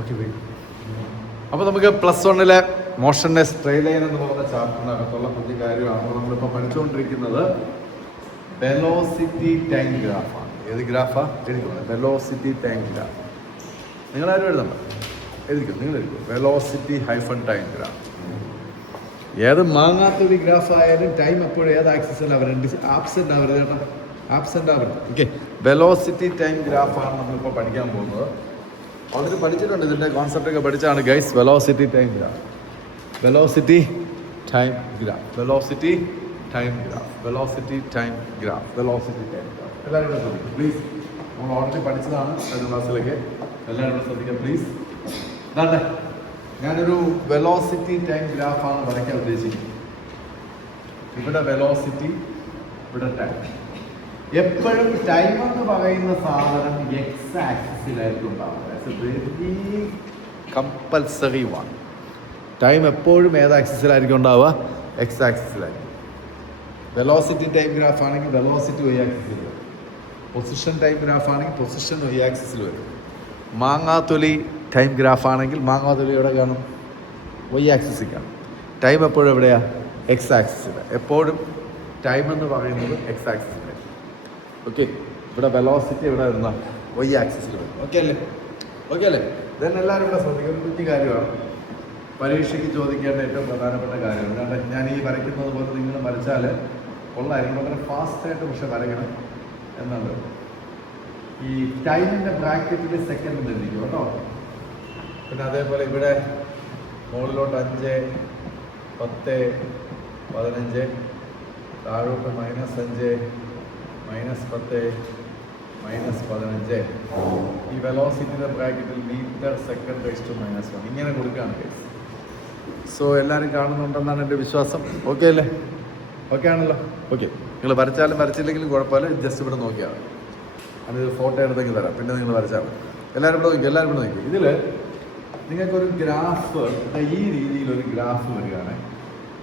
Okay. അപ്പോൾ നമുക്ക് +1 മോഷൻ്റെ straight line എന്ന് പറയുന്ന ചാപ്റ്ററിനകത്തുള്ള പുതിയ കാര്യമാണ് നമ്മളിപ്പോൾ പഠിച്ചുകൊണ്ടിരിക്കുന്നത്. വെലോസിറ്റി ടൈം ഗ്രാഫാണ്. ഏത് ഗ്രാഫാണ് എഴുതിക്കുന്നത്? Velocity time graph. നിങ്ങളാരും എഴുതണ്ട, എഴുതിക്കും, നിങ്ങൾ എഴുതിക്കും. Velocity hyphen time graph. ഏത് മാങ്ങാത്തൊരു ഗ്രാഫ് ആയാലും ടൈം എപ്പോഴും ഏത് ആക്സിസിലാണ് വരുന്നത്? ആബ്സെൻ്റ് ആവരുത് കേട്ടോ, ആബ്സെൻ്റ് ആവരുത്. ഓക്കെ, വെലോസിറ്റി ടൈം ഗ്രാഫാണ് നമ്മളിപ്പോൾ പഠിക്കാൻ പോകുന്നത്. ഓൾറെഡി പഠിച്ചിട്ടുണ്ട്, ഇതിൻ്റെ കോൺസെപ്റ്റൊക്കെ പഠിച്ചാണ് guys. Velocity time graph, velocity time graph, velocity time graph, velocity time graph, velocity time graph. എല്ലാവരും ഇവിടെ ശ്രദ്ധിക്കും പ്ലീസ്. നമ്മൾ ഓൾറെഡി പഠിച്ചതാണ് കഴിഞ്ഞ ക്ലാസ്സിലേക്ക്. എല്ലാവരും ഇവിടെ ശ്രദ്ധിക്കാം പ്ലീസ്. അതാണ്ട് ഞാനൊരു വെലോസിറ്റി ടൈം ഗ്രാഫാണ് വരയ്ക്കാൻ ഉദ്ദേശിക്കുന്നത്. ഇവിടെ വെലോസിറ്റി, ഇവിടെ ടൈം. എപ്പോഴും ടൈം എന്ന് പറയുന്ന സാധനം എക്സ് ആക്സിസിലായിരിക്കും ഉണ്ടാവുക. Very compulsory one. ടൈം എപ്പോഴും ഏത് ആക്സിസിലായിരിക്കും ഉണ്ടാവുക? എക്സ് ആക്സിസിലായിരിക്കും. വെലോസിറ്റി ടൈം ഗ്രാഫ് ആണെങ്കിൽ വെലോസിറ്റി വൈ ആക്സിസിൽ വരും. പൊസിഷൻ ടൈം ഗ്രാഫ് ആണെങ്കിൽ പൊസിഷൻ വൈ ആക്സിസിൽ വരും. മാങ്ങാത്തൊലി ടൈം ഗ്രാഫ് ആണെങ്കിൽ മാങ്ങാത്തൊലി എവിടെ കാണും? വൈ ആക്സിസിൽ കാണും. ടൈം എപ്പോഴും എവിടെയാണ്? എക്സ് ആക്സിസിൽ. എപ്പോഴും ടൈം എന്ന് പറയുന്നത് എക്സ് ആക്സിസിൽ. ഓക്കെ, ഇവിടെ വെലോസിറ്റി ഇവിടെ വരുന്ന വൈ ആക്സിസിൽ വരും. ഓക്കെ അല്ലേ? ഓക്കെ അല്ലേ? ഇതെന്നെ എല്ലാവരും ഇവിടെ ശ്രദ്ധിക്കുന്ന കുറ്റി കാര്യമാണ്. പരീക്ഷയ്ക്ക് ചോദിക്കേണ്ട ഏറ്റവും പ്രധാനപ്പെട്ട കാര്യമാണ്. കാരണം ഞാൻ ഈ വരയ്ക്കുന്നത് പോലെ നിങ്ങൾ വരച്ചാൽ കൊള്ളായിരിക്കും. വളരെ ഫാസ്റ്റായിട്ട് പക്ഷെ വരയ്ക്കണം എന്നുണ്ട്. ഈ ടൈമിൻ്റെ ബ്രാക്കറ്റിൽ സെക്കൻഡ് നിർമ്മിക്കും കേട്ടോ. പിന്നെ അതേപോലെ ഇവിടെ മുകളിലോട്ട് 5, 10, 15, താഴോട്ട് -5, -10, -15. ഈ വെലോസിറ്റിയുടെ ബ്രാക്കറ്റിൽ മീറ്റർ സെക്കൻഡ് ⁻1 ഇങ്ങനെ കൊടുക്കുകയാണ് കേസ്. സോ എല്ലാവരും കാണുന്നുണ്ടെന്നാണ് എൻ്റെ വിശ്വാസം. ഓക്കെ അല്ലേ? ഓക്കെ ആണല്ലോ? ഓക്കെ. നിങ്ങൾ വരച്ചാലും വരച്ചില്ലെങ്കിലും കുഴപ്പമില്ല, ജസ്റ്റ് ഇവിടെ നോക്കിയാൽ മതി. അതിന് ഫോട്ടോ എടുത്തെങ്കിൽ തരാം, പിന്നെ നിങ്ങൾ വരച്ചാൽ മതി. എല്ലാവരും ഇവിടെ നോക്കി, എല്ലാവരും ഇവിടെ നോക്കി. ഇതിൽ നിങ്ങൾക്കൊരു ഗ്രാഫ്, ഈ രീതിയിലൊരു ഗ്രാഫ് വരികയാണ്.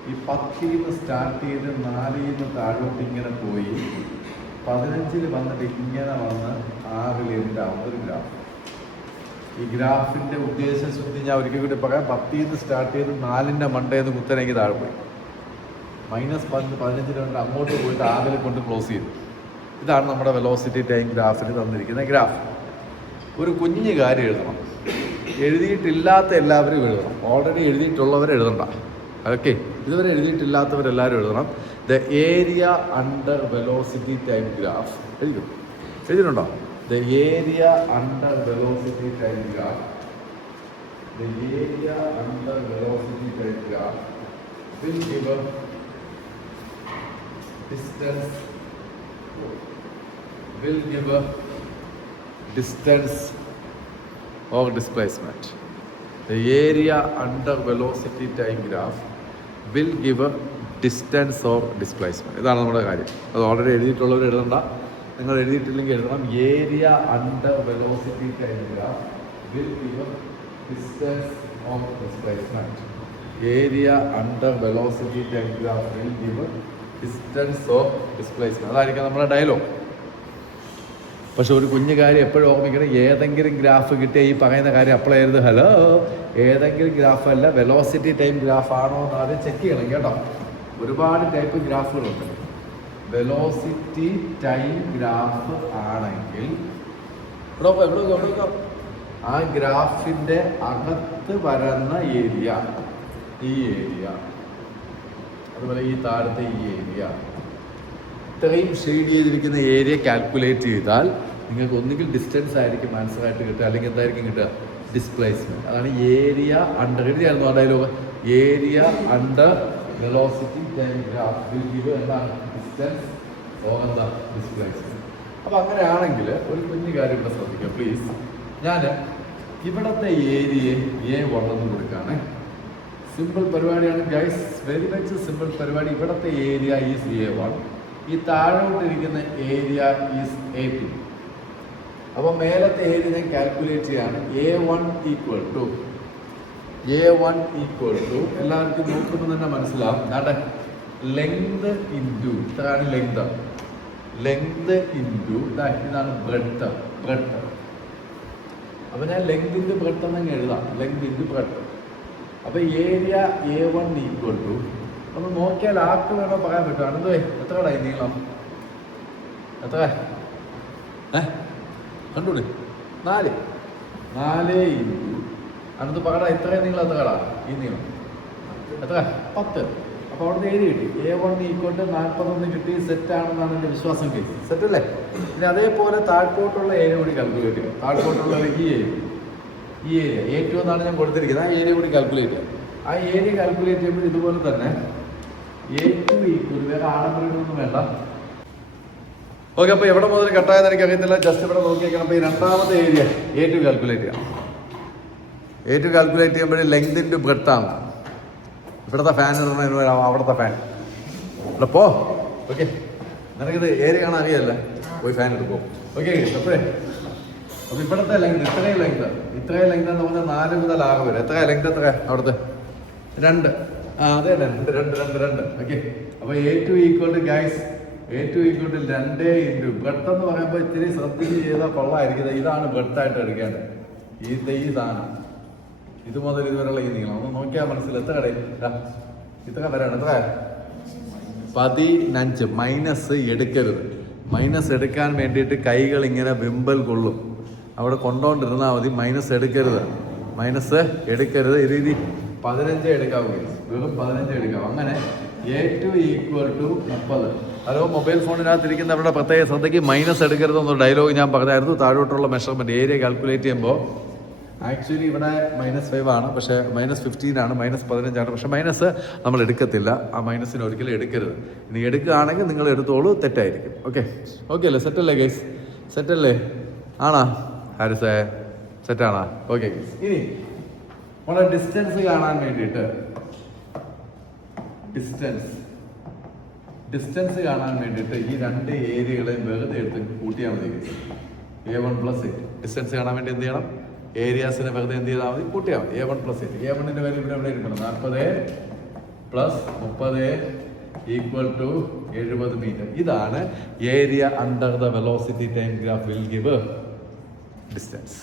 ഈ 10 സ്റ്റാർട്ട് ചെയ്ത് 4 താഴോട്ട് ഇങ്ങനെ പോയി 15 വന്നിട്ട് ഇങ്ങനെ വന്ന് 6 എൻഡാവുന്ന ഒരു ഗ്രാഫ്. ഈ ഗ്രാഫിൻ്റെ ഉദ്ദേശശുദ്ധി ഞാൻ ഒരിക്കൽ കൂടി പറയാം. 10 സ്റ്റാർട്ട് ചെയ്ത് 4 മണ്ടേന്ന് കുത്തനെങ്കിൽ താഴെ പോയി -15 കൊണ്ട് അങ്ങോട്ട് പോയിട്ട് 6 കൊണ്ട് ക്ലോസ് ചെയ്തു. ഇതാണ് നമ്മുടെ വെലോസിറ്റി ടൈം ഗ്രാഫിൽ തന്നിരിക്കുന്ന ഗ്രാഫ്. ഒരു കുഞ്ഞു കാര്യം എഴുതണം. എഴുതിയിട്ടില്ലാത്ത എല്ലാവരും എഴുതണം. ഓൾറെഡി എഴുതിയിട്ടുള്ളവർ എഴുതണ്ട. ഓക്കെ, ഇതുവരെ എഴുതിയിട്ടില്ലാത്തവരെല്ലാവരും എഴുതണം. The area under velocity time graph എഴുതിയിട്ടുണ്ടോ? The area under velocity time graph, the area under velocity time graph will give a distance, will give a distance or displacement. The area under velocity time graph will give a distance or displacement. ഇതാണ് നമ്മുടെ കാര്യം. അത് already എഴുതിയിട്ടുള്ളവർ എഴുതണ്ട. നിങ്ങൾ എഴുതിയിട്ടില്ലെങ്കിൽ എഴുതണം. Area under velocity time graph will give A distance or displacement. Area under velocity time graph will give A distance or displacement. അതായിരിക്കും നമ്മുടെ dialogue. പക്ഷെ ഒരു കുഞ്ഞു കാര്യം എപ്പോഴും ഓർമ്മിക്കണം. ഏതെങ്കിലും ഗ്രാഫ് കിട്ടിയ ഈ പറയുന്ന കാര്യം അപ്ലൈ ചെയ്യരുത്. ഹലോ, ഏതെങ്കിലും ഗ്രാഫല്ല, വെലോസിറ്റി ടൈം ഗ്രാഫ് ആണോ എന്ന് ആദ്യം ചെക്ക് ചെയ്യണം കേട്ടോ. ഒരുപാട് ടൈപ്പ് ഗ്രാഫുകളുണ്ട്. വെലോസിറ്റി ടൈം ഗ്രാഫ് ആണെങ്കിൽ ആ ഗ്രാഫിൻ്റെ അകത്ത് വരുന്ന ഏരിയ, ഈ ഏരിയ, അതുപോലെ ഈ താഴത്തെ ഈ ഏരിയ, ഇത്രയും ഷെയ്ഡ് ചെയ്തിരിക്കുന്ന ഏരിയ കാൽക്കുലേറ്റ് ചെയ്താൽ നിങ്ങൾക്ക് ഒന്നുകിൽ ഡിസ്റ്റൻസ് ആയിരിക്കും ആൻസറായിട്ട് കിട്ടുക, അല്ലെങ്കിൽ എന്തായിരിക്കും കിട്ടുക? ഡിസ്പ്ലേസ്മെൻറ്റ്. അതാണ് ഏരിയ അണ്ടർ. എഴുതിയായിരുന്നു ആ dialogue. Area under velocity time graph will give എന്താണ്? ഡിസ്റ്റൻസ് ഓർ എന്താ? ഡിസ്പ്ലേസ്മെൻറ്റ്. അപ്പോൾ അങ്ങനെയാണെങ്കിൽ ഒരു കുഞ്ഞു കാര്യം ഇവിടെ ശ്രദ്ധിക്കുക പ്ലീസ്. ഞാൻ ഇവിടുത്തെ ഏരിയയെ A1 എന്ന് കൊടുക്കുകയാണ്. സിമ്പിൾ പരിപാടിയാണ് ഗൈസ്, വെരി മച്ച് സിമ്പിൾ പരിപാടി. ഇവിടുത്തെ ഏരിയ ഈസ് A1. ഈ താഴോട്ടിരിക്കുന്ന ഏരിയ ഈസ് A2. അപ്പോൾ മേലത്തെ ഏരിയ ഞാൻ കാൽക്കുലേറ്റ് ചെയ്യാണ്. A1 ഈക്വൽ ടു എല്ലാവർക്കും നോക്കുമ്പോൾ തന്നെ മനസ്സിലാവും. അതെ, ലെങ്ത് ഇൻറ്റു, ഇത്രയാണ് ലെങ്ത് ഇൻറ്റു ഇതാണ് ബ്രെഡ്ത്ത്. അപ്പോൾ ഞാൻ ലെങ്ത് ഇൻറ്റു ബ്രെഡ്ത്ത് എന്നങ്ങ് എഴുതാം. Length into breadth. അപ്പോൾ ഏരിയ A1 ഈക്വൽ ടു ഒന്ന് നോക്കിയാൽ ആർക്ക് വേണോ പറയാൻ പറ്റും. അനന്തേ എത്രടാ ഈ നീളം? എത്ര കണ്ടൂടെ? 4 ഇൻറ്റു അനന്ത് പറടാ ഇത്രയും നീളം എത്രടാ? ഈ നീളം എത്ര? 10. അപ്പോൾ അവിടുന്ന് 7 കിട്ടി. A1 ഈക്വൽ ടു 41 കിട്ടി. സെറ്റാണെന്നാണ് എൻ്റെ വിശ്വാസം. കേസ് സെറ്റല്ലേ? പിന്നെ അതേപോലെ താഴ്പോട്ടുള്ള ഏരിയ കൂടി കാൽക്കുലേറ്റ് ചെയ്യുക. താഴ്പോട്ടുള്ള ഈ ഏരിയ A2 എന്നാണ് ഞാൻ കൊടുത്തിരിക്കുന്നത്. ആ ഏരിയ കൂടി കാൽക്കുലേറ്റ് ചെയ്യുക. ആ ഏരിയ കാൽക്കുലേറ്റ് ചെയ്യുമ്പോൾ ഇതുപോലെ തന്നെ A2 ഈക്വൽ വേറെ ആഡംബരങ്ങളൊന്നും വേണ്ട. ഓക്കെ, അപ്പോൾ എവിടെ മുതൽ കട്ടായെന്ന് എനിക്കറിയത്തില്ല. ജസ്റ്റ് ഇവിടെ നോക്കിയേക്കണം. അപ്പോൾ ഈ രണ്ടാമത്തെ ഏരിയ A2 കാൽക്കുലേറ്റ് ചെയ്യാം. A2 കാൽക്കുലേറ്റ് ചെയ്യുമ്പോൾ ലെങ്ത് ഇൻറ്റു ബ്രെഡ്ത്ത് ആണ്. ഇവിടുത്തെ ഫാൻ ഇടണ അവിടുത്തെ ഫാൻ ഇവിടെ പോ. ഓക്കെ, നിനക്കിത് ഏരിയ കാണാൻ അറിയാമല്ല, പോയി ഫാൻ എടുക്കും. ഓക്കെ, അപ്പോഴേ അപ്പോൾ ഇവിടുത്തെ ലെങ്ത് ഇത്രയും ലെങ്ത് എന്ന് പറഞ്ഞാൽ 4 മുതൽ 6 വരെ. എത്ര ലെങ്ത്? എത്ര അവിടുത്തെ? 2. അതെ 2. ഓക്കെ, അപ്പോൾ A2 equal to guys A2 equal to 2 into breadth എന്ന് പറയുമ്പോൾ ഇത്തിരി ശ്രദ്ധിച്ച് ചെയ്താൽ കൊള്ളായിരിക്കുന്നത്. ഇതാണ് ബ്രെഡ്ത്തായിട്ട് എടുക്കേണ്ടത്. ഈ സാധനം ഇത് മുതൽ ഇതുവരെയുള്ള ഈ നീളം ഒന്ന് നോക്കിയാൽ മനസ്സിൽ എത്ര കടയിൽ ഇത്ര വരാണ്. എത്ര? 15. മൈനസ് എടുക്കരുത്. മൈനസ് എടുക്കാൻ വേണ്ടിയിട്ട് കൈകൾ ഇങ്ങനെ വിമ്പൽ കൊള്ളും. അവിടെ കൊണ്ടുകൊണ്ടിരുന്നാൽ മതി. മൈനസ് എടുക്കരുത്. ഇത് 15 എടുക്കാവൂ. വെറും 15 എടുക്കാവും. അങ്ങനെ A2 equal to 30. Hello, mobile ഫോണിനകത്തിരിക്കുന്നവരുടെ പ്രത്യേക ശ്രദ്ധയ്ക്ക് മൈനസ് എടുക്കരുതെന്നൊരു ഡയലോഗ് ഞാൻ പറഞ്ഞായിരുന്നു. താഴോട്ടുള്ള മെഷർമെൻറ്റ് ഏരിയ കാൽക്കുലേറ്റ് ചെയ്യുമ്പോൾ ആക്ച്വലി ഇവിടെ -5 ആണ്, പക്ഷേ -15 ആണ്, -15 ആണ്. പക്ഷേ മൈനസ് നമ്മൾ എടുക്കത്തില്ല. ആ മൈനസിന് ഒരിക്കലും എടുക്കരുത്. ഇനി എടുക്കുകയാണെങ്കിൽ നിങ്ങൾ എടുത്തോളൂ, തെറ്റായിരിക്കും. ഓക്കെ അല്ലേ? സെറ്റല്ലേ ഗൈസ്? സെറ്റല്ലേ? ആണോ ഹാരിസേ? സെറ്റാണോ? Okay guys. ഇനി നമ്മളെ ഡിസ്റ്റൻസ് കാണാൻ വേണ്ടിയിട്ട് ഡിസ്റ്റൻസ് കാണാൻ വേണ്ടിയിട്ട് ഈ രണ്ട് ഏരിയകളെയും വെറുതെ എടുത്ത് കൂട്ടിയാൽ മതി. A1 + 8 ഡിസ്റ്റൻസ് കാണാൻ വേണ്ടി എന്ത് ചെയ്യണം? ഏരിയാസിനെ വെറുതെ എന്ത് ചെയ്താൽ മതി? കൂട്ടിയാൽ മതി. A1 + 8. A1ന്റെ വാല്യൂ ഇവിടെ ഇരിക്കണം. 40 + 30 ഈക്വൽ ടു 70 മീറ്റർ. ഇതാണ് area under the velocity time graph will give distance.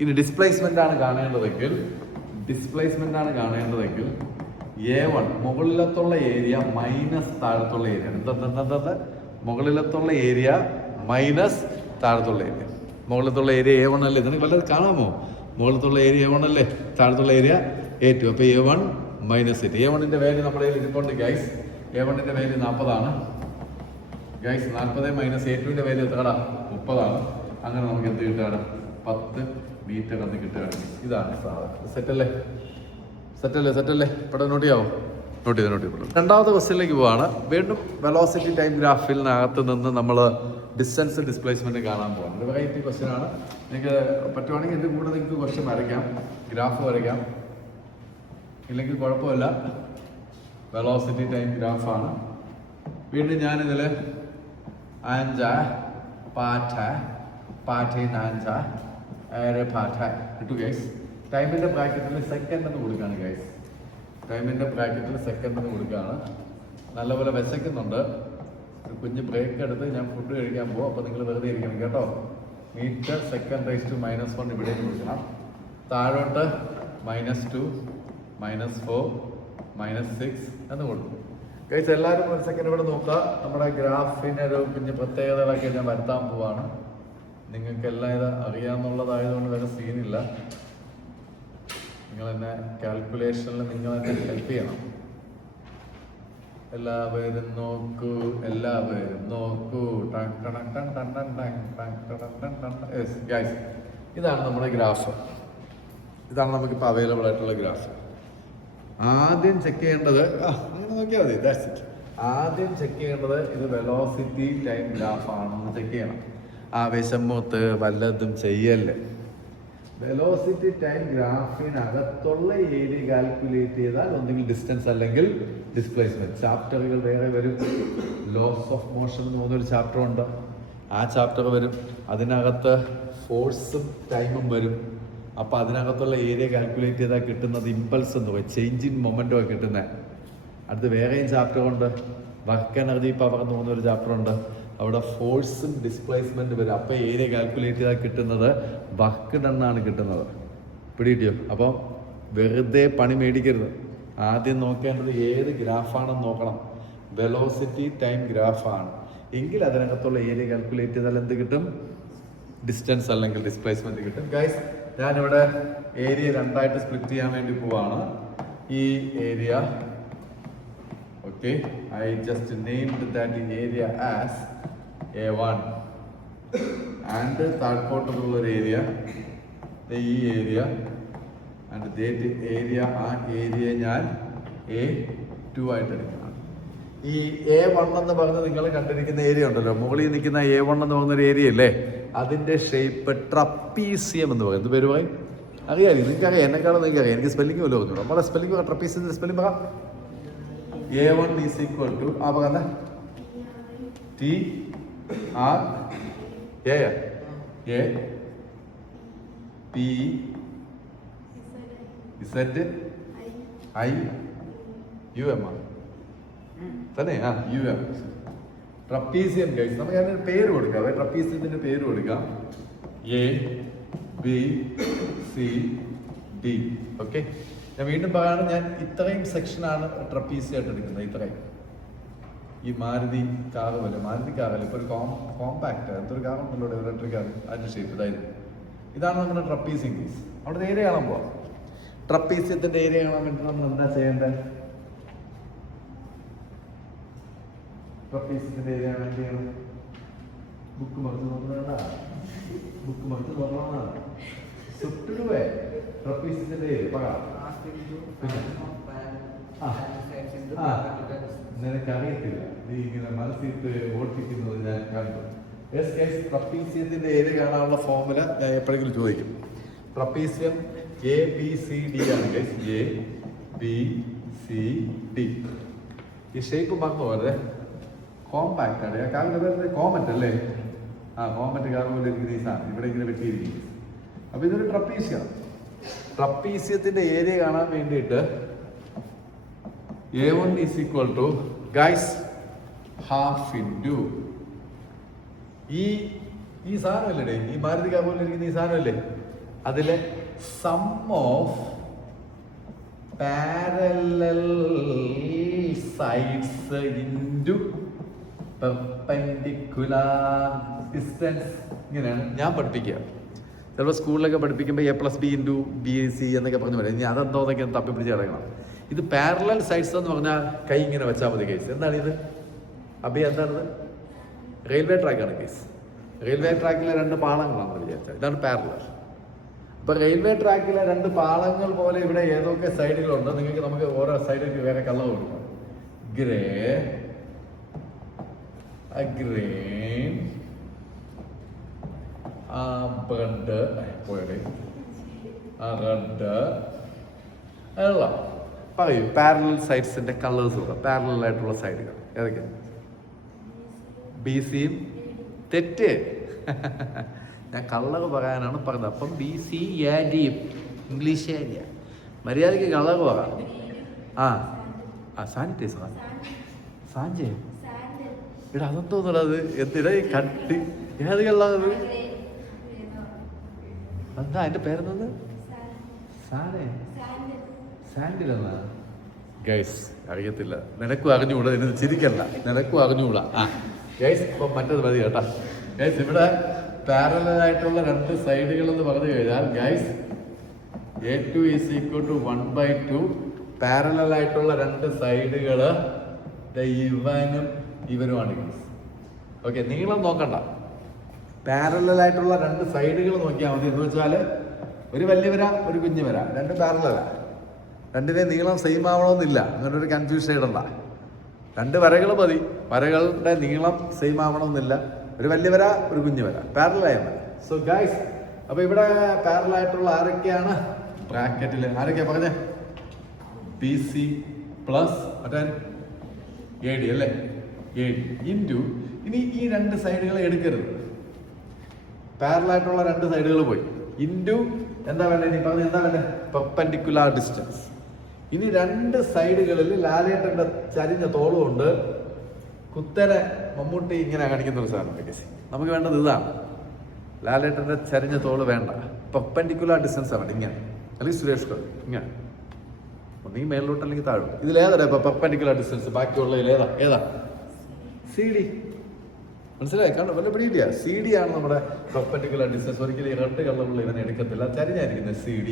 ഇനി ഡിസ്പ്ലേസ്മെന്റ് ആണ് കാണേണ്ടതെങ്കിൽ A1 മുകളിലത്തുള്ള ഏരിയ മൈനസ് താഴത്തുള്ള ഏരിയ. എന്താ? മുകളിലത്തുള്ള ഏരിയ മൈനസ് താഴത്തുള്ള ഏരിയ. മുകളിലത്തുള്ള ഏരിയ A1 അല്ലേ? ഇതിന് വല്ലത് കാണാമോ? മുകളിലത്തുള്ള ഏരിയ A1 അല്ലേ? താഴത്തുള്ള ഏരിയ A2. അപ്പോൾ A1 - 8. A1ന്റെ വാല്യൂ നമ്മുടെ കയ്യിൽ ഇരിപ്പുണ്ട് ഗൈസ്. A1ന്റെ വാല്യൂ 40 ആണ് ഗൈസ്. 40 - A2ന്റെ വാല്യൂ എത്രടാ? 30 ആണ്. അങ്ങനെ നമുക്ക് എന്ത് കിട്ടുകയാണ്? 10 മീറ്റർ എന്ന് കിട്ടുകയാണ്. ഇതാണ് സാധനം. സെറ്റല്ലേ? ഇവിടെ നോട്ട് ചെയ്തു. രണ്ടാമത്തെ ക്വസ്റ്റ്യനിലേക്ക് പോവാണ്. വീണ്ടും വെലോസിറ്റി ടൈം ഗ്രാഫിനകത്ത് നിന്ന് നമ്മൾ ഡിസ്റ്റൻസ് ഡിസ്പ്ലേസ്മെന്റ് കാണാൻ പോകാം. ഒരു വെറൈറ്റി ക്വസ്റ്റ്യൻ ആണ്. നിങ്ങൾക്ക് പറ്റുവാണെങ്കിൽ എൻ്റെ കൂടെ നിങ്ങൾക്ക് ക്വസ്റ്റ്യൻ വരയ്ക്കാം, ഗ്രാഫ് വരയ്ക്കാം. ഇല്ലെങ്കിൽ കുഴപ്പമില്ല. വെലോസിറ്റി ടൈം ഗ്രാഫാണ്. വീണ്ടും ഞാനിതിൽ ആഞ്ച പാഠ ഇട്ടു ഗൈസ്. ടൈമിൻ്റെ ബ്രാക്കറ്റിൽ സെക്കൻഡ് എന്ന് കൊടുക്കുകയാണ് ഗൈസ്. നല്ലപോലെ വിശക്കുന്നുണ്ട്. ഒരു കുഞ്ഞ് ബ്രേക്ക് എടുത്ത് ഞാൻ ഫുഡ് കഴിക്കാൻ പോകും. അപ്പോൾ നിങ്ങൾ വെറുതെ ഇരിക്കണം കേട്ടോ. മീറ്റർ സെക്കൻഡ് റൈസ് ടു -1 ഇവിടേക്ക് കൊടുക്കണം. താഴോട്ട് -2 -4 -6 എന്ന് കൊടുക്കും ഗൈസ്. എല്ലാവരും ഒരു സെക്കൻഡ് ഇവിടെ നോക്കുക. നമ്മുടെ ഗ്രാഫിന് ഒരു കുഞ്ഞ് പ്രത്യേകതകളൊക്കെ ഞാൻ വരുത്താൻ പോവാണ്. നിങ്ങൾക്കെല്ലാം ഇത് അറിയാമെന്നുള്ളതായതുകൊണ്ട് വേറെ സീനില്ല. നിങ്ങൾ എന്നെ കാൽക്കുലേഷനിൽ നിങ്ങൾ എന്നെ ഹെൽപ്പ് ചെയ്യണം. എല്ലാവരും നോക്കൂ. ഇതാണ് നമ്മുടെ ഗ്രാഫ്. ഇതാണ് നമുക്കിപ്പോൾ അവൈലബിൾ ആയിട്ടുള്ള ഗ്രാഫ്. ആദ്യം ചെക്ക് ചെയ്യേണ്ടത് അങ്ങനെ നോക്കിയാൽ മതി. That's it. ആദ്യം ചെക്ക് ചെയ്യേണ്ടത് ഇത് വെലോസിറ്റി ടൈം ഗ്രാഫ് ആണെന്ന് ചെക്ക് ചെയ്യണം. ആവേശം മൂത്ത് വല്ലതും ചെയ്യല്ലേ. വെലോസിറ്റി ടൈം ഗ്രാഫിനകത്തുള്ള ഏരിയ കാൽക്കുലേറ്റ് ചെയ്താൽ ഒന്നുകിൽ ഡിസ്റ്റൻസ് അല്ലെങ്കിൽ ഡിസ്പ്ലേസ്മെന്റ്. ചാപ്റ്ററുകൾ വേറെ വരും. ലോസ് ഓഫ് മോഷൻ എന്ന് പറഞ്ഞൊരു ചാപ്റ്റർ ഉണ്ട്. ആ ചാപ്റ്റർ വരും. അതിനകത്ത് ഫോഴ്സും ടൈമും വരും. അപ്പോൾ അതിനകത്തുള്ള ഏരിയ കാൽക്കുലേറ്റ് ചെയ്താൽ കിട്ടുന്നത് ഇമ്പൾസ് എന്ന് പറയും, ചേഞ്ച് ഇൻ മൊമെൻറ്റോ കിട്ടുന്നത്. അടുത്ത് വേറെയും ചാപ്റ്റർ ഉണ്ട്. വർക്ക് എനർജി പവർ എന്ന് പറഞ്ഞൊരു ചാപ്റ്റർ ഉണ്ട്. അവിടെ ഫോഴ്സും ഡിസ്പ്ലേസ്മെന്റ് വരും. അപ്പോൾ ഏരിയ കാൽക്കുലേറ്റ് ചെയ്താൽ കിട്ടുന്നത് വർക്ക് ഡണ്ണാണ് കിട്ടുന്നത്. പിടികിട്ടിയോ? അപ്പം വെറുതെ പണി മേടിക്കരുത്. ആദ്യം നോക്കേണ്ടത് ഏത് ഗ്രാഫാണെന്ന് നോക്കണം. വെലോസിറ്റി ടൈം ഗ്രാഫാണ് എങ്കിൽ അതിനകത്തുള്ള ഏരിയ കാൽക്കുലേറ്റ് ചെയ്താൽ എന്ത് കിട്ടും? ഡിസ്റ്റൻസ് അല്ലെങ്കിൽ ഡിസ്പ്ലേസ്മെന്റ് കിട്ടും. ഗൈസ്, ഞാനിവിടെ ഏരിയ രണ്ടായിട്ട് സ്പ്ലിറ്റ് ചെയ്യാൻ വേണ്ടി പോവാണ്. ഈ area, okay, I just named that area as A1 and താഴ്പോട്ടുള്ള ഒരു ഏരിയ ഈ ഏരിയ ആൻഡ് ദേറ്റ് ഏരിയ, ആ ഏരിയ ഞാൻ A2 ആയിട്ട് എടുക്കണം. ഈ A1 എന്ന് പറഞ്ഞ് നിങ്ങൾ കണ്ടിരിക്കുന്ന ഏരിയ ഉണ്ടല്ലോ, മുകളിൽ നിൽക്കുന്ന A1 എന്ന് പറയുന്ന ഒരു ഏരിയ അല്ലേ, അതിൻ്റെ ഷേപ്പ് ട്രപ്പീസിയം എന്ന് പറയും. എന്ത് പേര് പറയും? അറിയാം, നിങ്ങൾക്കറിയാം, എന്നെക്കാളും നിങ്ങൾക്കറിയാം. എനിക്ക് സ്പെല്ലിംഗ് പോലും പറഞ്ഞു. നമ്മുടെ സ്പെല്ലിംഗ് പറയാം, ട്രപ്പീസിയത്തിൻ്റെ സ്പെല്ലിംഗ് പറയാം. A1 ഈസ് ഈക്വൽ ടു ആ പറയാം TRA PZIUM തന്നെ. UM trapezium. ഗൈസ്, നമുക്ക് അതിന് പേര് കൊടുക്കാം. ട്രപ്പീസിയത്തിന്റെ പേര് കൊടുക്കാം ABCD. ഓക്കെ, ഞാൻ വീണ്ടും പറയാണ്, ഞാൻ ഇത്രയും സെക്ഷനാണ് ട്രപ്പീസിയായിട്ട് എടുക്കുന്നത്. ഇത്രയും ഈ മാരുതി കാറ് പോലെ, മാരുതി കാറല്ല, ഇപ്പോൾ ഒരു കോമ്പാക്ട് എന്തൊരു കാറുണ്ടല്ലോ, ഇലക്ട്രിക് കാർ, അതിൻ്റെ ഷേപ്പ് ഇതായിരുന്നു. ഇതാണ് നമ്മുടെ ട്രപ്പീസിയം. കേസ് അവിടെ ഏരിയ കാണാൻ പോവാം. ട്രപ്പീസിയത്തിന്റെ ഏരിയ കാണാൻ വേണ്ടി നമ്മൾ എന്താ ചെയ്യേണ്ടത്? ട്രപ്പീസിയത്തിന്റെ ഏരിയ കാണാൻ ചെയ്യണം. ബുക്ക് മറിച്ച് നോക്കണ, ബുക്ക് മറിച്ച് നോക്കണ സുട്ടുവേ. ട്രപ്പീസിയത്തിന്റെ ഏരിയ പറയാം. നിനക്കറിയത്തില്ല, നീ ഇങ്ങനെ മനസ്സിട്ട് ഓട്ടിക്കുന്നത് ഞാൻ കണ്ടു. ട്രപ്പീസിയത്തിന്റെ ഏരിയ കാണാനുള്ള ഫോർമുല ഞാൻ എപ്പോഴെങ്കിലും ചോദിക്കും. ട്രപ്പീസിയം ABCD ആണ് ഗൈസ്. ABCD. ഈ ഷേപ്പ് മറന്നു പോലെ കോമ്പാക്ട് ആണ്. കാറിന്റെ പേര് കോമറ്റ് അല്ലേ? കോമറ്റ് കാർ പോലെ ഇരിക്കുന്ന ഈ സാധനം ഇവിടെ ഇങ്ങനെ വെട്ടിയിരിക്കും. അപ്പൊ ഇതൊരു ട്രപ്പീസിയാണ്. ട്രപ്പീസിയത്തിന്റെ ഏരിയ കാണാൻ വേണ്ടിയിട്ട് A1 is equal to guys half into ഈ സാധനമല്ലേ, ഈ മാരുതി കാർ പോലെ ഇരിക്കുന്ന ഈ സാധനമല്ലേ, അതിലെ sum of parallel sides into perpendicular distance. ഇങ്ങനെയാണ് ഞാൻ പഠിപ്പിക്കുക. ചിലപ്പോൾ സ്കൂളിലൊക്കെ പഠിപ്പിക്കുമ്പോൾ A+B ഇൻറ്റു BC എന്നൊക്കെ പറഞ്ഞു വരും. ഇനി അതെന്തോന്നൊക്കെ തപ്പിപ്പിടിച്ച് കിടക്കണം. ഇത് പാരലൽ സൈഡ്സ് എന്ന് പറഞ്ഞാൽ കൈ ഇങ്ങനെ വെച്ചാൽ മതി. കേസ് എന്താണിത്? അബി എന്താണിത്? റെയിൽവേ ട്രാക്കാണ് കേസ്. റെയിൽവേ ട്രാക്കിലെ രണ്ട് പാളങ്ങളാണെന്ന് വിചാരിച്ചാൽ ഇതാണ് പാരലൽ. അപ്പോൾ റെയിൽവേ ട്രാക്കിലെ രണ്ട് പാളങ്ങൾ പോലെ ഇവിടെ ഏതൊക്കെ സൈഡുകളുണ്ട്, നിങ്ങൾക്ക് നമുക്ക് ഓരോ സൈഡിലേക്ക് വേറെ കളർ കൊടുക്കാം. ഗ്രേ, ഗ്രീൻ, ബ്രെഡ്, റെഡ്, എല്ലാം പറയൂ. പാരലൽ സൈഡ്സിന്റെ കളേഴ്സ് കൊടുക്കാം. പാരലൽ ആയിട്ടുള്ള സൈഡുകൾ ഏതൊക്കെയാണ്? BCയും തെറ്റ്. ഞാൻ കളർ പറയാനാണ് പറഞ്ഞത്. അപ്പം BC ADയും ഇംഗ്ലീഷ് ഏരിയ മര്യാദയ്ക്ക് കളർ പറയാം. സാനിറ്റൈസർ സാഞ്ചേ ഇവിടെ അതെന്തോന്നുള്ളത്? എന്തിനാ ഈ കട്ടി? ഏത് കളറത്? എന്താ അതിന്റെ പേരെന്നത്? സാൻഡിലെന്നാ? ഗൈസ് അറിയത്തില്ല. നിനക്കും അറിഞ്ഞുകൂടാ, ഇതിന് ചിരിക്കല്ല. നിനക്കും അറിഞ്ഞുകൂടാ. ഗൈസ് ഇപ്പം മറ്റത് മതി കേട്ടാ. ഗൈസ് ഇവിടെ പാരലലായിട്ടുള്ള രണ്ട് സൈഡുകൾ എന്ന് പറഞ്ഞു കഴിഞ്ഞാൽ guys A2 is equal to 1/2. പാരലലായിട്ടുള്ള രണ്ട് സൈഡുകൾ ഇവനും ഇവനുമാണ് ഗൈസ്. ഓക്കെ, നീളം നോക്കണ്ട, പാരലലായിട്ടുള്ള രണ്ട് സൈഡുകൾ നോക്കിയാൽ മതി. എന്ന് വെച്ചാൽ ഒരു വലിയ വര, ഒരു കുഞ്ഞു വര, രണ്ട് പാരലല. രണ്ടിനെ നീളം സെയിം ആവണമെന്നില്ല. അങ്ങനെ ഒരു കൺഫ്യൂഷൻ ഇടണ്ട. രണ്ട് വരകൾ മതി. വരകളുടെ നീളം സെയിം ആവണമെന്നില്ല. ഒരു വലിയ വര, ഒരു കുഞ്ഞു വര, പാരലലായാൽ മതി. സോ ഗൈസ്, അപ്പൊ ഇവിടെ പാരലായിട്ടുള്ള ആരൊക്കെയാണ് ബ്രാക്കറ്റിൽ? ആരൊക്കെയാ പറഞ്ഞേ? BC പ്ലസ് മറ്റേ AD അല്ലേ? AD ഇൻറ്റു, ഇനി ഈ രണ്ട് സൈഡുകളെ എടുക്കരുത്. പാരലായിട്ടുള്ള രണ്ട് സൈഡുകൾ പോയി. ഇൻറ്റു എന്താ വേണ്ടത്? ഇനി പറഞ്ഞ എന്താ വേണ്ടത്? Perpendicular distance. ഇനി രണ്ട് സൈഡുകളിൽ ലാലേട്ടൻ്റെ ചരിഞ്ഞ തോളുകൊണ്ട് കുത്തനെ മമ്മൂട്ടി ഇങ്ങനെ കാണിക്കുന്ന ഒരു സാധനം കേസ്. നമുക്ക് വേണ്ടത് ഇതാണ്. ലാലേട്ടൻ്റെ ചരിഞ്ഞ തോള് വേണ്ട, പെർപെൻഡിക്കുലർ ഡിസ്റ്റൻസ് ആണ് ഇങ്ങനെ, അല്ലെങ്കിൽ സുരേഷ് ഗോപി ഇങ്ങനെ, ഒന്നെങ്കിൽ മേളിലോട്ട് അല്ലെങ്കിൽ താഴോട്ട്. ഇതിലേതാ ഇപ്പൊ പെർപെൻഡിക്കുലർ ഡിസ്റ്റൻസ്? ബാക്കിയുള്ളതിൽ ഏതാ? CD. മനസ്സിലായി? കാരണം വല്ല പിടിയില്ല. CD ആണ് നമ്മുടെ പെർപെൻഡിക്കുലർ ഡിസ്റ്റൻസ്. ഒരിക്കലും ഈ റെഡ് കളറുള്ള ഇവനെ എടുക്കത്തില്ല, ചരിഞ്ഞായിരിക്കുന്നത് CD.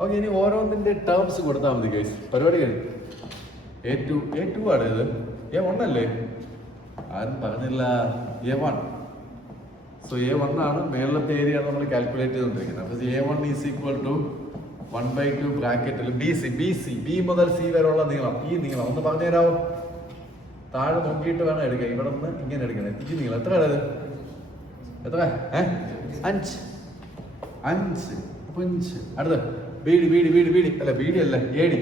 ഓക്കെ, ഇനി ഓരോന്നിന്റെ ടേംസ് കൊടുത്താൽ മതി ഗൈസ്. പരിപാടി കഴിഞ്ഞു. A2 ആണ് ഇത്. A1 അല്ലേ? ആരും പറഞ്ഞില്ല. A1. സോ A1 ആണ് മേളത്തെ ഏരിയ നമ്മൾ കാൽക്കുലേറ്റ് ചെയ്തുകൊണ്ടിരിക്കുന്നത്. അപ്പോൾ A1 ഈസ് ഈക്വൽ ടു 1/2 ബ്രാക്കറ്റിൽ B മുതൽ C വരെയുള്ള നീളം. ഈ നീളം ഒന്ന് പറഞ്ഞു തരാമോ? താഴെ നോക്കിയിട്ട് വേണം എടുക്കാൻ. ഇവിടെ നിന്ന് ഇങ്ങനെ എടുക്കണം. ഈ നീളം എത്ര? എത്ര? 5. അടുത്ത് ബീഡി അല്ല, ബീഡി അല്ല, AD.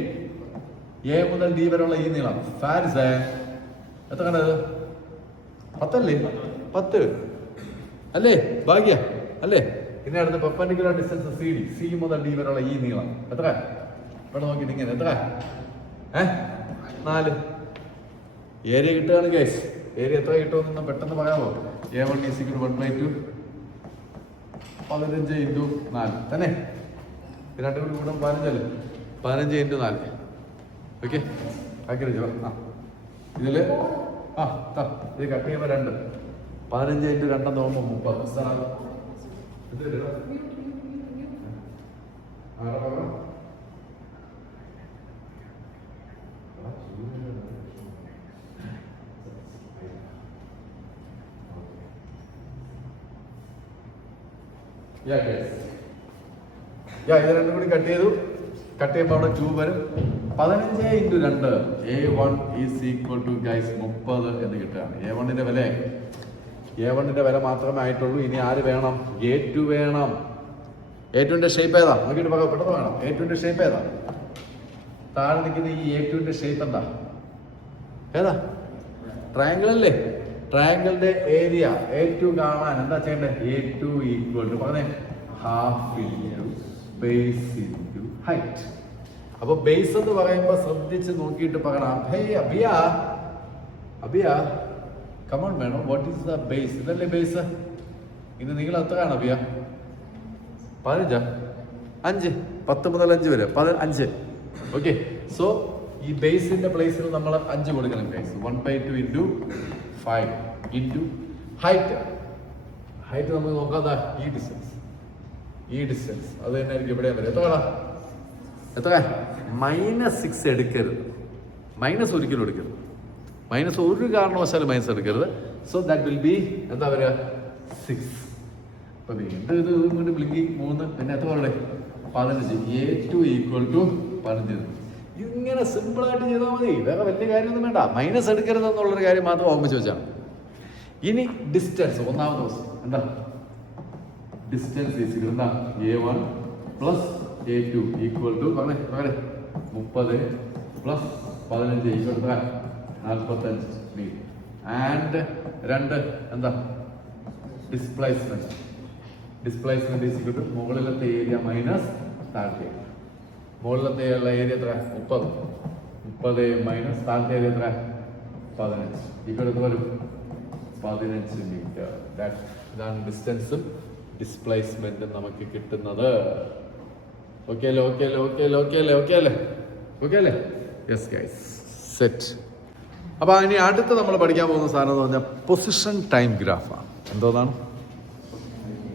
A മുതൽ D വരെയുള്ള ഈ നീളം ഫാരിസ് എത്ര കണ്ടത്? 10 അല്ലേ? 10 അല്ലേ? ഭാഗ്യ അല്ലേ? ഇനി അടുത്ത പെർപെൻഡിക്കുലർ ഡിസ്റ്റൻസ് CD. C മുതൽ D വരെയുള്ള ഈ നീളം എത്ര? ഇവിടെ നോക്കിയിട്ട് ഇങ്ങനെ എത്ര? 4. ഏരിയ കിട്ടുകയാണ് ഗൈസ്. ഏരിയ എത്ര കിട്ടുമെന്ന് പെട്ടെന്ന് പറയാമോ? A1 is equal to 1/2 15 into 4 തന്നെ. രണ്ടും കൂടി കൂടെ 15 അല്ലേ? 15 ഇൻറ്റു 4. ഓക്കെ, ആക്കി ഇതില് ഇത് കട്ട് ചെയ്യുമ്പോൾ 2 15 ഇൻറ്റു 2 നോക്കുമ്പോൾ 30. ഇത് രണ്ടും കൂടി കട്ട് ചെയ്തു. കട്ട് ചെയ്യുമ്പോൾ അവിടെ 2 വരും. 15 into 2 A1 is equal to guys 30 എന്ന് കിട്ടുകയാണ്. A1ന്റെ വില മാത്രമേ ആയിട്ടുള്ളൂ. ഇനി ആര് വേണം? A2 വേണം. A2ന്റെ ഷേപ്പ് ഏതാ? നോക്കിയിട്ട് പെട്ടെന്ന് വേണം. A2ന്റെ ഷേപ്പ് ഏതാ? താഴെ നിൽക്കുന്ന ഈ A2ന്റെ ഷേപ്പ് എന്താ? ഏതാ? ട്രയാങ്കിൾ അല്ലേ? ട്രയാങ്കിളിന്റെ ഏരിയ A2 കാണാൻ എന്താ ചെയ്യേണ്ടത്? A2 ഈക്വൽ ടു പറഞ്ഞേ half into base into height. അപ്പൊ ബേസ് എന്ന് പറയുമ്പോൾ ശ്രദ്ധിച്ച് നോക്കിയിട്ട് പറയണം. അബിയ കമോൺ വേണം. What is the base? ഇതല്ലേ ബേസ്? ഇത് നിങ്ങൾ എത്രയാണ് അബിയ? 15? 5. 10 മുതൽ 5 വരെ 5. ഓക്കെ, സോ ഈ ബേസിന്റെ പ്ലേസിൽ നമ്മൾ 5 കൊടുക്കണം ഗൈസ്. 1/2 into 5 into height. നമുക്ക് നോക്കാം. ഈ ഡിസ്റ്റൻസ് അത് തന്നെ ആയിരിക്കും ഇവിടെ വരെ. എത്ര? -6 എടുക്കരുത്. മൈനസ് ഒരിക്കലും എടുക്കരുത്. മൈനസ് ഒരു കാരണവശാലും മൈനസ് എടുക്കരുത്. സോ ദാറ്റ് വിൽ ബി എന്താ പറയുക? 6. അപ്പൊ വീണ്ടും ഇത് കൊണ്ട് ബ്ലിങ്കി 3 പിന്നെ എത്ര പറയണേ? 15. A2 equal to 15. ഇങ്ങനെ സിമ്പിൾ ആയിട്ട് ചെയ്താൽ മതി. വേറെ വലിയ കാര്യമൊന്നും വേണ്ട. മൈനസ് എടുക്കരുത് എന്നുള്ളൊരു കാര്യം മാത്രം ഓർമ്മിച്ച് വെച്ചാണ്. ഇനി ഡിസ്റ്റൻസ് ഒന്നാമത്തെ ദിവസം എന്താ? ഡിസ്റ്റൻസ് ഈസ് എന്താ? A1 plus A2 equal to പറഞ്ഞേ 30 plus 15 equal to 45 metre. And 2 എന്താ? ഡിസ്പ്ലേസ്മെന്റ് ഈസ് ഈക്വൽ ടു മുകളിലത്തെ ഏരിയ മൈനസ് താഴത്തെ. മുകളിലത്തെ ഏരിയ എത്ര? 30 മൈനസ് താഴത്തെ ഏരിയ എത്ര? 15 ഈക്വൽ ടു വരും 15 മീറ്റർ. ഇതാണ് ഡിസ്റ്റൻസും ഡിസ്പ്ലേസ്മെന്റും നമുക്ക് കിട്ടുന്നത്. ഓക്കെ അല്ലേ? Yes guys, set. അപ്പോൾ ഇനി അടുത്ത് നമ്മൾ പഠിക്കാൻ പോകുന്ന സാധനം എന്ന് പറഞ്ഞാൽ പൊസിഷൻ ടൈം ഗ്രാഫാണ്. എന്തോന്നാണ്?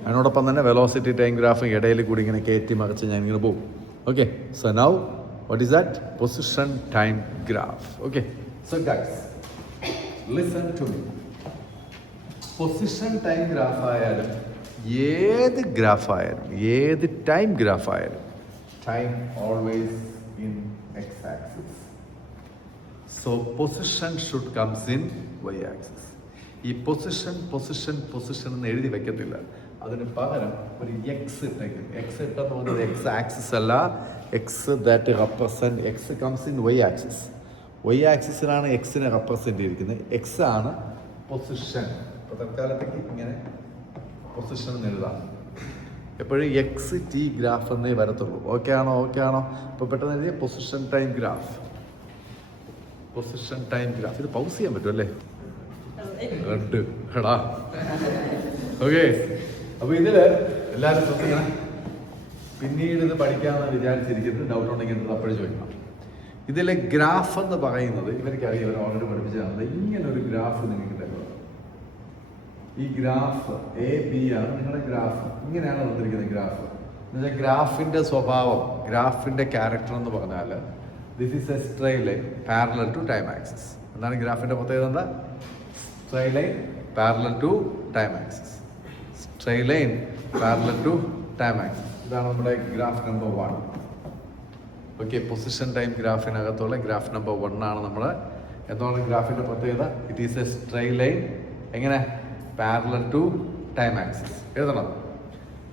അതിനോടൊപ്പം തന്നെ വെലോസിറ്റി ടൈം ഗ്രാഫും ഇടയിൽ കൂടി ഇങ്ങനെ കയറ്റി മറിച്ച് ഞാൻ ഇങ്ങനെ പോകും. Okay, so now what is that? Position time graph. Okay, so guys listen to me. Position time graph ആയാലും ഏത് ഗ്രാഫായാലും ഏത് ടൈം ഗ്രാഫായാലും time always in X axis. So position should comes in Y axis. ഈ position എന്ന് എഴുതി വെക്കത്തില്ല. അതിന് പകരം ഒരു എക്സ് ഇട്ടേക്കും. എക്സ് ഇട്ടെന്ന് പറയുന്നത് എക്സ് ആക്സിസ് അല്ല. X that represent X comes in Y axis. Y ആക്സിസിലാണ് എക്സിനെ റെപ്രസെൻറ്റ് ചെയ്തിരിക്കുന്നത്. എക്സ് ആണ് പൊസിഷൻ. ഇപ്പോൾ തൽക്കാലത്തേക്ക് ഇങ്ങനെ പൊസിഷൻ എന്ന് എഴുതാം. എപ്പോഴും എക്സ് ടി ഗ്രാഫ് എന്നേ വരത്തുള്ളൂ. ഓക്കെ ആണോ? ഇപ്പോൾ പെട്ടെന്ന് എഴുതിയ പൊസിഷൻ ടൈം ഗ്രാഫ്. ഇത് പൗസ് ചെയ്യാൻ പറ്റും അല്ലേ? റെഡ് എടാ. ഓക്കെ, അപ്പോൾ ഇതിൽ എല്ലാവരും ശ്രദ്ധിക്കണം. പിന്നീട് ഇത് പഠിക്കാമെന്ന് വിചാരിച്ചിരിക്കുന്നത് ഡൗട്ട് ഉണ്ടെങ്കിൽ അപ്പോഴും ചോദിക്കണം. ഇതിലെ ഗ്രാഫ് എന്ന് പറയുന്നത് ഇവർക്കറിയാം, ഇവർ ഓൾറെഡി പഠിപ്പിച്ചതാണ്. ഇങ്ങനെ ഒരു ഗ്രാഫ് നിങ്ങൾക്ക് തരുന്നത്. ഈ ഗ്രാഫ് എ ബി ആണ് നിങ്ങളുടെ ഗ്രാഫ്. ഇങ്ങനെയാണ് വന്നിരിക്കുന്നത് ഗ്രാഫ്. എന്നുവെച്ചാൽ ഗ്രാഫിൻ്റെ സ്വഭാവം, ഗ്രാഫിൻ്റെ ക്യാരക്ടർ എന്ന് പറഞ്ഞാൽ this is a straight line parallel to time axis. എന്താണ് ഗ്രാഫിൻ്റെ പ്രത്യേകത? എന്താ? Straight line parallel to time axis. Straight line parallel to time axis. ഇതാണ് നമ്മുടെ graph number 1. Okay, position time ഗ്രാഫിനകത്തുള്ള ഗ്രാഫ് നമ്പർ 1 ആണ് നമ്മൾ. എന്താണ് ഗ്രാഫിൻ്റെ പ്രത്യേകത? It is a straight line. എങ്ങനെ? Parallel to time axis. എഴുതണം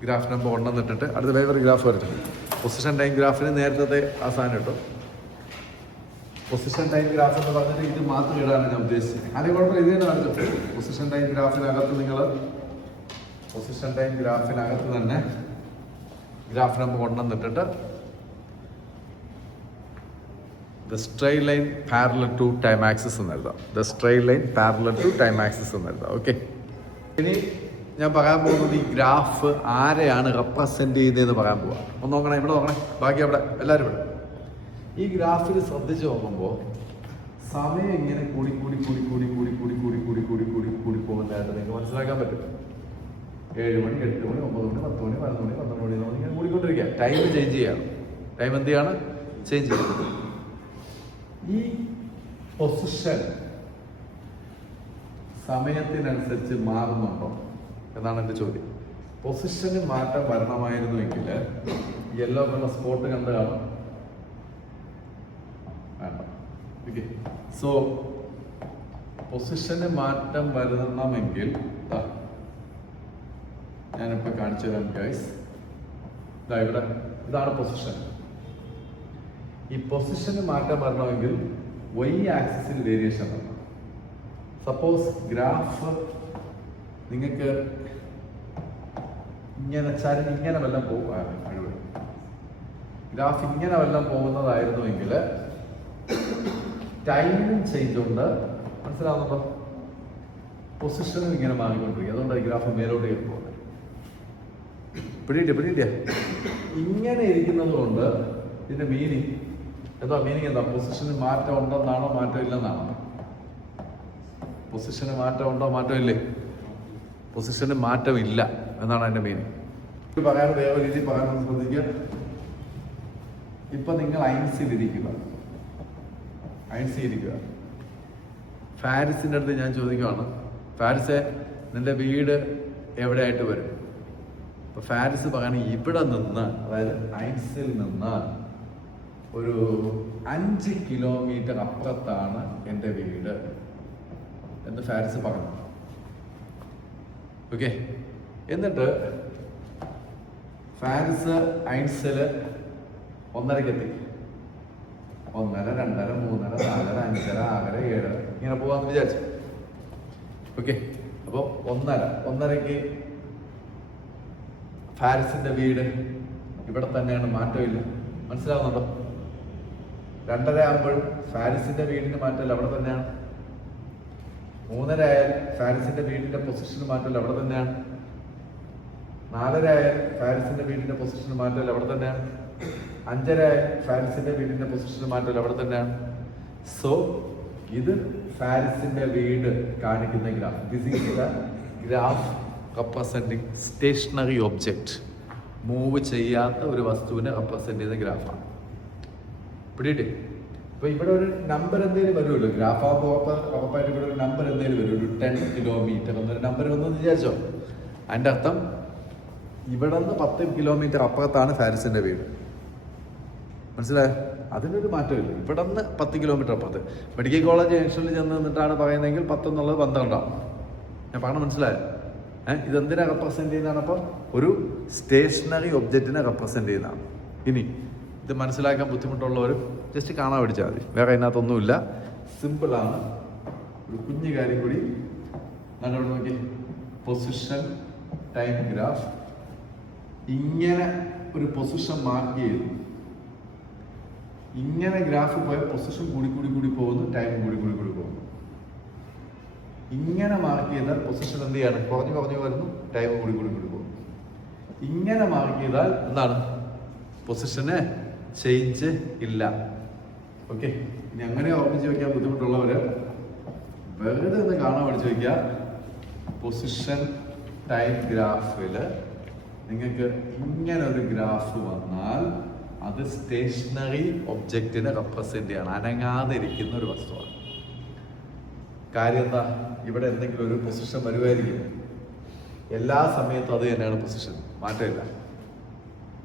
ഗ്രാഫ് നമ്പർ 1 എന്നിട്ടിട്ട് അടുത്ത വേറൊരു ഗ്രാഫ് വരച്ചിട്ട് പൊസിഷൻ ടൈം ഗ്രാഫിന് നേരത്തെ അവസാനം ഇട്ടു. പൊസിഷൻ ടൈം ഗ്രാഫ് എന്ന് പറഞ്ഞിട്ട് ഇത് മാത്രം ഇടാനാണ് ഞാൻ ഉദ്ദേശിച്ചത്. അതേ കുഴപ്പമില്ല, ഇത് തന്നെ കാണിച്ചിട്ട് പൊസിഷൻ ടൈം ഗ്രാഫിനകത്ത് നിങ്ങൾ പൊസിഷൻ ടൈം ഗ്രാഫിനകത്ത് തന്നെ ഗ്രാഫ് നമ്പർ 1 എന്നിട്ടിട്ട് the straight line parallel to time axis എന്ന് എഴുതാം. The straight line parallel to time axis എന്ന് എഴുതാം. ഓക്കെ, ഇനി ഞാൻ പറയാൻ പോകുന്നത് ഈ ഗ്രാഫ് ആരെയാണ് റെപ്രസെൻ്റ് ചെയ്യുന്നതെന്ന് പറയാൻ പോവാം. ഒന്ന് നോക്കണേ, ഇവിടെ നോക്കണേ, ബാക്കി അവിടെ എല്ലാവരും ഇവിടെ. ഈ ഗ്രാഫിൽ ശ്രദ്ധിച്ച് നോക്കുമ്പോൾ സമയം ഇങ്ങനെ കൂടി കൂടി കൂടി കൂടി കൂടി കൂടി കൂടി കൂടി കൂടി കൂടി കൂടി പോകുന്നതായിട്ട് നിങ്ങൾക്ക് മനസ്സിലാക്കാൻ പറ്റും. 7 മണി, 8 മണി, 9 മണി, 10 മണി, 11 മണി, 12 മണി നമ്മൾ ഇങ്ങനെ കൂടിക്കൊണ്ടിരിക്കുക. ടൈം ചേഞ്ച് ചെയ്യാണ്. ടൈം എന്ത് ചെയ്യാണ്? ചേഞ്ച് ചെയ്യുന്നത്. ഈ പൊസിഷൻ സമയത്തിനനുസരിച്ച് മാറുന്നുണ്ടോ എന്നാണ് എൻ്റെ ചോദ്യം. പൊസിഷന് മാറ്റം വരണമായിരുന്നുവെങ്കിൽ യെല്ലോ കളർ സ്പോട്ട് കണ്ട് കാണും വേണ്ട. ഓക്കെ, സോ പൊസിഷന് മാറ്റം വരണമെങ്കിൽ ഞാനിപ്പോൾ കാണിച്ചു തരാം ഗൈസ്. ഇവിടെ ഇതാണ് പൊസിഷൻ. ഈ പൊസിഷന് മാറ്റം വരണമെങ്കിൽ വൈ ആക്സിസിൽ വേരിയേഷൻ വരണം. സപ്പോസ് ഗ്രാഫ് നിങ്ങൾക്ക് ഇങ്ങനെ ചരിഞ്ഞ് ഇങ്ങനെ വല്ലതും പോകും, ഗ്രാഫ് ഇങ്ങനെ വല്ലതും പോകുന്നതായിരുന്നുവെങ്കിൽ ടൈമിനും ചേഞ്ച് ഉണ്ട്. മനസ്സിലാവുന്നുണ്ടോ? പൊസിഷനും ഇങ്ങനെ മാറിക്കൊണ്ടിരിക്കും. അതുകൊണ്ട് ഈ ഗ്രാഫ് മേലോട്ട് കയറി പോകുന്നത്. പിടിയിട്ട ഇങ്ങനെ ഇരിക്കുന്നത് കൊണ്ട് ഇതിന്റെ മീനിങ് എന്താ? മീനിങ് എന്താ? പൊസിഷന് മാറ്റം ഉണ്ടെന്നാണോ മാറ്റം ഇല്ലെന്നാണോ? പൊസിഷന് മാറ്റം ഉണ്ടോ മാറ്റം ഇല്ലേ? പൊസിഷന് മാറ്റമില്ല എന്നാണ് അതിന്റെ മീനിങ്. പറയാൻ വേറെ രീതി പറയാൻ ശ്രദ്ധിക്കുക. ഇപ്പൊ നിങ്ങൾ ഐൻസിലിരിക്കുക. ഫാരിസിന്റെ അടുത്ത് ഞാൻ ചോദിക്കുവാണ്, ഫാരിസെ നിന്റെ വീട് എവിടെയായിട്ട് വരും? അപ്പൊ ഫാരിസ് പറയാണ് ഇവിടെ നിന്ന്, അതായത് ഐൻസിൽ നിന്ന് ഒരു 5 കിലോമീറ്റർ അപ്പുറത്താണ് എൻ്റെ വീട് എന്ന് ഫാരിസ് പറഞ്ഞു. ഓക്കെ, എന്നിട്ട് ഫാരിസ് ഐൻസില് 1:30 എത്തി. 1:30, 2:30, 3:30, 4:30, 5:30, 6:30, 7:30 ഇങ്ങനെ പോവാന്ന് വിചാരിച്ചു. ഓക്കെ, അപ്പോൾ 1:30ക്ക് ഫാരിസിന്റെ വീട് ഇവിടെ തന്നെയാണ്, മാറ്റമില്ല. മനസ്സിലാവുന്നുണ്ടോ? 2:30 ആകുമ്പോഴും ഫാരിസിന്റെ വീടിന് മാറ്റമില്ല, അവിടെ തന്നെയാണ്. 3:30 ആയാൽ ഫാരിസിന്റെ വീടിന്റെ പൊസിഷന് മാറ്റമില്ല, അവിടെ തന്നെയാണ്. 4:30 ആയാൽ ഫാരിസിന്റെ വീടിന്റെ പൊസിഷന് മാറ്റമില്ല, അവിടെ തന്നെയാണ്. 5:30 ആയാൽ ഫാരിസിന്റെ വീടിന്റെ പൊസിഷന് മാറ്റമില്ല, അവിടെ തന്നെയാണ്. സോ ഇത് ഫാരിസിന്റെ വീട് കാണിക്കുന്ന graph. This is the graph representing stationary object. Move ചെയ്യാത്ത ഒരു വസ്തുവിനെ റെപ്രസെന്റ് ചെയ്യുന്ന ഗ്രാഫാണ്. പിടിയിട്ടേ. അപ്പൊ ഇവിടെ ഒരു നമ്പർ എന്തെങ്കിലും വരുമല്ലോ, ഗ്രാഫ് ഉറപ്പായിട്ട് ഇവിടെ ഒരു നമ്പർ എന്തെങ്കിലും വരും. ഒരു 10 കിലോമീറ്റർ എന്നൊരു നമ്പർ വന്നെന്ന് വിചാരിച്ചോ. അതിൻ്റെ അർത്ഥം ഇവിടെ നിന്ന് 10 കിലോമീറ്റർ അപ്പുറത്താണ് ഫാരിസിന്റെ വീട്. മനസ്സിലായോ? അതിനൊരു മാറ്റമില്ല. ഇവിടെ നിന്ന് 10 കിലോമീറ്റർ അപ്പുറത്ത്. മെഡിക്കൽ കോളേജ് ജംഗ്ഷനിൽ ചെന്ന് നിന്നിട്ടാണ് പറയുന്നതെങ്കിൽ 10 എന്നുള്ളത് 12 ആവും. ഞാൻ പറഞ്ഞ മനസ്സിലായോ? ഇതെന്തിനാ റെപ്രസെന്റ് ചെയ്യുന്നതാണ്? അപ്പം ഒരു സ്റ്റേഷനറി ഒബ്ജക്റ്റിനെ റെപ്രസെന്റ് ചെയ്യുന്നതാണ്. ഇനി ഇത് മനസ്സിലാക്കാൻ ബുദ്ധിമുട്ടുള്ളവർ ജസ്റ്റ് കാണാൻ പഠിച്ചാൽ മതി. വേറെ അതിനകത്തൊന്നുമില്ല, സിമ്പിളാണ്. ഒരു കുഞ്ഞു കാര്യം കൂടി നല്ലോണം നോക്കി. പൊസിഷൻ ടൈം ഗ്രാഫ് ഇങ്ങനെ ഒരു പൊസിഷൻ മാർക്ക് ചെയ്തു. ഇങ്ങനെ ഗ്രാഫ് പോയ പൊസിഷൻ കൂടി കൂടി കൂടി പോകുന്നു, ടൈം കൂടി കൂടി കൂടി പോകുന്നു. ഇങ്ങനെ മാർക്ക് ചെയ്താൽ പൊസിഷൻ എന്ത് ചെയ്യാണ്? കുറഞ്ഞു കുറഞ്ഞു വരുന്നു, ടൈം കൂടി കൂടി കൂടി പോകും. ഇങ്ങനെ മാർക്ക് ചെയ്താൽ എന്താണ്? പൊസിഷന് ചേഞ്ച് ഇല്ല. ഓക്കെ, ഇനി അങ്ങനെ ഓർമ്മിച്ച് വയ്ക്കാൻ ബുദ്ധിമുട്ടുള്ളവര് വെറുതെ ഒന്ന് കാണാൻ പഠിച്ചു വയ്ക്കുക. പൊസിഷൻ ടൈം ഗ്രാഫിൽ നിങ്ങൾക്ക് ഇങ്ങനെ ഒരു ഗ്രാഫ് വന്നാൽ അത് സ്റ്റേഷനറി ഒബ്ജക്റ്റിനെ റെപ്രസെന്റ് ചെയ്യണം. അനങ്ങാതെ ഇരിക്കുന്ന ഒരു വസ്തുവാണ്. കാര്യം എന്താ? ഇവിടെ എന്തെങ്കിലും ഒരു പൊസിഷൻ വരുമായിരിക്കും. എല്ലാ സമയത്തും അത് തന്നെയാണ് പൊസിഷൻ, മാറ്റമില്ല.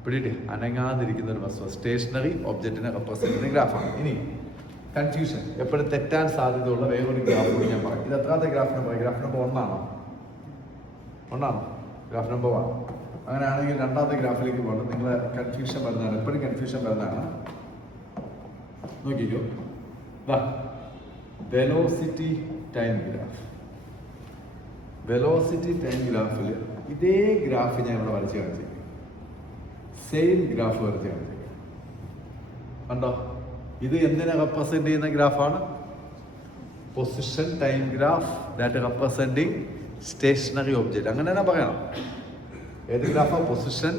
പിടിയിട്ട് അനങ്ങാതിരിക്കുന്ന ഒരു വസ്തു സ്റ്റേഷനറി ഒബ്ജക്റ്റിനെ റെപ്രസെന്റ് ചെയ്യുന്ന ഗ്രാഫാണ്. ഇനി കൺഫ്യൂഷൻ എപ്പോഴും തെറ്റാൻ സാധ്യതയുള്ള വേറൊരു ഗ്രാഫ് കൂടി ഞാൻ പറയും. ഇത് എത്രാമത്തെ ഗ്രാഫ് നമ്പർ? ഗ്രാഫ് നമ്പർ 1 ആണോ? Graph number 1. അങ്ങനെയാണെങ്കിൽ രണ്ടാമത്തെ ഗ്രാഫിലേക്ക് പോകണം. നിങ്ങൾ കൺഫ്യൂഷൻ വരുന്നതാണ്, എപ്പോഴും കൺഫ്യൂഷൻ വരുന്നതാണ്. നോക്കിക്കോ, velocity time graph. Velocity time ഗ്രാഫിൽ ഇതേ ഗ്രാഫ് ഞാൻ ഇവിടെ വരച്ച് കാണിച്ചേക്കും. സെയിം ഗ്രാഫ് വരച്ച് കാണിച്ചേക്കും. കണ്ടോ? ഇത് എന്തിനെ റെപ്രസെന്റ് ചെയ്യുന്ന ഗ്രാഫാണ്? Position time graph that representing stationary object. അങ്ങനെ തന്നെ പറയണം. ഏത് ഗ്രാഫാ? Position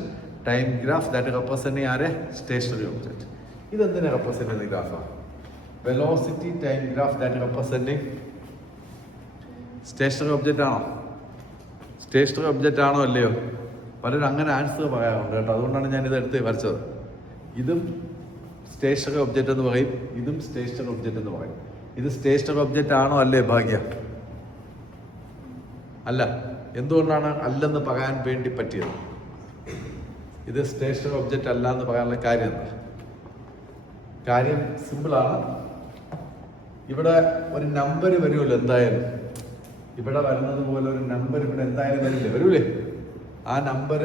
time graph that representing ആരെ? Stationary object. ഇതെന്തിനെ റെപ്രസെന്റ് ചെയ്യുന്ന ഗ്രാഫാണ്? Velocity time graph that representing stationary object ആണോ? സ്റ്റേഷനറി ഒബ്ജക്റ്റ് ആണോ അല്ലയോ? പലരും അങ്ങനെ ആൻസർ പറയാറുണ്ട് കേട്ടോ. അതുകൊണ്ടാണ് ഞാൻ ഇത് എടുത്ത് വരച്ചത്. ഇതും സ്റ്റേഷനറി ഒബ്ജക്റ്റ് എന്ന് പറയും, ഇതും സ്റ്റേഷനറി ഒബ്ജക്റ്റ് എന്ന് പറയും. ഇത് സ്റ്റേഷനറി ഒബ്ജക്റ്റ് ആണോ അല്ലേ ഭാഗ്യ? അല്ല. എന്തുകൊണ്ടാണ് അല്ലെന്ന് പറയാൻ വേണ്ടി പറ്റിയത്? ഇത് സ്റ്റേഷനറി ഒബ്ജക്റ്റ് അല്ല എന്ന് പറയാനുള്ള കാര്യം എന്താ? കാര്യം സിമ്പിളാണ്. ഇവിടെ ഒരു നമ്പർ വരുമല്ലോ എന്തായാലും. ഇവിടെ വരുന്നത് പോലെ ഒരു നമ്പർ ഇവിടെ എന്തായാലും വരില്ലേ? വരൂലേ? ആ നമ്പർ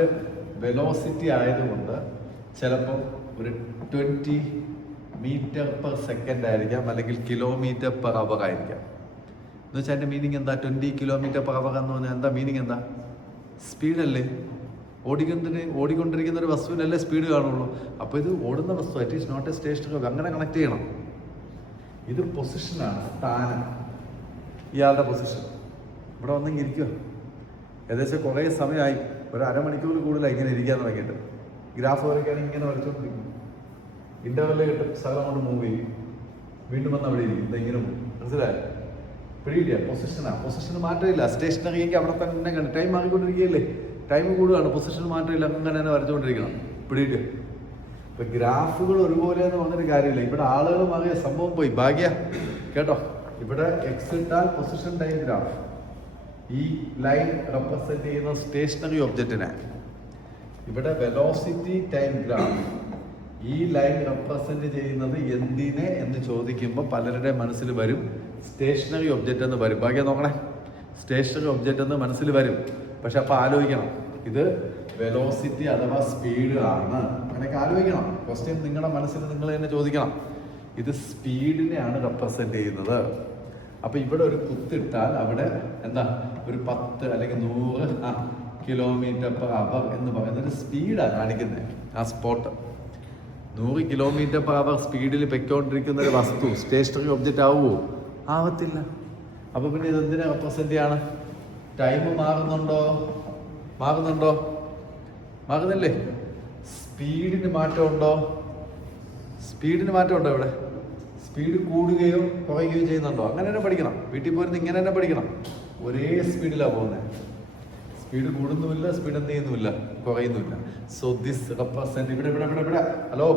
വെലോസിറ്റി ആയതുകൊണ്ട് ചിലപ്പോൾ ഒരു 20 മീറ്റർ പെർ സെക്കൻഡ് ആയിരിക്കാം, അല്ലെങ്കിൽ കിലോമീറ്റർ പെർ അവർ ആയിരിക്കാം. എന്ന് വെച്ചാൽ അതിൻ്റെ മീനിങ് എന്താ? 20 കിലോമീറ്റർ പെർ അവർ എന്ന് പറഞ്ഞാൽ എന്താ മീനിങ്? എന്താ? സ്പീഡല്ലേ? ഓടിക്കൊണ്ടിരിക്കുന്ന ഒരു വസ്തുവിനല്ലേ സ്പീഡ് കാണുള്ളൂ. അപ്പോൾ ഇത് ഓടുന്ന വസ്തു, it is not a stationary. അങ്ങനെ കണക്ട് ചെയ്യണം. ഇത് പൊസിഷനാണ്, സ്ഥാനം. ഇയാളുടെ പൊസിഷൻ ഇവിടെ വന്നെങ്കിൽ ഇരിക്കുക. ഏകദേശം കുറേ സമയമായി, ഒരു അരമണിക്കൂർ കൂടുതലായി ഇങ്ങനെ ഇരിക്കാൻ തുടങ്ങിയിട്ട്. ഗ്രാഫ് വരയ്ക്കുകയാണെങ്കിൽ ഇങ്ങനെ വരച്ചോണ്ടിരിക്കും. ഇന്റർവെല്ല് കിട്ടും, സ്ഥലം കൊണ്ട് മൂവ് ചെയ്യും, വീണ്ടും വന്ന് അവിടെ ഇരിക്കും. ഇങ്ങനെ പോകും. മനസ്സിലായോ? പിടിയില്ല. പൊസിഷന് മാറ്റമില്ല. സ്റ്റേഷനറി എങ്കിൽ അവിടെ തന്നെ കണ്ട് ടൈം മാറിക്കൊണ്ടിരിക്കുകയല്ലേ? ടൈം കൂടുകയാണ്, പൊസിഷന് മാറ്റമില്ല. അങ്ങനെ തന്നെ വരച്ചുകൊണ്ടിരിക്കണം. പിടിയില്ല. ഇപ്പൊ ഗ്രാഫുകൾ ഒരുപോലെ എന്ന് പറഞ്ഞൊരു കാര്യമില്ല. ഇവിടെ ആളുകൾ മാറിയ സംഭവം പോയി. ഭാഗ്യ കേട്ടോ. ഇവിടെ എക്സ് ഇട്ടാൽ പൊസിഷൻ ടൈം ഗ്രാഫ്. ഈ ലൈൻ റെപ്രസെന്റ് ചെയ്യുന്ന സ്റ്റേഷനറി ഒബ്ജക്റ്റിനെ. ഇവിടെ വെലോസിറ്റി ടൈം ഗ്രാഫ്. ഈ ലൈൻ റെപ്രസെന്റ് ചെയ്യുന്നത് എന്തിനെ എന്ന് ചോദിക്കുമ്പോൾ പലരുടെ മനസ്സിൽ വരും സ്റ്റേഷനറി ഒബ്ജക്റ്റ് എന്ന് വരും. ഭാഗ്യ നോക്കണേ, സ്റ്റേഷനറി ഒബ്ജക്റ്റ് എന്ന് മനസ്സിൽ വരും. പക്ഷെ അപ്പൊ ആലോചിക്കണം, ഇത് വെലോസിറ്റി അഥവാ സ്പീഡ് ആണ്. അങ്ങനെയൊക്കെ ആലോചിക്കണം. ക്വസ്റ്റ്യൻ നിങ്ങളുടെ മനസ്സിൽ നിങ്ങൾ തന്നെ ചോദിക്കണം. ഇത് സ്പീഡിനെയാണ് റെപ്രസെന്റ് ചെയ്യുന്നത്. അപ്പൊ ഇവിടെ ഒരു കുത്തിട്ടാൽ അവിടെ എന്താ ഒരു 10 അല്ലെങ്കിൽ 100 കിലോമീറ്റർ പെർ അവർ എന്ന് പറയുന്നത് സ്പീഡാണ് കാണിക്കുന്നത്. ആ സ്പോട്ട് 100 കിലോമീറ്റർ പെർ അവർ സ്പീഡിൽ പൊയ്ക്കൊണ്ടിരിക്കുന്ന ഒരു വസ്തു സ്റ്റേഷനറി ഒബ്ജക്റ്റ് ആവുമോ? ആവത്തില്ല. അപ്പൊ പിന്നെ ഇതെന്തിനെ റെപ്രസെന്റ് ചെയ്യാണ്? ടൈം മാറുന്നുണ്ടോ? മാറുന്നില്ലേ? സ്പീഡിന് മാറ്റമുണ്ടോ? ഇവിടെ സ്പീഡ് കൂടുകയോ കുറയുകയോ ചെയ്യുന്നുണ്ടോ? അങ്ങനെ തന്നെ പഠിക്കണം. വീട്ടിൽ പോയിരുന്ന് ഇങ്ങനെ തന്നെ പഠിക്കണം. ഒരേ സ്പീഡിലാണ് പോകുന്നത്. സ്പീഡ് കൂടുന്നുമില്ല, സ്പീഡ് എന്ത് ചെയ്യുന്നുമില്ല, കുറയുന്നുമില്ല. സോ ദിസ് റെപ്രസെന്റ് ഇവിടെ hello,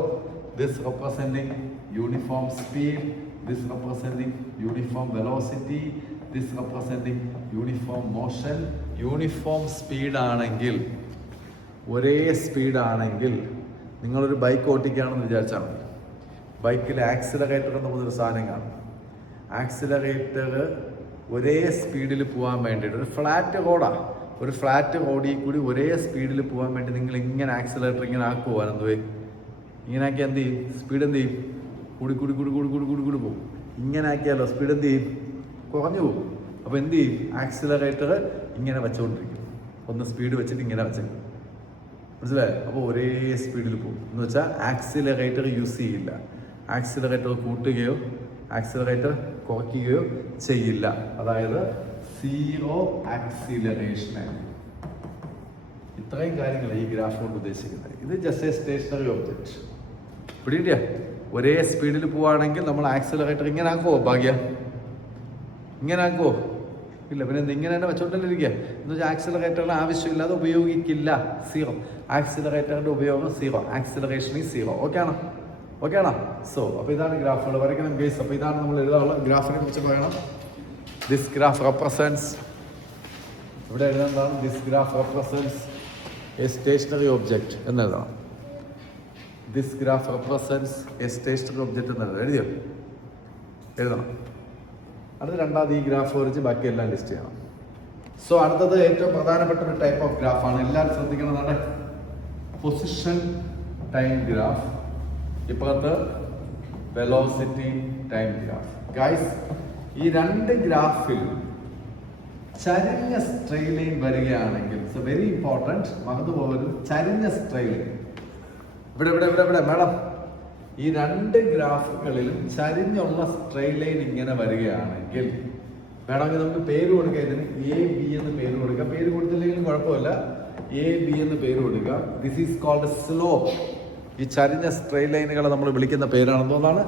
this representing uniform speed, this representing uniform velocity, this representing uniform motion. Uniform സ്പീഡാണെങ്കിൽ, ഒരേ സ്പീഡാണെങ്കിൽ നിങ്ങളൊരു ബൈക്ക് ഓട്ടിക്കുകയാണെന്ന് വിചാരിച്ചാൽ മതി. ബൈക്കിൽ ആക്സിലറേറ്റർ എന്ന് പറഞ്ഞൊരു സാധനം കാണും. ആക്സിലറേറ്റർ ഒരേ സ്പീഡിൽ പോകാൻ വേണ്ടിയിട്ട്, ഒരു ഫ്ലാറ്റ് റോഡിൽ കൂടി ഒരേ സ്പീഡിൽ പോകാൻ വേണ്ടി നിങ്ങൾ ഇങ്ങനെ ആക്സിലറേറ്റർ ഇങ്ങനെ ആക്കുവാൻ എന്തുവേ, ഇങ്ങനെ ആക്കിയാൽ എന്ത് ചെയ്യും? സ്പീഡ് എന്ത് ചെയ്യും? കൂടി പോകും. ഇങ്ങനെ ആക്കിയാലോ സ്പീഡ് എന്ത് ചെയ്യും? കുറഞ്ഞു പോകും. അപ്പോൾ എന്ത് ചെയ്യും? ആക്സിലറേറ്റർ ഇങ്ങനെ വെച്ചുകൊണ്ടിരിക്കും. ഒന്ന് സ്പീഡ് വെച്ചിട്ട് ഇങ്ങനെ വെച്ചേക്കും. മനസ്സിലായോ? അപ്പോൾ ഒരേ സ്പീഡിൽ പോകും. എന്ന് വെച്ചാൽ ആക്സിലറേറ്റർ യൂസ് ചെയ്യില്ല. ആക്സിലറേറ്റർ കൂട്ടുകയോ ആക്സിലറേറ്റർ കുറയ്ക്കുകയോ ചെയ്യില്ല. അതായത് സീറോ ആക്സിലറേഷൻ ആയിരിക്കും. ഇത്രയും കാര്യങ്ങൾ ഈ ഗ്രാഫ് കൊണ്ട് ഉദ്ദേശിക്കുന്നത്. ഇത് ജസ്റ്റ് എ സ്റ്റേഷനറി ഒബ്ജക്റ്റ്. പിടികിട്ടിയ ഒരേ സ്പീഡിൽ പോവുകയാണെങ്കിൽ നമ്മൾ ആക്സിലറേറ്റർ ഇങ്ങനെ ആക്കുമോ? ഭാഗ്യ ഇങ്ങനെ ആക്കുമോ? ഇല്ല. പിന്നെ ഇങ്ങനെ തന്നെ വെച്ചോണ്ടല്ലിരിക്കുക. എന്ന് വെച്ചാൽ ആക്സിലറേറ്ററിന് ആവശ്യമില്ലാതെ ഉപയോഗിക്കില്ല. സീറോ. ആക്സിലറേറ്ററിന്റെ ഉപയോഗം സീറോ. ആക്സിലറേഷൻ ഈ സീറോ. ഓക്കെ ആണോ? ഓക്കെ ആണോ? സോ അപ്പോൾ ഇതാണ് ഗ്രാഫുകൾ വരയ്ക്കണം ഗേസ്. അപ്പോൾ ഇതാണ് നമ്മൾ എഴുതാനുള്ള ഗ്രാഫിനെ കുറിച്ച് പറയണം. ദിസ് ഗ്രാഫ് റെപ്രസെൻറ്റ്സ്, ഇവിടെ എഴുതുന്നതാണ് this graph represents a stationary object എന്നെഴുതണം. This graph represents a stationary object എന്നെഴുതാം. എഴുതിയോ? എഴുതണം. അടുത്ത രണ്ടാമത് ഈ ഗ്രാഫ് വരച്ച് ബാക്കി എല്ലാം ലിസ്റ്റ് ചെയ്യണം. സോ അടുത്തത് ഏറ്റവും പ്രധാനപ്പെട്ട ഒരു ടൈപ്പ് ഓഫ് ഗ്രാഫാണ്. എല്ലാവരും ശ്രദ്ധിക്കുന്നതാണ് പൊസിഷൻ ടൈം ഗ്രാഫ്. ഇപ്പോഴത്തെ വെലോസിറ്റി ടൈം ഗ്രാഫ്. ഗൈസ്, ഈ രണ്ട് ഗ്രാഫിൽ ചരിഞ്ഞ സ്ട്രെയിറ്റ് ലൈൻ വരികയാണെങ്കിൽ ഇറ്റ്സ് വെരി ഇമ്പോർട്ടൻറ്റ്, മറന്നുപോകരുത്. ചരിഞ്ഞ സ്ട്രെയിറ്റ് ലൈൻ ഇവിടെ ഇവിടെ ഇവിടെ ഇവിടെ മേഡം, ഈ രണ്ട് ഗ്രാഫുകളിലും ചരിഞ്ഞുള്ള സ്ട്രെയിറ്റ് ലൈൻ ഇങ്ങനെ വരികയാണെങ്കിൽ വേണമെങ്കിൽ നമുക്ക് പേര് കൊടുക്കുക. ഇതിന് എ ബി എന്ന് പേര് കൊടുക്കുക. പേര് കൊടുത്തില്ലെങ്കിലും കുഴപ്പമില്ല. എ ബി എന്ന് പേര് കൊടുക്കുക. This is called slope. ഈ ചരിഞ്ഞ സ്ട്രെയിറ്റ് ലൈനുകളെ നമ്മൾ വിളിക്കുന്ന പേരാണ് എന്താണ്?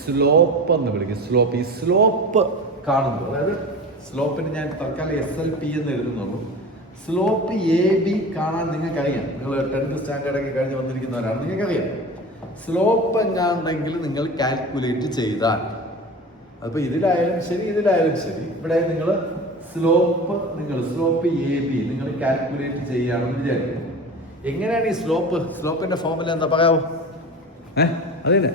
സ്ലോപ്പ് എന്ന് വിളിക്കും. സ്ലോപ്പ്. ഈ സ്ലോപ്പ് കാണുമ്പോൾ, അതായത് സ്ലോപ്പിന് ഞാൻ തൽക്കാലം SLP എന്ന് എഴുതുന്നുള്ളൂ. സ്ലോപ്പ് എ ബി കാണാൻ നിങ്ങൾക്കറിയാം. നിങ്ങൾ 10th സ്റ്റാൻഡേർഡൊക്കെ കഴിഞ്ഞ് വന്നിരിക്കുന്നവരാണ്, നിങ്ങൾക്കറിയാം. സ്ലോപ്പ് എങ്ങാണ്ടെങ്കിൽ നിങ്ങൾ കാൽക്കുലേറ്റ് ചെയ്താൽ, അപ്പോൾ ഇതിലായാലും ശരി ഇതിലായാലും ശരി, ഇവിടെ നിങ്ങൾ സ്ലോപ്പ് എ ബി നിങ്ങൾ കാൽക്കുലേറ്റ് ചെയ്യുകയാണെന്ന് വിചാരിക്കും. എങ്ങനെയാണ് ഈ സ്ലോപ്പിന്റെ ഫോർമുല എന്താ പറയാവോ? അതിന്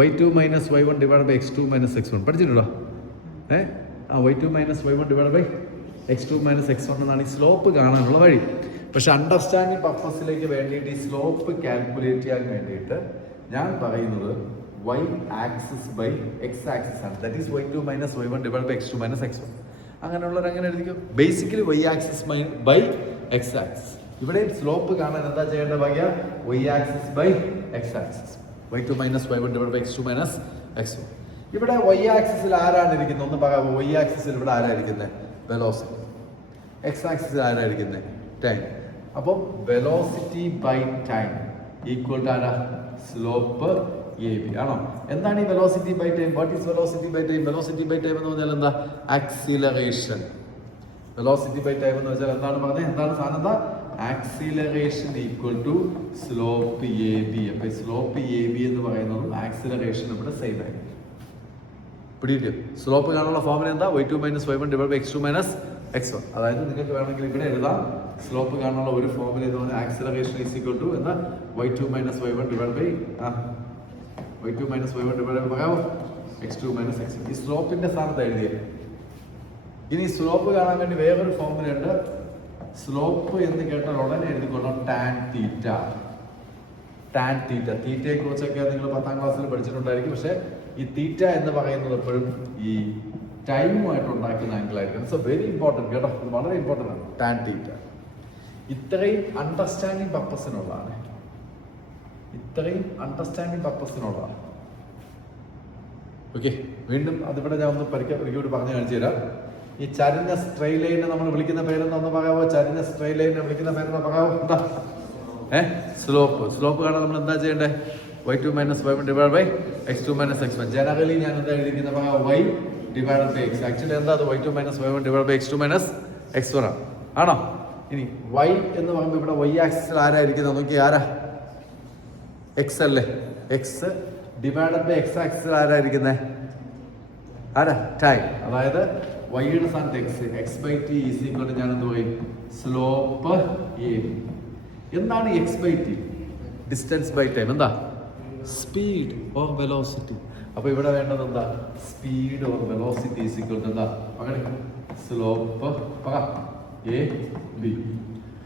y2 minus y1 divide by x2 minus x1 പഠിച്ചിട്ടുണ്ടോ? y2 minus y1 divide by x2 minus x1 എന്നാണ് ഈ സ്ലോപ്പ് കാണാനുള്ള വഴി. പക്ഷെ അണ്ടർസ്റ്റാൻഡിങ് പർപ്പസിലേക്ക് വേണ്ടിയിട്ട് ഈ സ്ലോപ്പ് കാൽക്കുലേറ്റ് ചെയ്യാൻ വേണ്ടിയിട്ട് ഞാൻ പറയുന്നത് y axis by x axis ആണ്. That is y2 minus y1 divide by x2 minus x1. അങ്ങനെയുള്ളവർ അങ്ങനെ എഴുതിക്കും. Basically y axis by x axis. ഇവിടെ സ്ലോപ്പ് കാണാൻ എന്താ ചെയ്യേണ്ട Bhagya? y axis by x axis. y2 minus y1 divide by x2 minus x1. ഇവിടെ y ആക്സിസിൽ ആരാണ് ഇരിക്കുന്നത്? ഒന്ന് പറയാമോ? y ആക്സിസിൽ ഇവിടെ ആരായിരിക്കുന്നത്? വെലോസിറ്റി. x ആക്സിസിൽ ആരായിരിക്കുന്നത്? ടൈം. അപ്പം velocity by time equal to ആരാ? സ്ലോപ്പ് എ ബി ആണോ? എന്താണ് ഈ velocity by time? What is velocity by time? Velocity by time എന്ന് പറഞ്ഞാൽ എന്താ? ആക്സിലറേഷൻ. വെലോസിറ്റി ബൈ ടൈം എന്ന് വെച്ചാൽ എന്താണ് പറഞ്ഞത്? എന്താണ് സാധനം? എന്താ? Acceleration equal to slope A B. അപ്പൊ സ്ലോപ്പ് എ ബി എന്ന് പറയുന്നത് ആക്സിലറേഷൻ ഇവിടെ സെയിം ആയിരിക്കും. പിടിയിട്ട് സ്ലോപ്പ് കാണാനുള്ള ഫോർമുല എന്താ? y2 minus y1 divide by x2 minus x1. അതായത് നിങ്ങൾക്ക് വേണമെങ്കിൽ ഇവിടെ എഴുതാം. സ്ലോപ്പ് കാണാനുള്ള ഒരു ഫോർമുല എന്ന് പറഞ്ഞാൽ ആക്സിലറേഷൻ ഈസ് ഈക്വൽ ടു എന്താ? y2 minus y1 divide by y2 minus y1 divide by x2 minus x1. ഈ സ്ലോപ്പിന്റെ സ്ഥാനത്ത് എഴുതിയത്. ഇനി സ്ലോപ്പ് കാണാൻ വേണ്ടി വേറൊരു ഫോർമുല ഉണ്ട്. സ്ലോപ്പ് എന്ന് കേട്ടാൽ ഉടനെ എഴുതിക്കൊള്ളാം ടാൻ തീറ്റ. Tan theta. തീറ്റയെ കുറിച്ചൊക്കെ നിങ്ങൾ 10ാം ക്ലാസ്സിൽ പഠിച്ചിട്ടുണ്ടായിരിക്കും. പക്ഷെ ഈ തീറ്റ എന്ന് പറയുന്നത് എപ്പോഴും ഈ ടൈമുമായിട്ട് ഉണ്ടാക്കുന്ന ആംഗിളായിരിക്കും. സോ വെരി ഇമ്പോർട്ടൻറ്റ് കേട്ടോ. ഇത് വളരെ ഇമ്പോർട്ടൻ്റ് ആണ് ടാൻ തീറ്റ. ഇത്രയും അണ്ടർസ്റ്റാൻഡിങ് പർപ്പസിനുള്ളതാണ്. ഓക്കെ, വീണ്ടും അതിവിടെ ഞാൻ ഒന്ന് പരിക്കൂടി പറഞ്ഞു കാണിച്ചു തരാം. ഈ ചരിഞ്ഞ സ്ട്രെയിറ്റ് ലൈനെ നമ്മൾ വിളിക്കുന്ന പേരെന്ന് പറയാമോ? ചരിഞ്ഞ സ്ട്രെയിറ്റ് ലൈനെ വിളിക്കുന്ന പേരെന്ന് പറയാമോ? എന്താ? സ്ലോപ്പ് കാണാൻ നമ്മൾ എന്താ ചെയ്യേണ്ടേ? y2 minus y1 divide by x2 minus x1. Generally ഞാൻ എന്താ എഴുതിയിരിക്കുന്നത് പറയാം? y divide by x. Actually എന്താ അത്? y2 minus y1 divide by x2 minus x1 ആണ്. ആണോ? ഇനി y എന്ന് പറയുമ്പോൾ ഇവിടെ y ആക്സിസിൽ ആരായിരിക്കുന്നത്? നോക്കി, ആരാ? x അല്ലേ? x ഡിവൈഡ് ബൈ x ആക്സിസിൽ ആരായിരിക്കുന്നത്? ആരാ? ടൈം. അതായത് വൈയുടെ സ്ഥാനത്ത് x by T is equal to ഞാൻ എന്ത് പറയും? Slope A B. എന്താണ് x by T? Distance by time. എന്താ? Speed or velocity. അപ്പൊ ഇവിടെ വേണ്ടത് എന്താ? Speed or velocity is equal to എന്താ? Slope A B.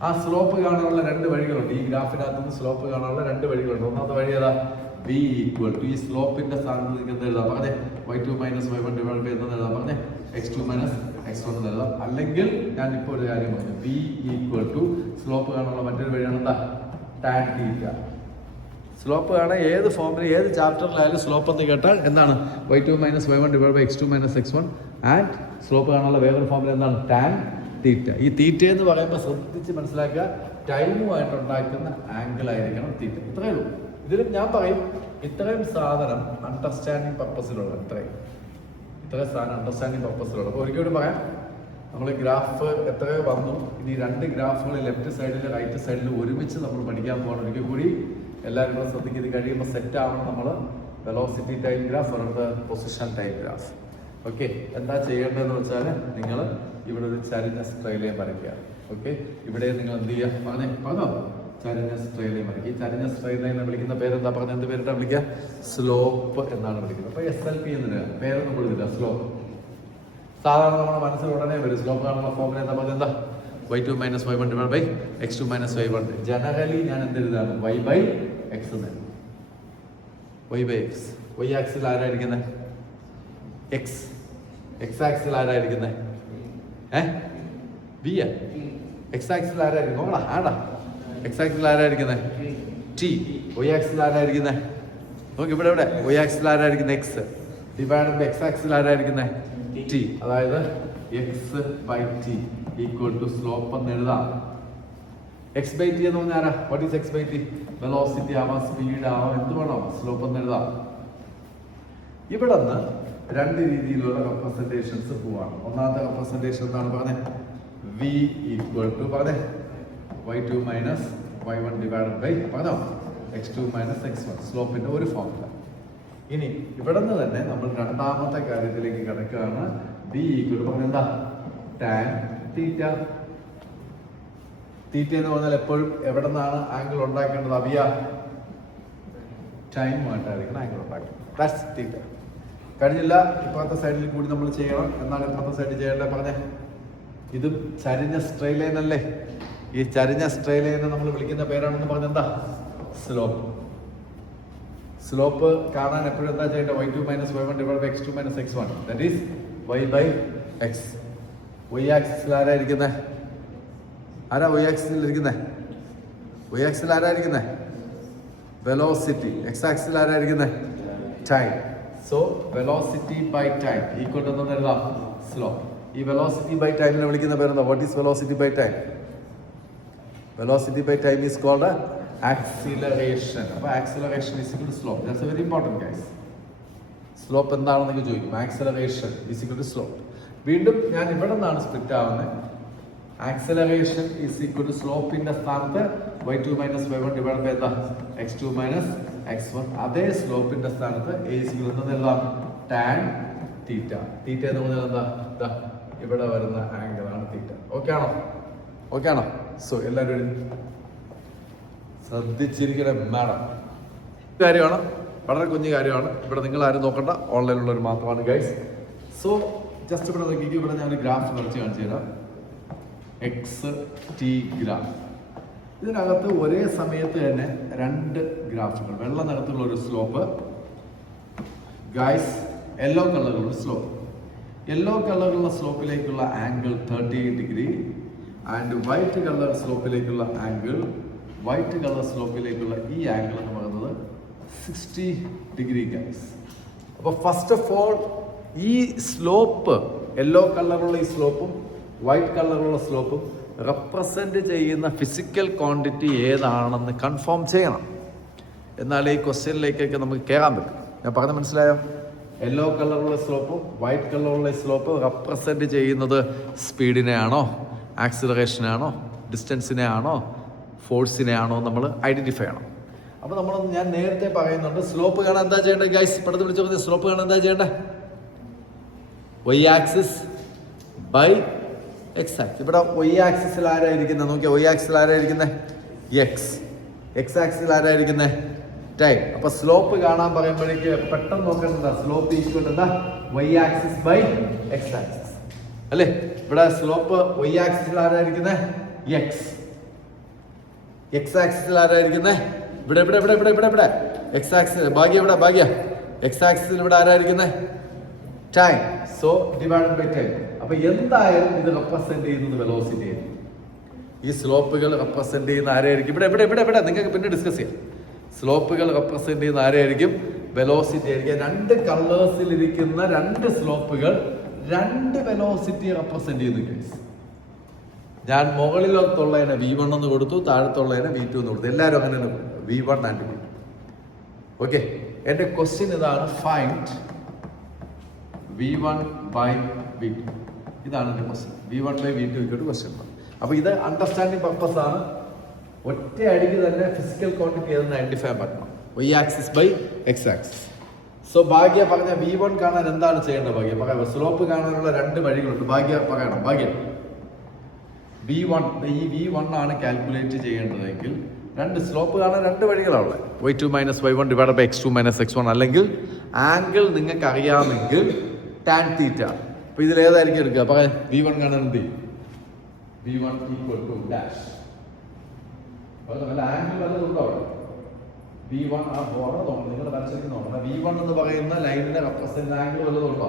ആ സ്ലോപ്പ് കാണാനുള്ള രണ്ട് വഴികളുണ്ട്. ഈ ഗ്രാഫിനകത്ത് നിന്ന് സ്ലോപ്പ് കാണാനുള്ള രണ്ട് വഴികളുണ്ട്. ഒന്നാമത്തെ വഴി ഏതാ? ബി ഈക്വൽ ടു ഈ സ്ലോപ്പിന്റെ സ്ഥാനത്ത് നിങ്ങൾക്ക് എന്ത് എഴുതാം? പറഞ്ഞേ y2 minus y1 divide by എന്താ എഴുതാം? പറഞ്ഞേ x2 മൈനസ് x1 എന്ന് എഴുതാം. അല്ലെങ്കിൽ ഞാൻ ഇപ്പോൾ ഒരു കാര്യം പറഞ്ഞു, ബി ഈക്വൽ ടു സ്ലോപ്പ് കാണാനുള്ള മറ്റൊരു വഴിയാണ് എന്താ? Tan theta. സ്ലോപ്പ് കാണാൻ ഏത് ഫോമിൽ ഏത് ചാപ്റ്ററിലായാലും സ്ലോപ്പ് എന്ന് കേട്ടാൽ എന്താണ് y2 minus y1 divide by x2 minus x1 and slope കാണാനുള്ള വേറൊരു ഫോമിൽ എന്താണ് ടാൻ തീറ്റ. ഈ തീറ്റ എന്ന് പറയുമ്പോൾ ശ്രദ്ധിച്ച് മനസ്സിലാക്കുക, ടൈമുമായിട്ട് ഉണ്ടാക്കുന്ന ആംഗിൾ ആയിരിക്കണം തീറ്റ. ഇത്രയേ ഉള്ളൂ. ഇതിലും ഞാൻ പറയും ഇത്രയും സാധനം അണ്ടർസ്റ്റാൻഡിങ് പർപ്പസിലുള്ള ഇത്രയും സാധനം അണ്ടർസ്റ്റാൻഡിങ് പർപ്പസിലുള്ള. അപ്പോൾ ഒരിക്കലും പറയാം, നമ്മൾ ഗ്രാഫ് എത്രയോ വന്നു, ഇനി 2 ഗ്രാഫുകൾ ലെഫ്റ്റ് സൈഡിൽ റൈറ്റ് സൈഡിൽ ഒരുമിച്ച് നമ്മൾ പഠിക്കാൻ പോകണം. ഒരിക്കൽ കൂടി എല്ലാവരും കൂടെ ശ്രദ്ധിക്കുന്നത് കഴിയുമ്പോൾ സെറ്റ് ആവണം നമ്മൾ വെലോസിറ്റി ടൈം ഗ്രാഫ് അല്ലെങ്കിൽ പൊസിഷൻ ടൈം ഗ്രാഫ്. ഓക്കെ, എന്താ ചെയ്യേണ്ടതെന്ന് വെച്ചാൽ നിങ്ങൾ ഇവിടെ ഒരു ചരിഞ്ഞ സ്ട്രെയിലൈൻ വരയ്ക്കുക. ഓക്കെ, ഇവിടെ നിങ്ങൾ എന്ത് ചെയ്യുക പറഞ്ഞോ ചരിഞ്ഞ സ്ട്രെയിലൈൻ വരയ്ക്കുക. ഈ ചരിഞ്ഞ സ്ട്രെയിലൈനെ വിളിക്കുന്ന പേരെന്താ പറഞ്ഞ എന്ത് പേരെന്താ വിളിക്കുക? സ്ലോപ്പ് എന്നാണ് വിളിക്കുന്നത്. അപ്പോൾ SLP എന്നിട്ട് പേരൊന്നും കൊടുത്തില്ല, സ്ലോപ്പ്. സാധാരണ നമ്മുടെ മനസ്സിൽ ഉടനെ വരും സ്ലോപ്പ് കാണുന്ന ഫോമിൽ എന്താ പറഞ്ഞത് എന്താ y2 minus y1 divide by x2 minus y1. Generally ഞാൻ എന്തെഴുതാണ് y ബൈ x എന്ന്. y by x. y ആക്സിൽ ആരായിരിക്കുന്നത്? x ആക്സിൽ ആരായിരിക്കുന്നത്? b ആ. x ആക്സിൽ ആരായിരിക്കും? നോക്കടാ ആടാ. x ആക്സിൽ ആരായിരിക്കുന്നത്? t. y ആക്സിൽ ആരായിരിക്കുന്നത്? നോക്ക് ഇവിടെ y ആക്സിൽ ആരായിരിക്കുന്നത്? x ഡിവൈഡ് ബൈ x ആക്സിൽ ആരായിരിക്കുന്നത്? t. അതായത് x by t equal to slope എന്ന് എഴുതാം. x ബൈ t എന്ന് പറഞ്ഞാൽ ആരാ? What is x by t? Velocity ആവാം, സ്പീഡ് ആവാം, എന്ത് വേണം, സ്ലോപ്പ് എന്ന് എഴുതാം. ഇവിടെ നിന്ന് 2 രീതിയിലുള്ള റെപ്രസെന്റേഷൻസ് പോവാണ്. ഒന്നാമത്തെ റെപ്രസെന്റേഷൻ എന്താണ് പറഞ്ഞത്? v ഈക്വൽ ടു പറഞ്ഞേ y2 minus y1 divide by പറഞ്ഞോ x2 മൈനസ് x1. സ്ലോപ്പിന്റെ ഒരു ഫോർമുല. ഇനി ഇവിടെ നിന്ന് തന്നെ നമ്മൾ രണ്ടാമത്തെ കാര്യത്തിലേക്ക് കിടക്കുകയാണ്. b ഈക്വൽ ടു പറഞ്ഞ എന്താ? Tan theta. തീറ്റ എന്ന് പറഞ്ഞാൽ എപ്പോഴും എവിടെ നിന്നാണ് ആംഗിൾ ഉണ്ടാക്കേണ്ടത്? അവിയ ടൈമുമായിട്ടായിരിക്കണം ആംഗിൾ ഉണ്ടാക്കുന്നത്. ദാറ്റ്സ് തീറ്റ. കഴിഞ്ഞില്ല, ഇപ്പോഴത്തെ സൈഡിൽ കൂടി നമ്മൾ ചെയ്യണം. എന്നാണ് ഇപ്പോഴത്തെ സൈഡിൽ ചെയ്യേണ്ടത് പറഞ്ഞേ? ഇതും ചരിഞ്ഞ സ്ട്രെയിറ്റ് ലൈൻ അല്ലേ? ഈ ചരിഞ്ഞ സ്ട്രെയിറ്റ് ലൈനെ നമ്മൾ വിളിക്കുന്ന പേരാണെന്ന് പറഞ്ഞെന്താ? സ്ലോപ്പ്. സ്ലോപ്പ് കാണാൻ എപ്പോഴും എന്താ ചെയ്യേണ്ടത്? y2 minus y1 divide by x2 minus x1. That is y by x. y ആക്സിസിൽ ആരായിരിക്കുന്നത്? ആരാ y ആക്സിസിൽ ഇരിക്കുന്നത്? y ആക്സിസിൽ ആരായിരിക്കുന്നത്? വെലോസിറ്റി. x ആക്സിസിൽ ആരായിരിക്കുന്നത്? Time. So velocity by time equal to എന്ന് എഴുതാം സ്ലോപ്പ്. ഈ വെലോസിറ്റി ബൈ ടൈമിനെ വിളിക്കുന്ന പേരെന്താ? What is velocity by time? Velocity by time is called acceleration. അപ്പോൾ acceleration is equal to slope. That's a very important guys. Slope എന്താണെന്ന് നിങ്ങൾ ചോദിക്കും. Acceleration is equal to slope. വീണ്ടും ഞാൻ ഇവിടെ നിന്നാണ് സ്പ്ലിറ്റ് ആവുന്നത്. ആക്സിലറേഷൻ ഈസ് ഈക്വൽ ടു സ്ലോപ്പിന്റെ സ്ഥാനത്ത് y2 minus y1 divide by എന്താ? x2 minus x1. അതേ സ്ലോപ്പിന്റെ സ്ഥാനത്ത് a ഈസ് ഈക്വൽ എന്ന് എഴുതാം ടാൻ തീറ്റ. തീറ്റ എന്ന് പറഞ്ഞാൽ എന്താ? ഇവിടെ വരുന്ന ആംഗിൾ ആണ് തീറ്റ. ഓക്കെ ആണോ? ഓക്കെ ആണോ? സോ എല്ലാവരും ശ്രദ്ധിച്ചിരിക്കണം മാഡം. കാര്യമാണ്, വളരെ കുഞ്ഞു കാര്യമാണ്. ഇവിടെ നിങ്ങൾ ആരും നോക്കണ്ട, ഓൺലൈനിലുള്ളവർ മാത്രമാണ് ഗൈസ്. സോ ജസ്റ്റ് ഇവിടെ നോക്കിക്കും. ഇവിടെ ഞാൻ ഒരു ഗ്രാഫ് വരച്ച് കാണിച്ചു തരാം. X T graph. ഇതിനകത്ത് ഒരേ സമയത്ത് തന്നെ 2 ഗ്രാഫുകൾ. വെള്ള നിറത്തിലുള്ള ഒരു സ്ലോപ്പ് ഗൈസ്, യെല്ലോ കളറുള്ള സ്ലോപ്പ്. യെല്ലോ കളറുള്ള സ്ലോപ്പിലേക്കുള്ള angle 30 degree and white colour സ്ലോപ്പിലേക്കുള്ള ആംഗിൾ, വൈറ്റ് കളർ സ്ലോപ്പിലേക്കുള്ള ഈ ആംഗിൾ എന്ന് പറയുന്നത് 60 ഡിഗ്രി ഗൈസ്. അപ്പോൾ ഫസ്റ്റ് ഓഫ് ഓൾ ഈ സ്ലോപ്പ്, യെല്ലോ കളറുള്ള ഈ സ്ലോപ്പും വൈറ്റ് കളറുള്ള സ്ലോപ്പും റെപ്രസെൻ്റ് ചെയ്യുന്ന ഫിസിക്കൽ ക്വാണ്ടിറ്റി ഏതാണെന്ന് കൺഫേം ചെയ്യണം. എന്നാലേ ഈ ക്വസ്റ്റ്യനിലേക്കൊക്കെ നമുക്ക് കയറാൻ പറ്റും. ഞാൻ പറഞ്ഞത് മനസ്സിലായോ? യെല്ലോ കളറുള്ള സ്ലോപ്പും വൈറ്റ് കളറുള്ള സ്ലോപ്പ് റെപ്രസെൻ്റ് ചെയ്യുന്നത് സ്പീഡിനെ ആണോ, ആക്സിലറേഷനെ ആണോ, ഡിസ്റ്റൻസിനെ ആണോ, ഫോഴ്സിനെ ആണോ നമ്മൾ ഐഡൻറ്റിഫൈ ചെയ്യണം. അപ്പോൾ ഞാൻ നേരത്തെ പറയുന്നുണ്ട്, സ്ലോപ്പ് കാണാൻ എന്താ ചെയ്യേണ്ടത് ഗൈസ്? പെട്ടെന്ന് വിളിച്ചു പറഞ്ഞാൽ സ്ലോപ്പ് കാണാൻ എന്താ ചെയ്യേണ്ടത്? y axis by x axis. ഇവിടെ y ആക്സിസിൽ ആരായിരിക്കുന്നത് നോക്കിയാൽ, y ആക്സിസിൽ ആരായിരിക്കുന്നത്? x ആക്സിസിൽ ആരായിരിക്കുന്നത്? ടൈം. അപ്പോൾ സ്ലോപ്പ് കാണാൻ പറയുമ്പോഴേക്ക് പെട്ടെന്ന് നോക്കേണ്ടതാ സ്ലോപ്പ് ഈക്വൽ എന്താ? y axis by x axis അല്ലേ? ഇവിടെ സ്ലോപ്പ് y ആക്സിസിൽ ആരായിരിക്കുന്നത്? x ആക്സിസിൽ ആരായിരിക്കുന്നത്? ഇവിടെ ഇവിടെ ഇവിടെ ഇവിടെ ഇവിടെ ഇവിടെ x ആക്സിസ്. ഭാഗ്യ ഇവിടെ ഭാഗ്യ x ആക്സിസിൽ ഇവിടെ ആരായിരിക്കുന്നത്? Time. So divided by time. അപ്പൊ എന്തായാലും ഇത് റെപ്രസെന്റ് ചെയ്യുന്നത് വെലോസിറ്റി ആയിരിക്കും. ഈ സ്ലോപ്പുകൾ റെപ്രസെന്റ് ചെയ്യുന്ന ആരായിരിക്കും? ഇവിടെ ഇവിടെ ഇവിടെ ഇവിടെ നിങ്ങൾക്ക് പിന്നെ ഡിസ്കസ് ചെയ്യാം. സ്ലോപ്പുകൾ റെപ്രസെന്റ് ചെയ്യുന്ന ആരായിരിക്കും? വെലോസിറ്റി ആയിരിക്കും. രണ്ട് കളേഴ്സിൽ ഇരിക്കുന്ന രണ്ട് സ്ലോപ്പുകൾ രണ്ട് വെലോസിറ്റി റെപ്രസെന്റ് ചെയ്യുന്നു ഗൈസ്. ഞാൻ മുകളിലത്തുള്ളതിനെ V1 എന്ന് കൊടുത്തു, താഴത്തുള്ളതിനെ V2 എന്ന് കൊടുത്തു. എല്ലാവരും അങ്ങനെ V1 ആൻഡ് V2. ഓക്കെ, എൻ്റെ ക്വസ്റ്റ്യൻ ഇതാണ്, ഫൈൻഡ് V1 by V2. ഇതാണ് എൻ്റെ ക്വസ്റ്റ്യൻ. V1 by V2 ഇങ്ങോട്ട് ക്വസ്റ്റ്യൻ. അപ്പോൾ ഇത് അണ്ടർസ്റ്റാൻഡിങ് പർപ്പസ് ആണ്. ഒറ്റ അടിക്ക് തന്നെ ഫിസിക്കൽ ക്വാണ്ടിറ്റി ഏതെന്ന് ഐഡന്റിഫൈ പറ്റണം. Y axis by X axis. So Bhagya പറഞ്ഞ V1 കാണാൻ എന്താണ് ചെയ്യേണ്ടത്? ഭാഗ്യ പറയാം. സ്ലോപ്പ് കാണാനുള്ള രണ്ട് വഴികളുണ്ട്. ഭാഗ്യ പറയണം. ഭാഗ്യ V1, ഈ V1 ആണ് കാൽക്കുലേറ്റ് ചെയ്യേണ്ടതെങ്കിൽ രണ്ട് സ്ലോപ്പ് കാണാൻ രണ്ട് വഴികളാണ്. y2 minus y1 divide by x2 minus x1. അല്ലെങ്കിൽ ആംഗിൾ നിങ്ങൾക്ക് അറിയാമെങ്കിൽ ടാൻ തീറ്റ. അപ്പൊ ഇതിൽ ഏതായിരിക്കും എടുക്കുക? പറയാം. V1 കാണാൻ എന്ത് ചെയ്യും? V1 equal to dash. Angle വല്ലതുണ്ടോ അവിടെ? V1 ആ ബോർഡ് നോക്കണം, നിങ്ങൾ വരച്ചിരിക്കുന്ന നോക്കണം. V1 എന്ന് പറയുന്ന ലൈനിന്റെ റെപ്രസെന്റ് ആംഗിൾ വല്ലതും ഉണ്ടോ?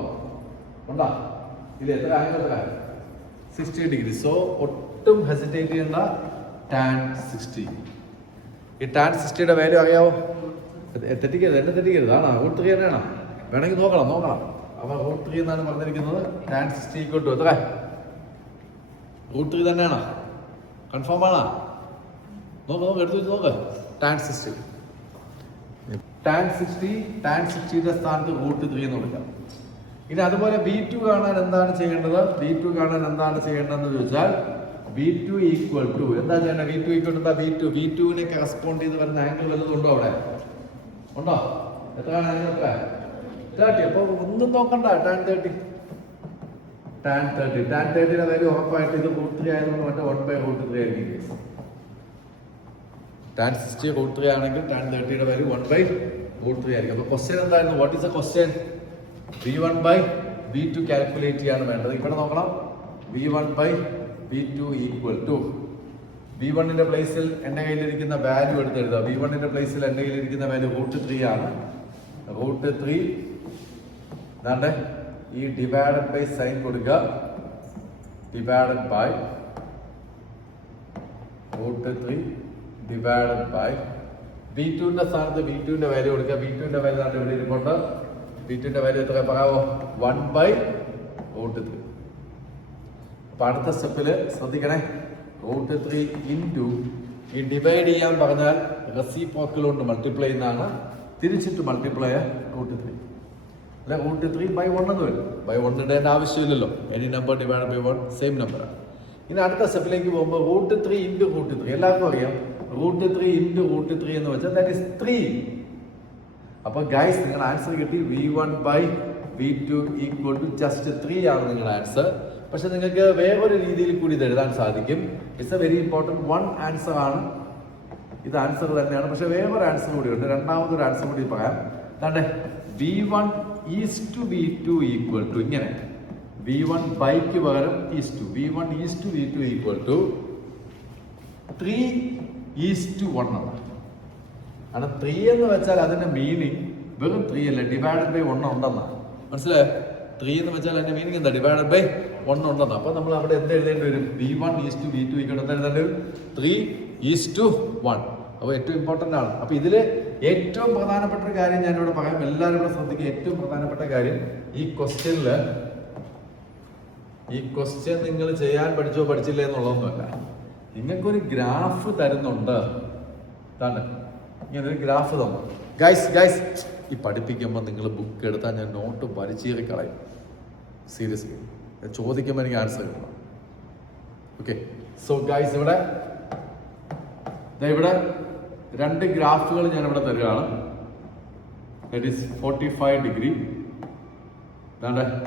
ഉണ്ടോ? ഇത് എത്ര ആംഗിൾ? 60 ഡിഗ്രി. സോ ഒട്ടും ഹെസിറ്റേറ്റ് ചെയ്യേണ്ട, ടാൻ 60. ഈ ടാൻ 60യുടെ വാല്യൂ അറിയാവോ? തെറ്റിക്കരുത്, എന്നെ തെറ്റിക്കരുത്. ആണോ? √3 തന്നെയാണോ? വേണമെങ്കിൽ നോക്കണം. അപ്പോൾ √3 എന്നാണ് പറഞ്ഞിരിക്കുന്നത്. ടാൻ 60 ഈക്വൽ ടു എത്ര? √3 തന്നെയാണോ? കൺഫേം ആണോ? നോക്ക്, എടുത്തു വെച്ച് നോക്ക്. ടാൻ 60. ടാൻ 60യുടെ സ്ഥാനത്ത് √3 എന്ന് കൊടുക്കാം. ഇനി അതുപോലെ V2 കാണാൻ എന്താണ് ചെയ്യേണ്ടത്? V2 കാണാൻ എന്താണ് ചെയ്യേണ്ടതെന്ന് ചോദിച്ചാൽ V2 ഈക്വൽ ടു എന്താ ചെയ്യേണ്ടത്? V2 ഈക്വൽ ടു V2നെ കറസ്പോണ്ട് ചെയ്ത് വരുന്ന ആംഗിൾ വല്ലതും ഉണ്ടോ അവിടെ? ഉണ്ടോ? എത്രയാണ് ആംഗിൾ? എത്ര? 30. അപ്പോൾ ഒന്നും നോക്കണ്ട. ടാൻ 30. ടാൻ 30യുടെ വാല്യൂ ഉറപ്പായിട്ട് ഇത് √3 ആയതുകൊണ്ട് മറ്റേ 1/√3 ആയിരിക്കും. ടാൻ 60 √3 ആണെങ്കിൽ ടാൻ 30യുടെ വാല്യൂ 1/√3 ആയിരിക്കും. അപ്പോൾ ക്വസ്റ്റ്യൻ എന്തായിരുന്നു? What is A question? V1 by V2 calculate ചെയ്യാണ് വേണ്ടത്. ഇവിടെ നോക്കണം. V1 by V2 equal to V1ന്റെ പ്ലേസിൽ എൻ്റെ കയ്യിലിരിക്കുന്ന വാല്യൂ എടുത്തെഴുതുക. V1ന്റെ പ്ലേസിൽ എൻ്റെ കയ്യിലിരിക്കുന്ന വാല്യൂ √3 ആണ്. √3 അതാണ്ട് ഈ ഡിവൈഡഡ് ബൈ സൈൻ കൊടുക്കുക. ഡിവൈഡഡ് ബൈ √3 ഡിവൈഡഡ് ബൈ V2ന്റെ സ്ഥാനത്ത് V2ന്റെ വാല്യൂ കൊടുക്കുക. V2ന്റെ വാല്യൂ ആണ് ഇവിടെ ഇരിപ്പുണ്ട്. V2ന്റെ വാല്യൂ എത്ര പറയാമോ? 1/√3. അപ്പൊ അടുത്ത സ്റ്റെപ്പിൽ ശ്രദ്ധിക്കണേ. √3 ഇൻറ്റു ഈ ഡിവൈഡ് ചെയ്യാൻ പറഞ്ഞാൽ റെസിപ്രോക്കൽ കൊണ്ട് മൾട്ടിപ്ലൈ ചെയ്യുന്നതാണ്. തിരിച്ചിട്ട് മൾട്ടിപ്ലൈ √3 അല്ലെ √3/1 എന്ന് വരും. /1 ഇടേണ്ട ആവശ്യമില്ലല്ലോ. Any number divide by 1 same നമ്പറാണ്. ഇനി അടുത്ത സ്റ്റെപ്പിലേക്ക് പോകുമ്പോൾ √3 ഇൻറ്റു √3 എല്ലാവർക്കും അറിയാം. √3 ഇൻറ്റു √3 എന്ന് വെച്ചാൽ ദാറ്റ് ഇസ് 3. അപ്പോൾ ഗൈസ് നിങ്ങളുടെ ആൻസർ കിട്ടി. V1 by V2 equal to just 3 ആണ് നിങ്ങളുടെ ആൻസർ. പക്ഷെ നിങ്ങൾക്ക് വേറൊരു രീതിയിൽ കൂടി ഇത് എഴുതാൻ സാധിക്കും. It's A very important one answer ആണ്. ഇത് ആൻസർ തന്നെയാണ്, പക്ഷെ വേറൊരു ആൻസർ കൂടി ഉണ്ട്. രണ്ടാമതൊരു ആൻസർ കൂടി പറയാം. അതാണ്ട് V1 is to V2 equal to ഇങ്ങനെ. V1 ബൈക്ക് പകരം is to. V1 is to V2 equal to 3:1 ആണ്. കാരണം 3 എന്ന് വെച്ചാൽ അതിന്റെ മീനിങ് വെറും 3 അല്ല, ഡിവൈഡഡ് ബൈ 1 ഉണ്ടെന്നാണ്. മനസ്സിലായോ? 3 എന്ന് വെച്ചാൽ അതിന്റെ മീനിങ് എന്താ? ഡിവൈഡഡ് ബൈ 1 ഉണ്ടെന്നാണ്. അപ്പൊ നമ്മൾ അവിടെ എന്ത് എഴുതേണ്ടി വരും? V1 is to V2 equal എന്താ എഴുതേണ്ടി വരും? 3:1. അപ്പോൾ ഏറ്റവും ഇമ്പോർട്ടൻ്റ് ആണ്. അപ്പോൾ ഇതിൽ ഏറ്റവും പ്രധാനപ്പെട്ട ഒരു കാര്യം ഞാനിവിടെ പറയാം. എല്ലാവരും കൂടെ ശ്രദ്ധിക്കുക. ഏറ്റവും പ്രധാനപ്പെട്ട കാര്യം ഈ ക്വസ്റ്റ്യൻ നിങ്ങൾ ചെയ്യാൻ പഠിച്ചോ പഠിച്ചില്ലേ എന്നുള്ളതൊന്നുമല്ല. നിങ്ങൾക്കൊരു ഗ്രാഫ് തരുന്നുണ്ട്. ഇതാണ് ഇങ്ങനൊരു ഗ്രാഫ് തന്നു. ഗൈസ് ഈ പഠിപ്പിക്കുമ്പോൾ നിങ്ങൾ ബുക്ക് എടുത്താൽ ഞാൻ നോട്ട് വലിച്ചേറി കളയും. സീരിയസ്ലി ചോദിക്കുമ്പോൾ എനിക്ക് ആൻസർ കിട്ടണം. ഓക്കെ, സോ ഗൈസ് ഇവിടെ രണ്ട് ഗ്രാഫുകൾ ഞാൻ ഇവിടെ തരികയാണ്. That is 45 degree.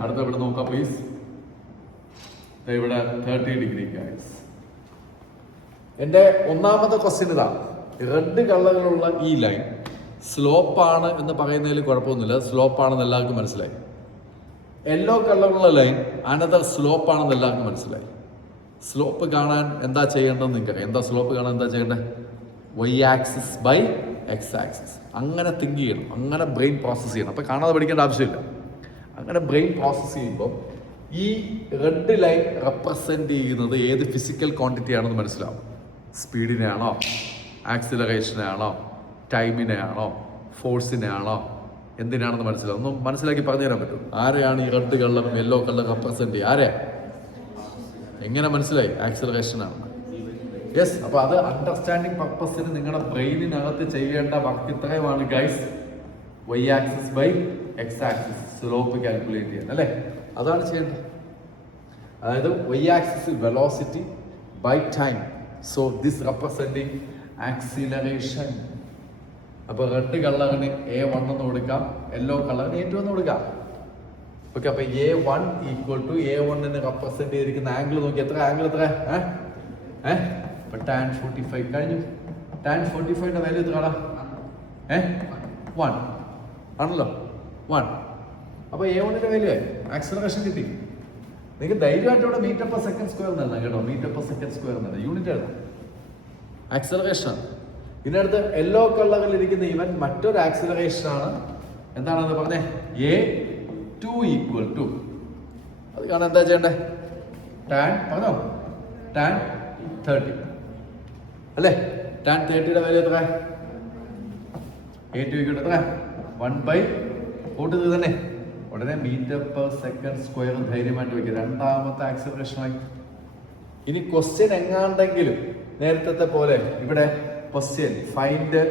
അടുത്ത ഇവിടെ നോക്കാം പ്ലീസ്. ഇവിടെ 30 ഡിഗ്രി ഗൈസ്. എൻ്റെ ഒന്നാമത്തെ ക്വസ്റ്റ്യൻ ഇതാ. റെഡ് കളറിലുള്ള ഈ ലൈൻ സ്ലോപ്പാണ് എന്ന് പറയുന്നതിൽ കുഴപ്പമൊന്നുമില്ല. സ്ലോപ്പാണെന്ന് എല്ലാവർക്കും മനസ്സിലായി. യെല്ലോ കളറിലുള്ള ലൈൻ അനദർ സ്ലോപ്പാണെന്ന് എല്ലാവർക്കും മനസ്സിലായി. സ്ലോപ്പ് കാണാൻ എന്താ ചെയ്യേണ്ടതെന്ന് നിങ്ങൾക്കറിയാം. എന്താ സ്ലോപ്പ് കാണാൻ എന്താ ചെയ്യേണ്ടത്? Y axis by X axis. അങ്ങനെ തിങ്ക് ചെയ്യണം, അങ്ങനെ ബ്രെയിൻ പ്രോസസ്സ് ചെയ്യണം. അപ്പോൾ കാണാതെ പഠിക്കേണ്ട ആവശ്യമില്ല. അങ്ങനെ ബ്രെയിൻ പ്രോസസ്സ് ചെയ്യുമ്പോൾ ഈ റെഡ് ലൈൻ റെപ്രസെൻ്റ് ചെയ്യുന്നത് ഏത് ഫിസിക്കൽ ക്വാണ്ടിറ്റി ആണെന്ന് മനസ്സിലാവും. സ്പീഡിനെയാണോ, ആക്സിലറേഷനാണോ, ടൈമിനെയാണോ ഫോഴ്സിനെയാണോ എന്തിനാണെന്ന് മനസ്സിലാവും? ഒന്നും മനസ്സിലാക്കി പറഞ്ഞു തരാൻ പറ്റും? ആരെയാണ് ഈ റെഡ് കളറും യെല്ലോ കളറും റെപ്രസെന്റ് ചെയ്യുക? ആരെ? എങ്ങനെ മനസ്സിലായി? ആക്സിലറേഷൻ ആണ്. യെസ്. അപ്പോൾ അത് അണ്ടർസ്റ്റാൻഡിങ് പർപ്പസിന് നിങ്ങളുടെ ബ്രെയിനിനകത്ത് ചെയ്യേണ്ട വർക്ക് ഇത്രയുമാണ് guys. Y axis by X axis slope calculate ചെയ്യാൻ, അല്ലേ? അതാണ് ചെയ്യേണ്ടത്. അതായത് Y axis velocity by time. So this representing acceleration. അപ്പോൾ റെഡ് കളറിന് A1 എന്ന് കൊടുക്കാം, യെല്ലോ കളറിന് A2 എന്ന് കൊടുക്കാം. ഓക്കെ. അപ്പോൾ A1 equal to A1 represent ചെയ്തിരിക്കുന്ന ആംഗിൾ നോക്കി. എത്ര ആംഗിൾ? എത്ര? ഇപ്പൊ tan 45 കഴിഞ്ഞു. tan 45ന്റെ value എത്രടാ? 1 ആണല്ലോ. 1. അപ്പൊ A1ന്റെ വാല്യൂ ആക്സിലറേഷൻ കിട്ടി. നിങ്ങൾക്ക് ധൈര്യമായിട്ട് ഇവിടെ മീറ്റർ പെർ സെക്കൻഡ് സ്ക്വയർ എന്നാണ് കേട്ടോ. മീറ്റർ പെർ സെക്കൻഡ് സ്ക്വയർ എന്നാണ് യൂണിറ്റ് എഴുതാം. ആക്സിലറേഷൻ. ഇതിനടുത്ത് യെല്ലോ കളറിൽ ഇരിക്കുന്ന ഇവൻ മറ്റൊരു ആക്സിലറേഷൻ ആണ്. എന്താണെന്ന് പറഞ്ഞേ? A2 ഈക്വൽ ടു, അത് കാണാൻ എന്താ ചെയ്യണ്ടേ? tan പറഞ്ഞോ, tan 30 അല്ലേ? tan 30യുടെ വാല്യൂ എത്ര? A2 ഈക്വൽ ടു എത്ര? 1/√3 തന്നെ. ഉടനെ മീറ്റർ പെർ സെക്കൻഡ് സ്ക്വയർ ധൈര്യമായിട്ട് വയ്ക്കുക. രണ്ടാമത്തെ ആക്സിലറേഷനായി. ഇനി ക്വസ്റ്റ്യൻ എങ്ങാണ്ടെങ്കിലും നേരത്തെ പോലെ ഇവിടെ ക്വസ്റ്റ്യൻ ഫൈൻഡ്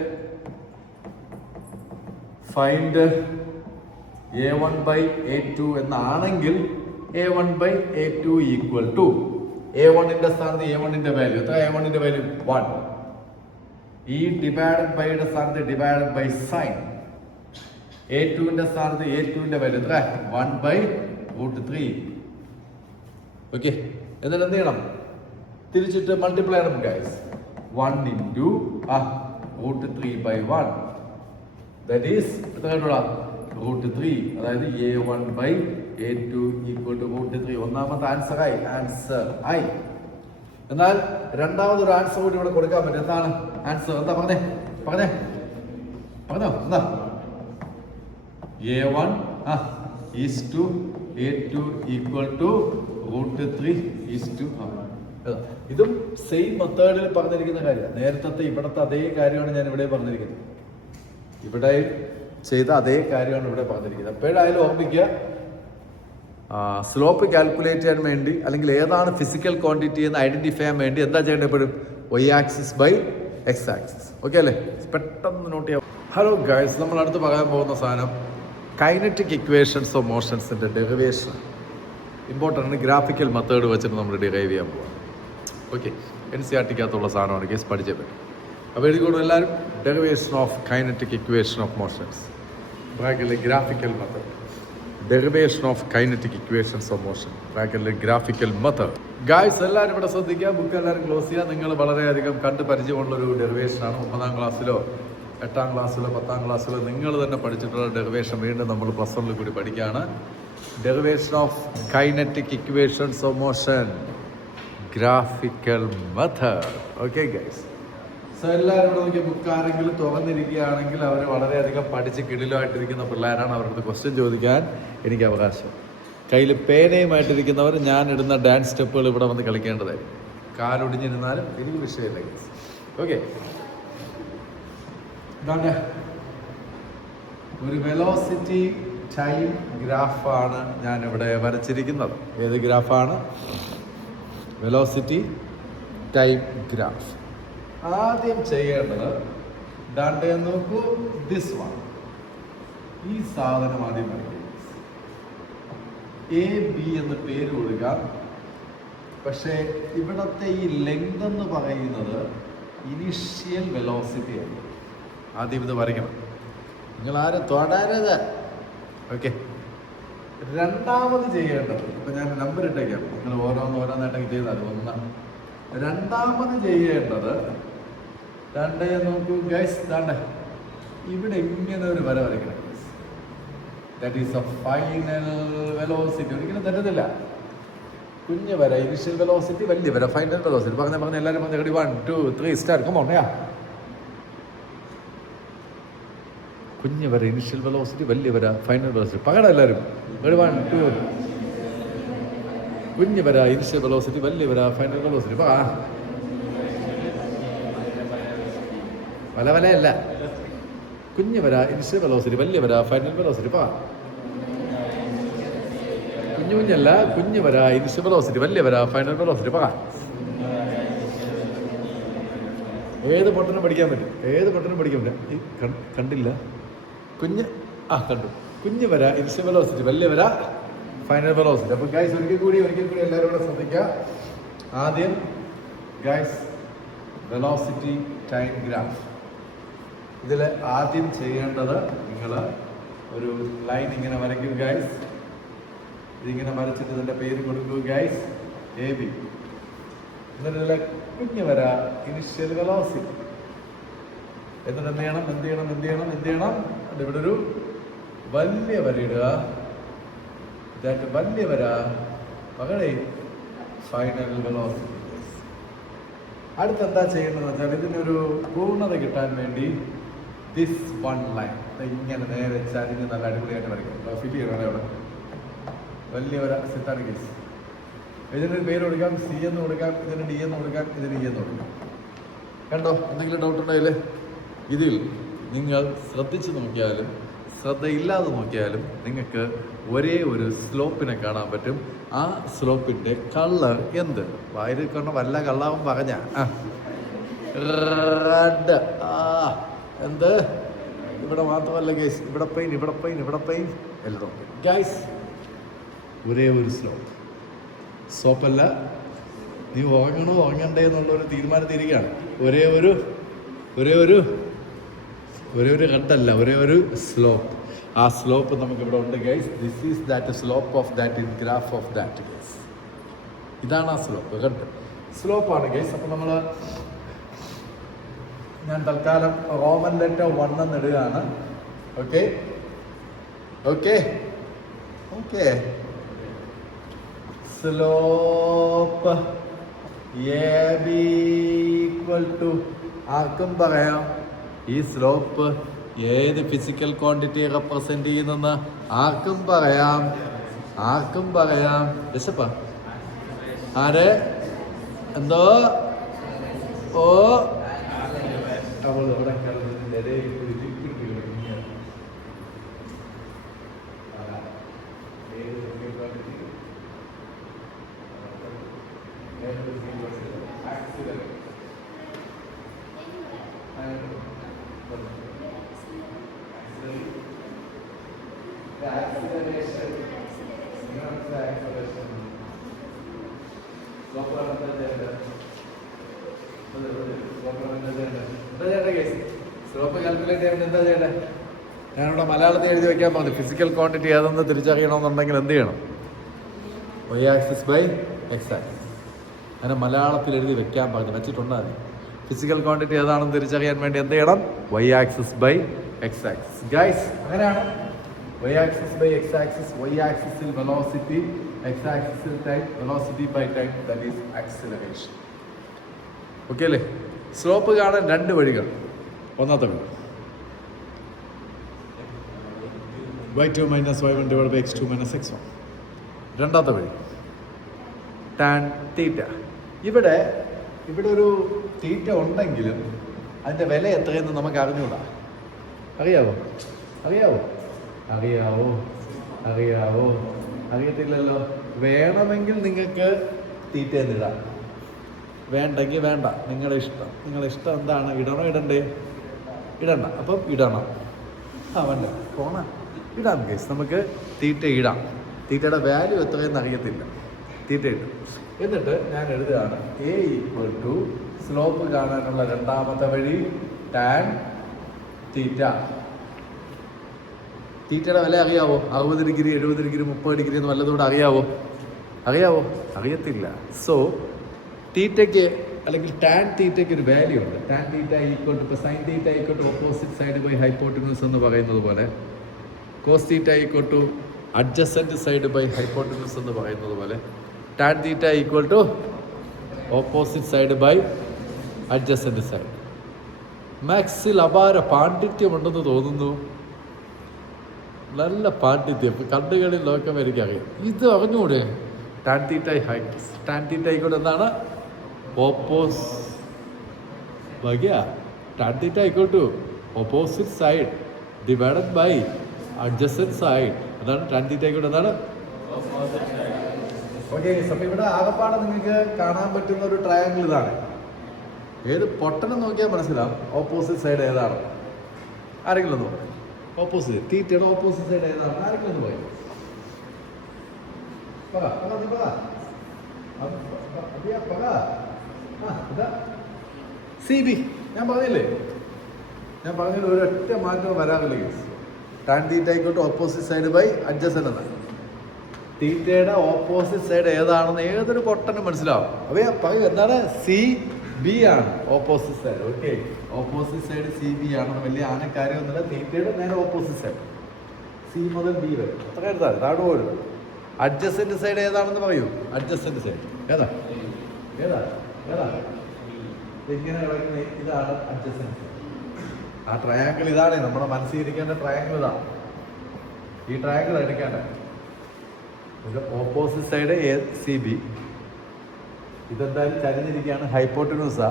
A1/A2 എന്നാണെങ്കിൽ A1/A2 ഈക്വൽ ടു A1ന്റെ സ്ഥാനത്ത് A1ന്റെ വാല്യൂ എത്ര? A1ന്റെ വാല്യൂ 1. ഈ ഡിവൈഡഡ് ബൈയുടെ സ്ഥാനത്ത് ഡിവൈഡഡ് ബൈ സൈൻ. A2ന്റെ സ്ഥാനത്ത് A2ന്റെ വാല്യൂ എത്ര? 1/√3. ഓക്കെ. എന്നിട്ട് എന്ത് ചെയ്യണം? തിരിച്ചിട്ട് മൾട്ടിപ്ലൈ ചെയ്യണം ഗൈസ്. 1 into √3/1. ദാറ്റ് ഈസ് എത്ര കേട്ടോടാ? √3. അതായത് A1/A2 ഈക്വൽ ടു √3. ഒന്നാമത്തെ ആൻസർ ആയി. ആൻസർ ആയി. എന്നാൽ രണ്ടാമതൊരു ആൻസർ കൂടി ഇവിടെ കൊടുക്കാൻ പറ്റും. എന്താണ് ആൻസർ? എന്താ പറഞ്ഞോ? എന്താ? A1 is to A2 equal to √3 is to. ഇതും സെയിം മെത്തേഡിൽ പറഞ്ഞിരിക്കുന്ന കാര്യമാണ്. നേരത്തെ ഇവിടുത്തെ അതേ കാര്യമാണ് ഞാൻ ഇവിടെ പറഞ്ഞിരിക്കുന്നത്. ഇവിടെ ചെയ്ത അതേ കാര്യമാണ് ഇവിടെ പറഞ്ഞിരിക്കുന്നത്. എപ്പോഴായാലും ഓർമ്മിക്കുക, സ്ലോപ്പ് കാൽക്കുലേറ്റ് ചെയ്യാൻ വേണ്ടി അല്ലെങ്കിൽ ഏതാണ് ഫിസിക്കൽ ക്വാണ്ടിറ്റി എന്ന് ഐഡന്റിഫൈ ചെയ്യാൻ വേണ്ടി എന്താ ചെയ്യേണ്ടത്? എപ്പോഴും Y axis by X axis. Okay അല്ലേ? പെട്ടെന്ന് നോട്ട് ചെയ്യാം. ഹലോ ഗൈസ്, നമ്മൾ അടുത്ത് പറയാൻ പോകുന്ന സാധനം കൈനറ്റിക് ഇക്വേഷൻസ് ഓഫ് മോഷൻസിന്റെ ഡെറിവേഷൻ. ഇമ്പോർട്ടൻ്റ് ഗ്രാഫിക്കൽ മെത്തേഡ് വെച്ചിട്ട് നമ്മൾ ഡിറൈവ് ചെയ്യാൻ പോകാം. ഓക്കെ. NCERT-ക്കകത്തുള്ള സാധനമാണ്. കേസ് പഠിച്ചേ പറ്റും. അപ്പോൾ എഴുതിക്കോളൂ എല്ലാവരും. Derivation of kinetic equation of motions, ബ്രാക്കറ്റിലെ graphical method. Derivation of kinetic equations of motion, ബ്രാക്കറ്റിലെ ഗ്രാഫിക്കൽ മെത്തേഡ്. ഗായ്സ് എല്ലാവരും ഇവിടെ ശ്രദ്ധിക്കുക. ബുക്ക് എല്ലാവരും ക്ലോസ് ചെയ്യുക. നിങ്ങൾ വളരെയധികം കണ്ട് പരിചയമുള്ളൊരു ഡെറിവേഷനാണ്. 9ാം ക്ലാസ്സിലോ 8ാം ക്ലാസ്സിലോ 10ാം ക്ലാസ്സിലോ നിങ്ങൾ തന്നെ പഠിച്ചിട്ടുള്ള ഡെറിവേഷൻ വീണ്ടും നമ്മൾ +1 കൂടി പഠിക്കുകയാണ്. Derivation of kinetic equations of motion, graphical method. Okay guys, so എല്ലാവരും ഇവിടെ നോക്കിയ ബുക്ക് ആരെങ്കിലും തുറന്നിരിക്കുകയാണെങ്കിൽ അവർ വളരെയധികം പഠിച്ച് കിടിലുമായിട്ടിരിക്കുന്ന പിള്ളേരാണ്. അവരുടെ ക്വസ്റ്റ്യൻ ചോദിക്കാൻ എനിക്ക് അവകാശം. കയ്യിൽ പേനയുമായിട്ടിരിക്കുന്നവർ ഞാൻ ഇടുന്ന ഡാൻസ് സ്റ്റെപ്പുകൾ ഇവിടെ വന്ന് കളിക്കേണ്ടതായിരിക്കും. കാലൊടിഞ്ഞിരുന്നാലും എനിക്ക് വിഷയമില്ല ഗൈസ്. ഓക്കെ. ഇതാണ് ഒരു വെലോസിറ്റി ടൈം ഗ്രാഫാണ് ഞാനിവിടെ വരച്ചിരിക്കുന്നത്. ഏത് ഗ്രാഫാണ്? Velocity time graph. ആദ്യം ചെയ്യേണ്ടത് ദാണ്ടെ നോക്കൂ, ദിസ് വൺ. ഈ സാധനം ആദ്യം വരയ്ക്കുക. AB എന്ന് പേര് കൊടുക്കാം. പക്ഷേ ഇവിടത്തെ ഈ ലെങ്ത് എന്ന് പറയുന്നത് ഇനിഷ്യൽ വെലോസിറ്റിയാണ്. ആദ്യം ഇത് വരയ്ക്കണം. നിങ്ങൾ ആരും തൊടരുത്. ഓക്കെ. രണ്ടാമത് ചെയ്യേണ്ടത്, ഇപ്പം ഞാൻ നമ്പർ ഇട്ടേക്കാം, നിങ്ങൾ ഓരോന്നായിട്ടൊക്കെ ചെയ്താൽ 1. രണ്ടാമത് ചെയ്യേണ്ടത് ദാണ്ടെ നോക്കൂ ഗൈസ്, ദാണ്ടെ ഇവിടെ ഇങ്ങനെ ഒരു വര വരയ്ക്കണം. That is A final velocity. ഒരിക്കലും തെറ്റത്തില്ല. കുഞ്ഞ് വര ഇനിഷ്യൽ വെലോസിറ്റി, വലിയ വര ഫൈനൽ വെലോസിറ്റി. പറഞ്ഞ എല്ലാവരും പറഞ്ഞ 1 2 3 സ്റ്റാർട്ട്. കമോൺ. കുഞ്ഞ് വര ഇനിഷ്യൽ വെലോസിറ്റി, വലിയ വര ഫൈനൽ വെലോസിറ്റി. പകരം എല്ലാവരും 1 2. കുഞ്ഞ് വര ഇനിഷ്യൽ വെലോസിറ്റി, വലിയ വര ഫൈനൽ വെലോസിറ്റി. വല വലയല്ല, കുഞ്ഞ് വര ഇനിഷ്യൽ വെലോസിറ്റി, വലിയ വര ഫൈനൽ വെലോസിറ്റി. പറ. കുഞ്ഞു കുഞ്ഞല്ല, കുഞ്ഞ് വര ഇനിഷ്യൽ വെലോസിറ്റി, വലിയ വര ഫൈനൽ വെലോസിറ്റി. പറ. ഏത് പൊട്ടനും പഠിക്കാൻ പറ്റും, ഏത് പൊട്ടനും പഠിക്കാൻ പറ്റും. ഈ കണ്ടില്ല കുഞ്ഞ്, കണ്ടു. കുഞ്ഞ് വര ഇനിഷ്യൽ വെലോസിറ്റി, വലിയ വര ഫൈനൽ വെലോസിറ്റി. അപ്പോൾ ഗൈസ് ഒരിക്കൽ കൂടി എല്ലാവരും കൂടെ ശ്രദ്ധിക്കുക. ആദ്യം ഗൈസ് വെലോസിറ്റി ടൈം ഗ്രാഫ്. ഇതിൽ ആദ്യം ചെയ്യേണ്ടത് നിങ്ങൾ ഒരു ലൈൻ ഇങ്ങനെ വരയ്ക്കും ഗൈസ്. ഇതിങ്ങനെ വരച്ചിട്ട് ഇതിൻ്റെ പേര് കൊടുക്കൂ ഗൈസ്, എ ബി. എന്നിട്ട് ഇതിലെ കുഞ്ഞ് വര ഇനിഷ്യൽ വെലോസിറ്റി. എന്നിട്ട് എന്ത് ചെയ്യണം? ഇവിടെ ഒരു വലിയ വര ഇടുക. ഇതായിട്ട് വലിയ വര പകടെ ഫൈനൽ വെലോസിറ്റി. അടുത്തെന്താ ചെയ്യേണ്ടതെന്ന് വെച്ചാൽ ഇതിനൊരു പൂർണ്ണത കിട്ടാൻ വേണ്ടി ദിസ് വൺ ലൈൻ ഇങ്ങനെ നേരെ ചരിഞ്ഞ് നല്ല അടിപൊളിയായിട്ട് വരയ്ക്കും. ഫിറ്റ് ചെയ്യണം അവിടെ വലിയ ഒരു സിത്താണ് കേസ്. ഇതിനൊരു പേര് കൊടുക്കാം, സി എന്ന് കൊടുക്കാം, ഇതിന് ഡി എന്ന് കൊടുക്കാം, ഇതിന് ഇ എന്ന് കൊടുക്കാം. കണ്ടോ? എന്തെങ്കിലും ഡൗട്ട് ഉണ്ടായില്ലേ? ഇതിൽ നിങ്ങൾ ശ്രദ്ധിച്ച് നോക്കിയാലും ശ്രദ്ധയില്ലാതെ നോക്കിയാലും നിങ്ങൾക്ക് ഒരേ ഒരു സ്ലോപ്പിനെ കാണാൻ പറ്റും. ആ സ്ലോപ്പിൻ്റെ കളർ എന്ത്? വായിൽ കൊണ്ട് വല്ല കള്ളാവും പറഞ്ഞ റെഡ്. എന്ത്? ഇവിടെ മാത്രമല്ല ഗൈസ്, ഇവിടെ പെയിൻ എല്ലാം ഗൈസ്. ഒരേ ഒരു സ്ലോപ്പല്ല. നീ ഉറങ്ങണോ ഉറങ്ങണ്ടേ എന്നുള്ളൊരു തീരുമാനത്തിരിക്കുകയാണ്. ഒരേ ഒരു റെഡല്ല, ഒരേ ഒരു സ്ലോപ്പ്. ആ സ്ലോപ്പ് നമുക്കിവിടെ ഉണ്ട് guys. This is that slope of that in graph of that guys. ഇതാണ് ആ സ്ലോപ്പ്, റെഡ് സ്ലോപ്പാണ് ഗൈസ്. അപ്പോൾ ഞാൻ തൽക്കാലം റോമൻ ലെറ്റർ 1 എന്ന് ഇടുകയാണ്. ഓക്കെ. സ്ലോപ്പ് AB = ആർക്കും പറയാം ഈ സ്ലോപ്പ് ഏത് ഫിസിക്കൽ ക്വാണ്ടിറ്റി റെപ്രസെന്റ് ചെയ്യുന്നെന്ന് ആർക്കും പറയാം. വിശപ്പ ആരെ എന്തോ സ്ലോപ്പ് കാൽക്കുലേറ്റ് ചെയ്യാൻ എന്താ ചെയ്യേണ്ടത്? ഞാനിവിടെ മലയാളത്തിൽ എഴുതി വെക്കാൻ പറഞ്ഞു. ഫിസിക്കൽ ക്വാണ്ടിറ്റി ഏതെന്ന് തിരിച്ചറിയണമെന്നുണ്ടെങ്കിൽ എന്ത് ചെയ്യണം? Y axis by X axis. അങ്ങനെ മലയാളത്തിൽ എഴുതി വെക്കാൻ പറഞ്ഞു, വെച്ചിട്ടുണ്ടാകും. ഫിസിക്കൽ ക്വാണ്ടിറ്റി ഏതാണെന്ന് തിരിച്ചറിയാൻ വേണ്ടി എന്ത് ചെയ്യണം? Y axis by X axis. Guys അങ്ങനെയാണ്. Y axis by X axis. Y ആക്സിസിൽ വെലോസിറ്റി, X ആക്സിസിൽ time. Velocity by time, that is acceleration. Okay അല്ലേ? സ്ലോപ്പ് കാണാൻ 2 വഴികൾ. ഒന്നാമത്തെ വഴി y2 - y1 / x2 - x1. രണ്ടാമത്തെ വഴി ടാൻ തീറ്റ. ഇവിടെ ഒരു തീറ്റ ഉണ്ടെങ്കിലും അതിൻ്റെ വില എത്രയെന്ന് നമുക്ക് അറിഞ്ഞൂടാ. അറിയാവോ? അറിയത്തില്ലല്ലോ. വേണമെങ്കിൽ നിങ്ങൾക്ക് തീറ്റ എന്നിടാം, വേണ്ടെങ്കിൽ വേണ്ട. നിങ്ങളുടെ ഇഷ്ടം എന്താണ്? ഇടണോ ഇടണ്ടേ? ഇടണ്ട. അപ്പം ഇടണം. വേണ്ട ഇടാം കേസ്. നമുക്ക് തീറ്റ ഇടാം. തീറ്റയുടെ വാല്യൂ എത്രയെന്ന് അറിയത്തില്ല. തീറ്റ ഇട്ടു. എന്നിട്ട് ഞാൻ എഴുതുകയാണ് A = സ്ലോപ്പ് കാണാനുള്ള രണ്ടാമത്തെ വഴി ടാൻ തീറ്റ. തീറ്റയുടെ വില അറിയാവോ? 60 ഡിഗ്രി, 70 ഡിഗ്രി, 30 ഡിഗ്രി എന്ന് വല്ലതുകൂടെ അറിയാവോ? അറിയത്തില്ല. സോ തീറ്റയ്ക്ക് അല്ലെങ്കിൽ ടാൻ തീറ്റയ്ക്ക് ഒരു വാല്യൂ ഉണ്ട്. ടാൻ തീറ്റ = ഇപ്പോൾ sine theta = opposite side by hypotenuse എന്ന് പറയുന്നത് പോലെ, cos theta = adjacent side by hypotenuse എന്ന് പറയുന്നത് പോലെ, tan theta = opposite side by adjacent side. മാത്സിൽ അപാര പാണ്ഡിത്യമുണ്ടെന്ന് തോന്നുന്നു. നല്ല പാണ്ഡിത്യം കണ്ടുകളിൽ നോക്കുമ്പോൾ എനിക്കറിയാം. ഇത് അറിഞ്ഞുകൂടെ? ടാൻ തീറ്റ = എന്താണ്? Opposite side divided by adjacent side. അതാണ് ടാൻ തീറ്റ ആയിക്കോട്ടെ. എന്താണ്? ഓക്കെ. അപ്പോൾ ഇവിടെ ആകപ്പാടെ നിങ്ങൾക്ക് കാണാൻ പറ്റുന്ന ഒരു ട്രയാങ്കിൾ ഇതാണ്. ഏത് പൊട്ടനം നോക്കിയാൽ മനസ്സിലാവും ഓപ്പോസിറ്റ് സൈഡ് ഏതാണ്. ആരെങ്കിലും ഒന്ന് പറയും. ഓപ്പോസിറ്റ് തീറ്റയുടെ ഓപ്പോസിറ്റ് സൈഡ് ഏതാണ്? ആരെങ്കിലും ഒന്ന് പറയും. C B. ഞാൻ പറഞ്ഞില്ലേ, ഒരൊറ്റ മാറ്റം വരാറില്ല. ടാൻ തീറ്റ ആയിക്കോട്ടെ ഓപ്പോസിറ്റ് സൈഡ് ബൈ അഡ്ജസൻ്റ് എന്നാണ്. തീറ്റയുടെ ഓപ്പോസിറ്റ് സൈഡ് ഏതാണെന്ന് ഏതൊരു പൊട്ടനും മനസ്സിലാവും. അവയെ പറയൂ എന്താണ്? സി ബി ആണ് opposite side. Okay, opposite side C B ആണെന്ന് വലിയ കാര്യമൊന്നുമില്ല. തീറ്റയുടെ നേരെ ഓപ്പോസിറ്റ് സൈഡ് സി മുതൽ ബി വരെ അത്ര എഴുതാം. ഇതാണ് പോലും. അഡ്ജസ്റ്റൻ്റ് സൈഡ് ഏതാണെന്ന് പറയൂ. അഡ്ജസ്റ്റൻ്റ് സൈഡ് ഏതാ? ഏതാ? ഏതാ? ഇങ്ങനെ കിടക്കുന്ന ഇതാണ് അഡ്ജസ്റ്റൻ്റ് സൈഡ്. ആ ട്രയാങ്കിൾ ഇതാണ് നമ്മുടെ മനസ്സിൽ ഇരിക്കേണ്ട ട്രയാങ്കിൾ. ഇതാണ് ഈ ട്രയാങ്കിൾ എടുക്കേണ്ട. Opposite side A C B. ഇതെന്തായാലും ചരിഞ്ഞിരിക്കുകയാണ്, ഹൈപ്പോട്ടന്യൂസാ.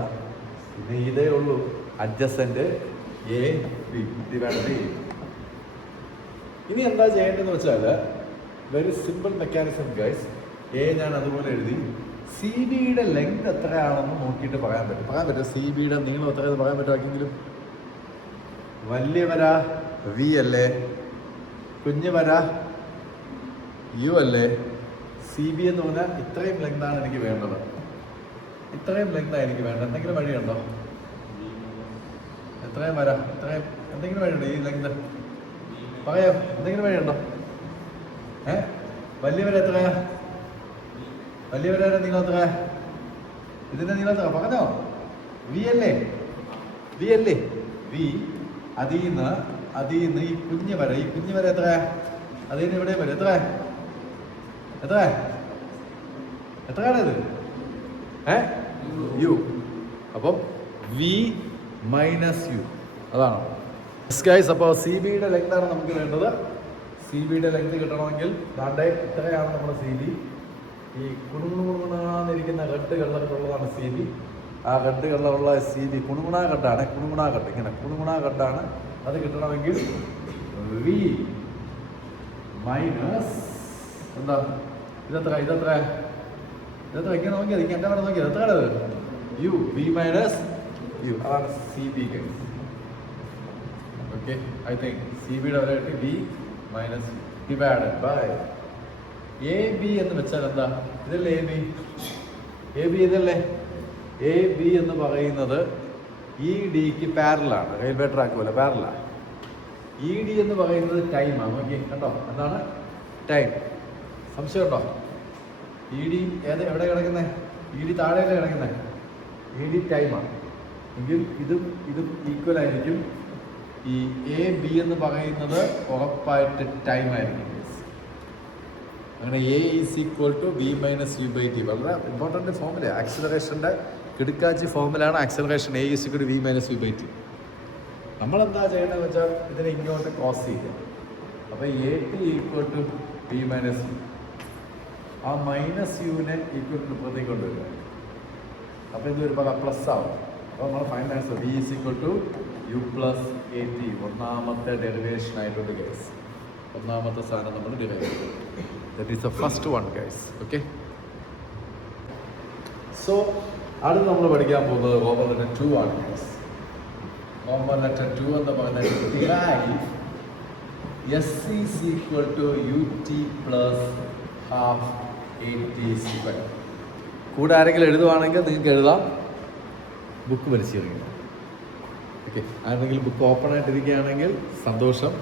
പിന്നെ ഇതേ ഉള്ളൂ അഡ്ജസൻ്റ് എ ബി. ഇനി എന്താ ചെയ്യേണ്ടതെന്ന് വെച്ചാൽ very simple mechanism guys. A ഞാൻ അതുപോലെ എഴുതി. സി ബിയുടെ ലെങ്ത് എത്രയാണെന്ന് നോക്കിയിട്ട് പറയാൻ പറ്റും. സി ബിയുടെ നീളം എത്രയെന്ന് പറയാൻ പറ്റുമെങ്കിലും വലിയ വര വി അല്ലേ, കുഞ്ഞു വര യു അല്ലേ. സി ബി എന്ന് പറഞ്ഞാൽ ഇത്രയും ലെങ്താണ് എനിക്ക് വേണ്ടത്. ഇത്രയും ലെങ്താണ് എനിക്ക് വേണ്ടത്. എന്തെങ്കിലും വഴിയുണ്ടോ? എത്രയും വര, ഇത്രയും എന്തെങ്കിലും വഴിയുണ്ടോ? ഈ ലെങ്ത് പറയാം. എന്തെങ്കിലും വഴിയുണ്ടോ? വലിയ വര എത്രയാ? വലിയ വരയുടെ നീളം എത്രയാ? ഇതിന്റെ നീളം എത്ര പറഞ്ഞോ? വി അല്ലേ? വി അല്ലേ? വി. അതിൽ നിന്ന് ഈ കുഞ്ഞു വര എത്രയാ? അതിൽ നിന്ന് ഇവിടെ വരും. എത്രയാണ് ഇത്? യു. അപ്പം വി മൈനസ് യു. അതാണ് ഗൈസ്. അപ്പോൾ സി ബിയുടെ ലെങ്താണ് നമുക്ക് വേണ്ടത്. സി ബിയുടെ ലെങ്ത് കിട്ടണമെങ്കിൽ ദാണ്ടെ ഇത്രയാണ് നമ്മുടെ സി ബി. ഈ കുണുകുണാന്നിരിക്കുന്ന റെഡ് കളറിലുള്ളതാണ് സി ബി. ആ റെഡ് കളറുള്ള സി ബി കുണുകുണാ കട്ടാണ്. ഇങ്ങനെ കുണുകുണാ കട്ടാണ്. അത് കിട്ടണമെങ്കിൽ വി മൈനസ് എന്താ ഇതെത്ര ഇങ്ങനെ നോക്കിയത് എൻ്റെ അവിടെ നോക്കിയത് എത്രയാണ്? യു. V minus U. അതാണ് C B. Okay, I think C ബിയുടെ വരെ V minus divided by A B എന്ന് വെച്ചാൽ എന്താ? ഇതല്ലേ എ ബി ഇതല്ലേ? എ ബി എന്ന് പറയുന്നത് ഇ ഡിക്ക് പാരലാണ്. റെയിൽവേ ട്രാക്ക് പോലെ പാരലാണ്. ഇ ഡി എന്ന് പറയുന്നത് ടൈമാണ്. നോക്കി കണ്ടോ? എന്താണ് ടൈം? സംശയം ഉണ്ടോ? ഇ ഡി എവിടെ കിടക്കുന്നത്? ഇ ഡി താഴെയല്ലേ കിടക്കുന്നത്? ഇ ഡി ടൈമാണ്. എങ്കിൽ ഇതും ഈക്വൽ ആയിരിക്കും. ഈ എ ബി എന്ന് പറയുന്നത് ഉറപ്പായിട്ട് ടൈം ആയിരിക്കും. അങ്ങനെ A is equal to V minus U by T. വളരെ ഇമ്പോർട്ടൻ്റ് ഫോമുല. ആക്സിലറേഷൻ്റെ കിടക്കാച്ചി ഫോമിലാണ് acceleration. A is equal to V minus U by T. നമ്മളെന്താ ചെയ്യണമെന്ന് വെച്ചാൽ ഇതിനെ ഇങ്ങോട്ട് ക്രോസ് ചെയ്യുക. അപ്പോൾ A T equal to V minus യു. ആ മൈനസ് യുവിനെ ഈക്വൽ ടു പുറത്തേക്ക് കൊണ്ടുവരിക. അപ്പോൾ ഇത് വരുമ്പോൾ പ്ലസ് ആവും. അപ്പോൾ നമ്മൾ final answer V is equal to U plus A T. ഒന്നാമത്തെ ഡെറിവേഷൻ ആയിട്ടുണ്ട് ഗൈസ്. ഒന്നാമത്തെ സാധനം നമ്മൾ ഡിറൈവ് ചെയ്തു. That is the first one guys. Okay, so അടുത്ത് നമ്മൾ പഠിക്കാൻ പോകുന്നത് റോമൻ ലെറ്റർ 2 ആണ് ഗൈസ്. റോമൻ ലെറ്റർ 2 എന്ന് പറയുന്നത് derive S is equal to U T plus half A T square. കൂടെ ആരെങ്കിലും എഴുതുവാണെങ്കിൽ നിങ്ങൾക്ക് എഴുതാം. ബുക്ക് പരിശീലിക്കണം. ഓക്കെ, ആരെങ്കിലും ബുക്ക് ഓപ്പൺ ആയിട്ടിരിക്കുകയാണെങ്കിൽ സന്തോഷം.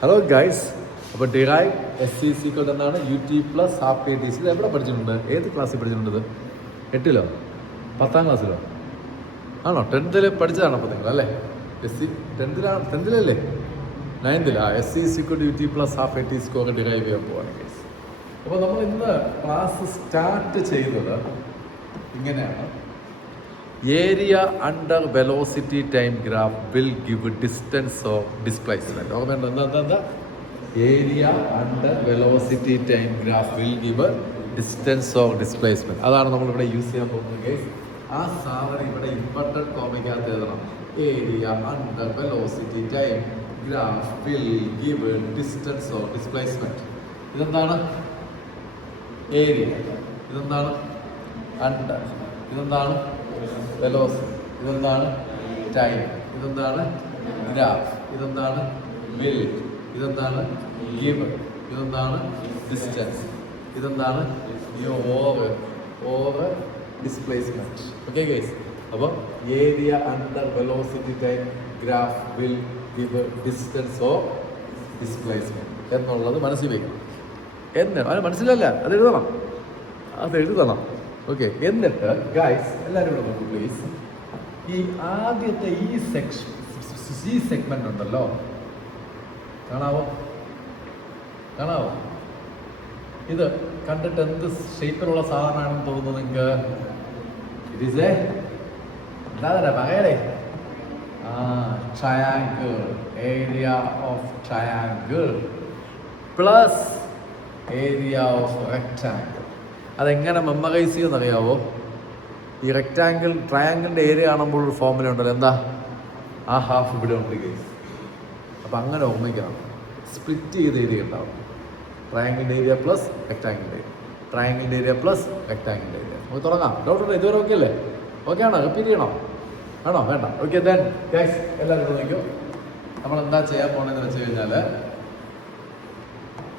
ഹലോ ഗൈസ്, അപ്പോൾ ഡിറൈവ് എസ് സി സിക്വൽ എന്നാണ് U T plus half A T C. ഇത് എവിടെ പഠിച്ചിട്ടുണ്ട്? ഏത് ക്ലാസ്സിൽ പഠിച്ചിട്ടുണ്ട്? 8-ലോ 10ാം ക്ലാസ്സിലോ ആണോ? 10th പഠിച്ചതാണോ അപ്പോൾ നിങ്ങൾ? അല്ലേ, എസ് സി 10th-ലല്ലേ? 9th S C equal U T plus half A T square derive ചെയ്യാൻ പോവാണ് ഗൈസ്. അപ്പോൾ നമ്മൾ ഇന്ന് ക്ലാസ് സ്റ്റാർട്ട് ചെയ്തത് ഇങ്ങനെയാണ്. Area under velocity time graph will give distance of displacement. ഓർമ്മയുണ്ടോ? എന്താ area under velocity time graph will give distance of displacement. അതാണ് നമ്മളിവിടെ യൂസ് ചെയ്യാൻ പോകുന്നത് ഗൈസ്. ആ സാധനം ഇവിടെ ഇമ്പോർട്ടൻറ്റ് ടോപ്പിക്കകത്ത് എഴുതണം. Area under velocity time graph will give distance or displacement. ഇതെന്താണ്? ഏരിയ. ഇതെന്താണ്? അണ്ടർ. ഇതെന്താണ്? വെലോസിറ്റി. ഇതെന്താണ്? ടൈം. ഇതെന്താണ്? ഗ്രാഫ്. ഇതെന്താണ്? വിൽ. ഇതെന്താണ്? ഗിവ്. ഇതെന്താണ്? ഡിസ്റ്റൻസ്. ഇതെന്താണ്? Over displacement. ഓക്കെ ഗൈസ്, അപ്പോൾ area under velocity time graph will give distance or displacement എന്നുള്ളത് മനസ്സിൽ വയ്ക്കണം. അത് മനസ്സിലല്ല, അത് എഴുതണം. ഓക്കെ, എന്നിട്ട് ഗൈസ് എല്ലാവരും കൂടെ നോക്കൂ പ്ലീസ്. ഈ ആദ്യത്തെ ഈ സെഗ്മെന്റ് ഉണ്ടല്ലോ, കാണാവോ? ഇത് കണ്ടിട്ട് എന്ത് ഷേപ്പിലുള്ള സാധനമാണെന്ന് തോന്നുന്നു നിങ്ങൾക്ക്? ഇറ്റ് ഈസ് എന്താ പറയടേ? Triangle. Area of triangle plus area of rectangle. അതെങ്ങനെ മെമ്മറൈസ് ചെയ്യുമെന്നറിയാവോ? ഈ ട്രയാങ്കിളിൻ്റെ ഏരിയ കാണുമ്പോൾ ഒരു ഫോർമുല ഉണ്ടല്ലോ, എന്താ? ആ ഹാഫ് ഇവിടെ ഉണ്ട് ഗൈസ്. അപ്പം അങ്ങനെ ഓർമ്മിക്കണം. സ്പ്ലിറ്റ് ചെയ്ത ഏരിയ ഉണ്ടാവും. ട്രയാങ്കിളിൻ്റെ ഏരിയ പ്ലസ് റെക്റ്റാങ്കിളിൻ്റെ ഏരിയ, ട്രയാങ്കിളിൻ്റെ ഏരിയ പ്ലസ് റെക്റ്റാങ്കിളിൻ്റെ ഏരിയ. നമുക്ക് തുടങ്ങാം. ഡൗട്ടുണ്ട്? ഇതുവരെ ഓക്കെ അല്ലേ? ഓക്കെ ആണോ? റിപ്പീറ്റ് ചെയ്യണോ? ആണോ? വേണ്ട. ഓക്കെ, ദെൻ ഗൈസ് എല്ലാവരും നോക്കിയോ. നമ്മൾ എന്താ ചെയ്യാൻ പോണെന്ന് വെച്ച് കഴിഞ്ഞാൽ,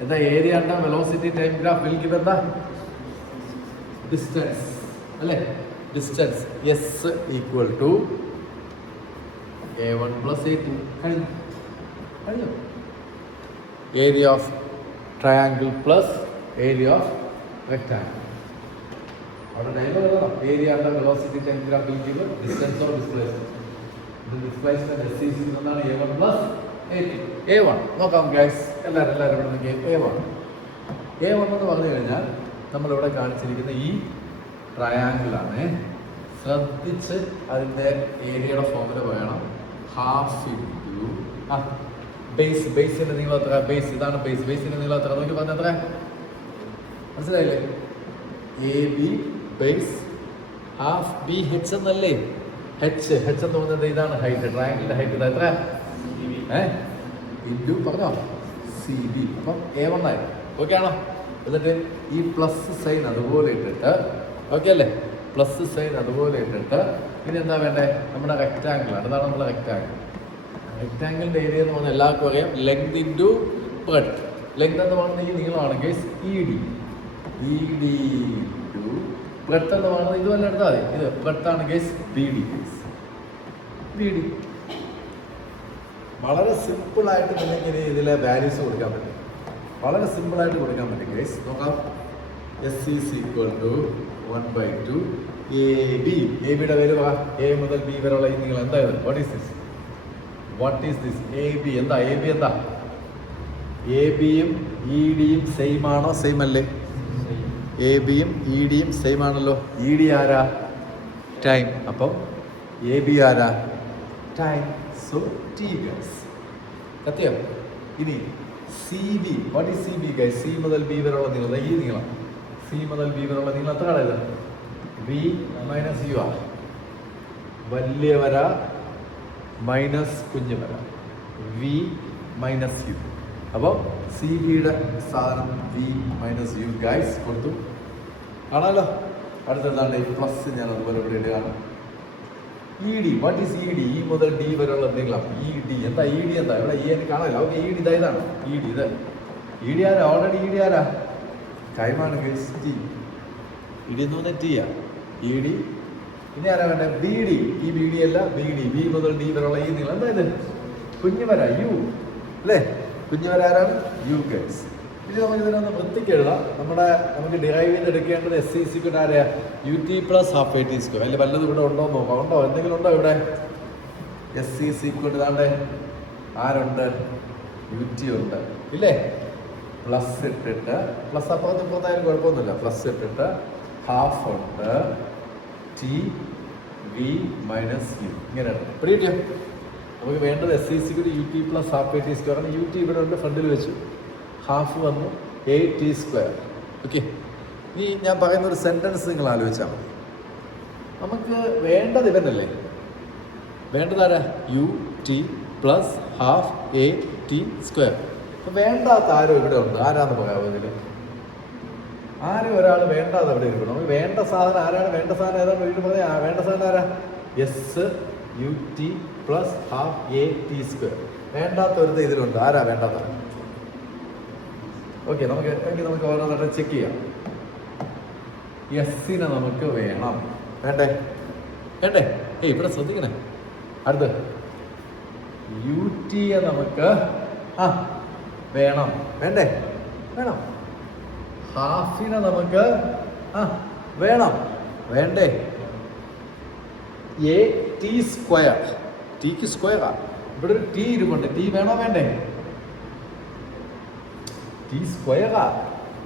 എന്താ area under velocity time graph will give എന്താ? ഡിസ്റ്റൻസ് അല്ലേ? Distance S equal to A1 plus A2. കഴിഞ്ഞു. Area of triangle plus area of rectangle. അവിടെ ഡയലോഗ് എഴുതണം. Area under velocity time graph will give distance or displacement. Displacement S is എന്താണ്? A1 plus A2. A1 നോക്കാം guys. എല്ലാവരും ഇവിടെ നോക്കിയേ. A1 എന്ന് പറഞ്ഞു കഴിഞ്ഞാൽ നമ്മളിവിടെ കാണിച്ചിരിക്കുന്ന ഈ ട്രയാങ്കിളാണ്. ശ്രദ്ധിച്ച് അതിൻ്റെ ഏരിയയുടെ ഫോമിൽ വേണം. ഹാഫ് ഇൻറ്റു ബേസിൻ്റെ നീളം എത്ര? ബേസ് ഇതാണ് ബേസ്. ബേസിൻ്റെ നീളം എത്ര? നോക്കി പറഞ്ഞ എത്ര? മനസ്സിലായില്ലേ? AB base half B H എന്നല്ലേ? എച്ച് എന്ന് പറയുന്നത് ഇതാണ് ഹൈറ്റ്. ട്രയാങ്കിളിൻ്റെ ഹൈറ്റ് ഇതാ എത്ര? ഇൻറ്റു പറഞ്ഞോ CB. അപ്പം A1 ആയി. ഓക്കെ ആണോ? എന്നിട്ട് ഈ പ്ലസ് സൈൻ അതുപോലെ ഇട്ടിട്ട്, ഓക്കെ അല്ലേ? പ്ലസ് സൈൻ അതുപോലെ ഇട്ടിട്ട് ഇനി എന്താ വേണ്ടേ? നമ്മുടെ റെക്റ്റാങ്കിളാണ്. അതാണ് നമ്മുടെ റെക്റ്റാങ്കിൾ. റെക്റ്റാങ്കിളിൻ്റെ ഏരിയ എന്ന് പറഞ്ഞാൽ എല്ലാവർക്കും അറിയാം, ലെങ്ത് ഇൻറ്റു ബ്രെഡ്ത്ത്. ലെങ്ത് എന്ന് പറയുന്നത് ഈ നീളമാണ് ഗൈസ്, ED ഇൻറ്റു ബ്രെഡ്ത്ത് എന്ന് പറയുന്നത് ഇതുവല്ല എടുത്താൽ മതി. ഇത് ബ്രെഡ്ത്താണ് ഗൈസ്, BD. വളരെ സിമ്പിളായിട്ട് നിങ്ങൾക്ക് ഇതിലെ വാല്യൂസ് കൊടുക്കാൻ പറ്റും. വളരെ സിമ്പിളായിട്ട് കൊടുക്കാൻ പറ്റും ഗൈസ്. നോക്കാം. S is equal to 1/2 AB. ABയുടെ പേര് പറ. A മുതൽ B വരെയുള്ള ഈ നീളം എന്തായത്? What is this? AB എന്താ? AB എന്താ? ABയും EDയും സെയിം ആണോ? സെയിം അല്ലേ? ABയും EDയും സെയിം ആണല്ലോ. ED ആരാ? ടൈം. അപ്പം AB ആരാ? ടൈം. So T guys. സത്യം. ഇനി CB. What is CB guys? C മുതൽ B വരെയുള്ള നീളം, ഈ നീളം. C മുതൽ B വരെയുള്ള നീളം എത്രയാണ്? ഇത് V മൈനസ് U ആണ്. വലിയ വര മൈനസ് കുഞ്ഞു വര, V മൈനസ് U. അപ്പോൾ CBയുടെ സാധനം V മൈനസ് U ഗൈസ് കൊടുത്തു. കാണാമല്ലോ. അടുത്തെന്താണ്? പ്ലസ് ഞാൻ അതുപോലെ ഇവിടെ ഇടുകയാണ്. ED. What is ED? E മുതൽ D വരെയുള്ള നീളം. ED എന്താ? ED എന്താ? ഇവിടെ E എനിക്ക് കാണാമല്ലോ. ഓക്കെ, ED ഇതാണ്. ED ഇത്. ED ആരാ? ഓൾറെഡി ED ആരാ? ടൈമാണ് ഗൈസ്. T. ED എന്ന് പറഞ്ഞാൽ T ആ. ED. ഇനി ആരാ വേണ്ടത്? BD. ഈ BD അല്ല, BD. V മുതൽ D വരെയുള്ള ഈ നീളം എന്താ? ഇത് കുഞ്ഞു വര U അല്ലേ? കുഞ്ഞു വര ആരാണ്? U guys. ഇനി നമുക്ക് ഇതിനൊന്ന് വൃത്തിക്ക് എഴുതാം. നമുക്ക് ഡിറൈവ് ചെയ്ത് എടുക്കേണ്ടത് S ഈസ് ഈക്വൽ ടു ആരെയാ? UT plus half AT square. അതിൽ വല്ലതും ഇവിടെ ഉണ്ടോ എന്ന് നോക്കാം. ഉണ്ടോ? എന്തെങ്കിലും ഉണ്ടോ ഇവിടെ? S ഈസ് ഈക്വൽ ടു ഇതാണ്ട് ആരുണ്ട്? UT ഉണ്ട് ഇല്ലേ? പ്ലസ് ഇട്ടിട്ട്, പ്ലസ് അപ്പുറത്ത് ഇപ്പുറത്തായാലും കുഴപ്പമൊന്നുമില്ല. പ്ലസ് ഇട്ടിട്ട് ഹാഫ് ഉണ്ട് T V മൈനസ് U. ഇങ്ങനെയാണ്. ഇവിടെ കിട്ടിയോ? നമുക്ക് വേണ്ടത് S is equal to UT plus half AT square ആണ്. UT ഇവിടെ ഉണ്ട്, ഫ്രണ്ടിൽ വെച്ചു. ഹാഫ് വന്നു AT സ്ക്വയർ. ഓക്കെ, ഇനി ഞാൻ പറയുന്ന ഒരു സെൻറ്റൻസ് നിങ്ങൾ ആലോചിച്ചാൽ മതി. നമുക്ക് വേണ്ടത് ഇവനല്ലേ? വേണ്ടതാരാ? U T plus half A T square. അപ്പം വേണ്ടാത്ത ആരും ഇവിടെ ഉണ്ട്. ആരാന്ന് പറയാമോ ഇതിൽ? ആരും ഒരാൾ വേണ്ടാതെ അവിടെ ഇരിക്കണം. നമുക്ക് വേണ്ട സാധനം ആരാണ്? വേണ്ട സാധനം ഏതാണ്? വീട്ടിൽ പറഞ്ഞാൽ വേണ്ട സാധനം ആരാ? S U T plus half A T square. വേണ്ടാത്ത ഒരു ഇതിലുണ്ട്. ആരാ വേണ്ടാത്ത? ഓക്കെ, നമുക്ക് ഓരോന്നും ചെക്ക് ചെയ്യാം. എസ്സിനെ നമുക്ക് വേണം. വേണ്ടേ? ഇവിടെ ശ്രദ്ധിക്കണേ. അടുത്ത് യു ടിയെ നമുക്ക് വേണം. വേണം. ഹാഫിനെ നമുക്ക് വേണം. വേണ്ടേ? A T square. ടിക്ക് സ്ക്വയറാ. ഇവിടെ ഒരു ടി ഇരുമുണ്ട്. ടി വേണോ വേണ്ടേ? ടി സ്ക്വയറാ.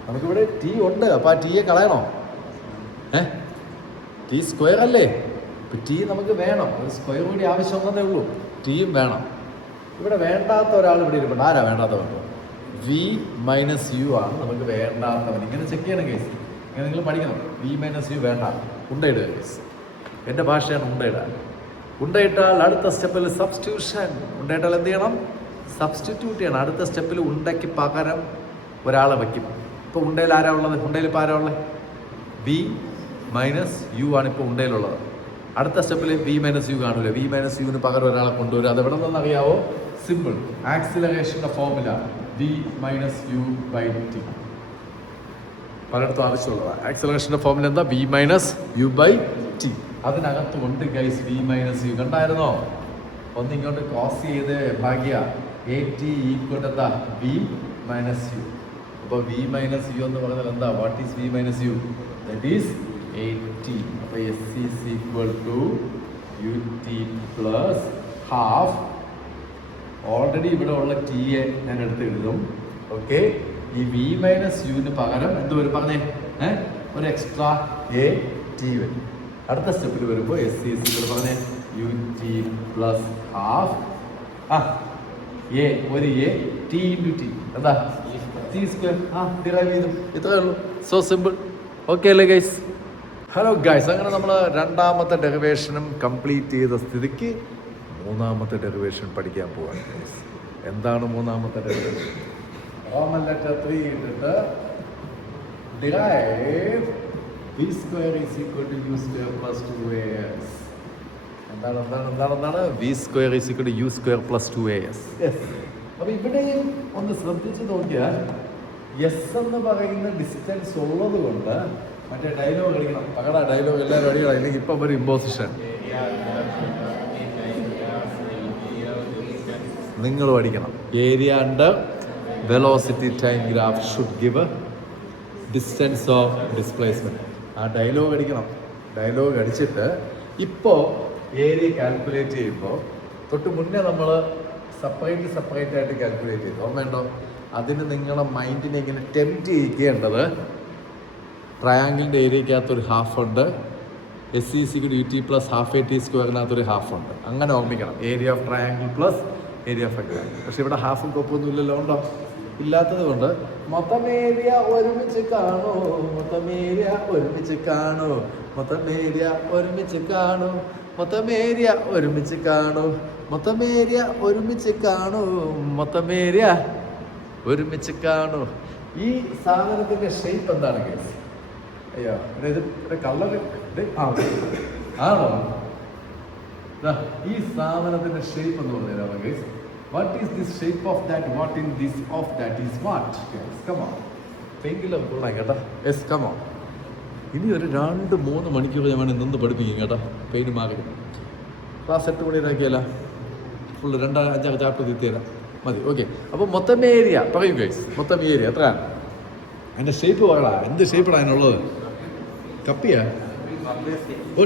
നമുക്കിവിടെ ടി ഉണ്ട്. അപ്പോൾ ആ ടീയെ കളയണോ? ടി സ്ക്വയർ അല്ലേ? ഇപ്പം ടി നമുക്ക് വേണം. ഒരു സ്ക്വയർ കൂടി ആവശ്യമുള്ളതേ ഉള്ളൂ. ടിയും വേണം. ഇവിടെ വേണ്ടാത്ത ഒരാൾ ഇവിടെ ഇരിപ്പുണ്ട്. ആരാ വേണ്ടാത്തവൻ? വി മൈനസ് യു ആണ് നമുക്ക് വേണ്ടാത്തവൻ. ഇങ്ങനെ ചെക്ക് ചെയ്യണം കേസ്. ഇങ്ങനെ നിങ്ങൾ പഠിക്കണം. വി മൈനസ് യു വേണ്ട. ഉണ്ടയിടുക കേസ്. എൻ്റെ ഭാഷയാണ് ഉണ്ടയിടാൻ. ഉണ്ടയിട്ടാൽ അടുത്ത സ്റ്റെപ്പിൽ സബ്സ്റ്റിറ്റ്യൂഷൻ. ഉണ്ടയിട്ടാൽ എന്ത് ചെയ്യണം? സബ്സ്റ്റിറ്റ്യൂട്ട് ചെയ്യണം. അടുത്ത സ്റ്റെപ്പിൽ ഉണ്ടയ്ക്ക് പകരം ഒരാളെ വയ്ക്കും. ഇപ്പോൾ ഉണ്ടയിൽ ആരാ ഉള്ളത്? ഉണ്ടയിൽ ഇപ്പോൾ ആരാ ഉള്ളത്? വി മൈനസ് യു ആണ് ഇപ്പോൾ ഉണ്ടയിലുള്ളത്. അടുത്ത സ്റ്റെപ്പിൽ വി മൈനസ് യു കാണില്ല. വി മൈനസ് യുവിന് പകരം ഒരാളെ കൊണ്ടുവരും. അത് എവിടെ നിന്നെന്ന് അറിയാവോ? സിമ്പിൾ. ആക്സിലറേഷൻ്റെ formula V minus U by T. പലയിടത്തും ആവശ്യമുള്ളതാണ്. ആക്സിലറേഷൻ്റെ ഫോർമുല എന്താ? V minus U by T. അതിനകത്ത് കൊണ്ട് ഗൈസ് വി മൈനസ് യു കണ്ടായിരുന്നോ? ഒന്നിങ്ങോട്ട് ക്രോസ് ചെയ്ത് ഭാഗ്യ എ ടി ഈക്വൽ എന്താ? V minus U. അപ്പോൾ വി മൈനസ് യു എന്ന് പറഞ്ഞാൽ എന്താ? What is V minus U? That is 80. അപ്പോൾ S is equal to U T plus half. Already ഇവിടെ ഉള്ള ടിയെ ഞാൻ എടുത്ത് എഴുതും. ഓക്കെ, ഈ വി മൈനസ് യുവിന് പകരം എന്ത് വരും? പറഞ്ഞേ. ഒരു എക്സ്ട്രാ എ ടി വരും. അടുത്ത സ്റ്റെപ്പിൽ വരുമ്പോൾ എസ് ഈസ് ഈക്വൽ പറഞ്ഞേ U T plus half A ഒരു എ ടി ഇൻറ്റു ടി എന്താ? T square. ഡിറൈവ് ചെയ്തു. ഇത്രയേ ഉള്ളൂ. So simple. ഓക്കെ അല്ലേ ഗൈസ്? ഹലോ ഗൈസ്, അങ്ങനെ നമ്മൾ രണ്ടാമത്തെ ഡെറിവേഷനും കംപ്ലീറ്റ് ചെയ്ത സ്ഥിതിക്ക് മൂന്നാമത്തെ ഡെറിവേഷൻ പഠിക്കാൻ പോവാണ് ഗൈസ്. എന്താണ് മൂന്നാമത്തെ ഡെറിവേഷൻ? റോമൻ ലെറ്റർ 3 ഇട്ടിട്ട് derive V square is equal to U square plus 2as. എന്താണ് V square is equal to U square plus 2as. അപ്പോൾ ഇവിടെയും ഒന്ന് ശ്രദ്ധിച്ച് നോക്കിയാൽ എസ് എന്ന് പറയുന്ന ഡിസ്റ്റൻസ് ഉള്ളത് കൊണ്ട് മറ്റേ ഡയലോഗ് കളിക്കണം. പകടാ ഡയലോഗ് എല്ലാവരും അടിക്കണം. ഇല്ലെങ്കിൽ ഇപ്പം ഒരു ഇമ്പോസിഷൻ നിങ്ങൾ പഠിക്കണം. Area under velocity time graph should give distance of displacement. ആ ഡയലോഗ് അടിക്കണം. ഡയലോഗ് അടിച്ചിട്ട് ഇപ്പോൾ ഏരിയ കാൽക്കുലേറ്റ് ചെയ്യുമ്പോൾ തൊട്ട് മുന്നേ നമ്മൾ സെപ്പറേറ്റ് ആയിട്ട് കാൽക്കുലേറ്റ് ചെയ്തു. ഓർമ്മയുണ്ടോ? അതിന് നിങ്ങളെ മൈൻഡിനെ ഇങ്ങനെ ടെംപ്റ്റ് ചെയ്യിക്കേണ്ടത് ട്രയാങ്കിളിൻ്റെ ഏരിയക്കകത്തൊരു ഹാഫ് ഉണ്ട്. എസ് സി സിക്ക് U T plus half A T സ്ക്വയറിനകത്തൊരു ഹാഫ് ഉണ്ട്. അങ്ങനെ ഓർമ്മിക്കണം. Area of triangle plus area of rectangle. പക്ഷെ ഇവിടെ ഹാഫും കൊപ്പൊന്നും ഇല്ലല്ലോ. ഉണ്ടോ? ഇല്ലാത്തത് കൊണ്ട് മൊത്തം ഏരിയ ഒരുമിച്ച് കാണൂ. മൊത്തം ഏരിയ ഒരുമിച്ച് കാണൂ. മൊത്തം ഏരിയ ഒരുമിച്ച് കാണൂ. മൊത്തം ഏരിയ ഒരുമിച്ച് കാണൂ. മൊത്തം ഏരിയ ഒരുമിച്ച് കാണൂ. മൊത്തം ഏരിയ ഒരുമിച്ച് കാണൂ. ഈ സാധനത്തിൻ്റെ ഷേപ്പ് എന്താണ് കേസ്? അയ്യോ, ഇത് കളർ ആണോ? ഈ സാധനത്തിൻ്റെ ഷേപ്പ് എന്ന് പറഞ്ഞാൽ കേസ്, what is this shape of that? What in this of that is what? Come on പെയിൻകിലും കൊള്ളാം കേട്ടോ. Yes come on. ഇനി ഒരു 2-3 മണിക്കൂർ ഞാൻ വേണം നിന്ന് പഠിപ്പിക്കും കേട്ടോ. പെയിൻറ്റ് മാറി ക്ലാസ് 8 മണിയിലാക്കിയല്ല. ഫുള്ള് 2-5 ചാപ്റ്റർ തിരിയല്ല മതി. ഓക്കെ, അപ്പോൾ മൊത്തം ഏരിയ പറയൂ ഗൈസ്. മൊത്തം ഏരിയ എത്രയാണ്? അതിൻ്റെ ഷേപ്പ് പറയടാ. എന്ത് ഷേപ്പാണ് അതിനുള്ളത്? കപ്പിയാ? ഓ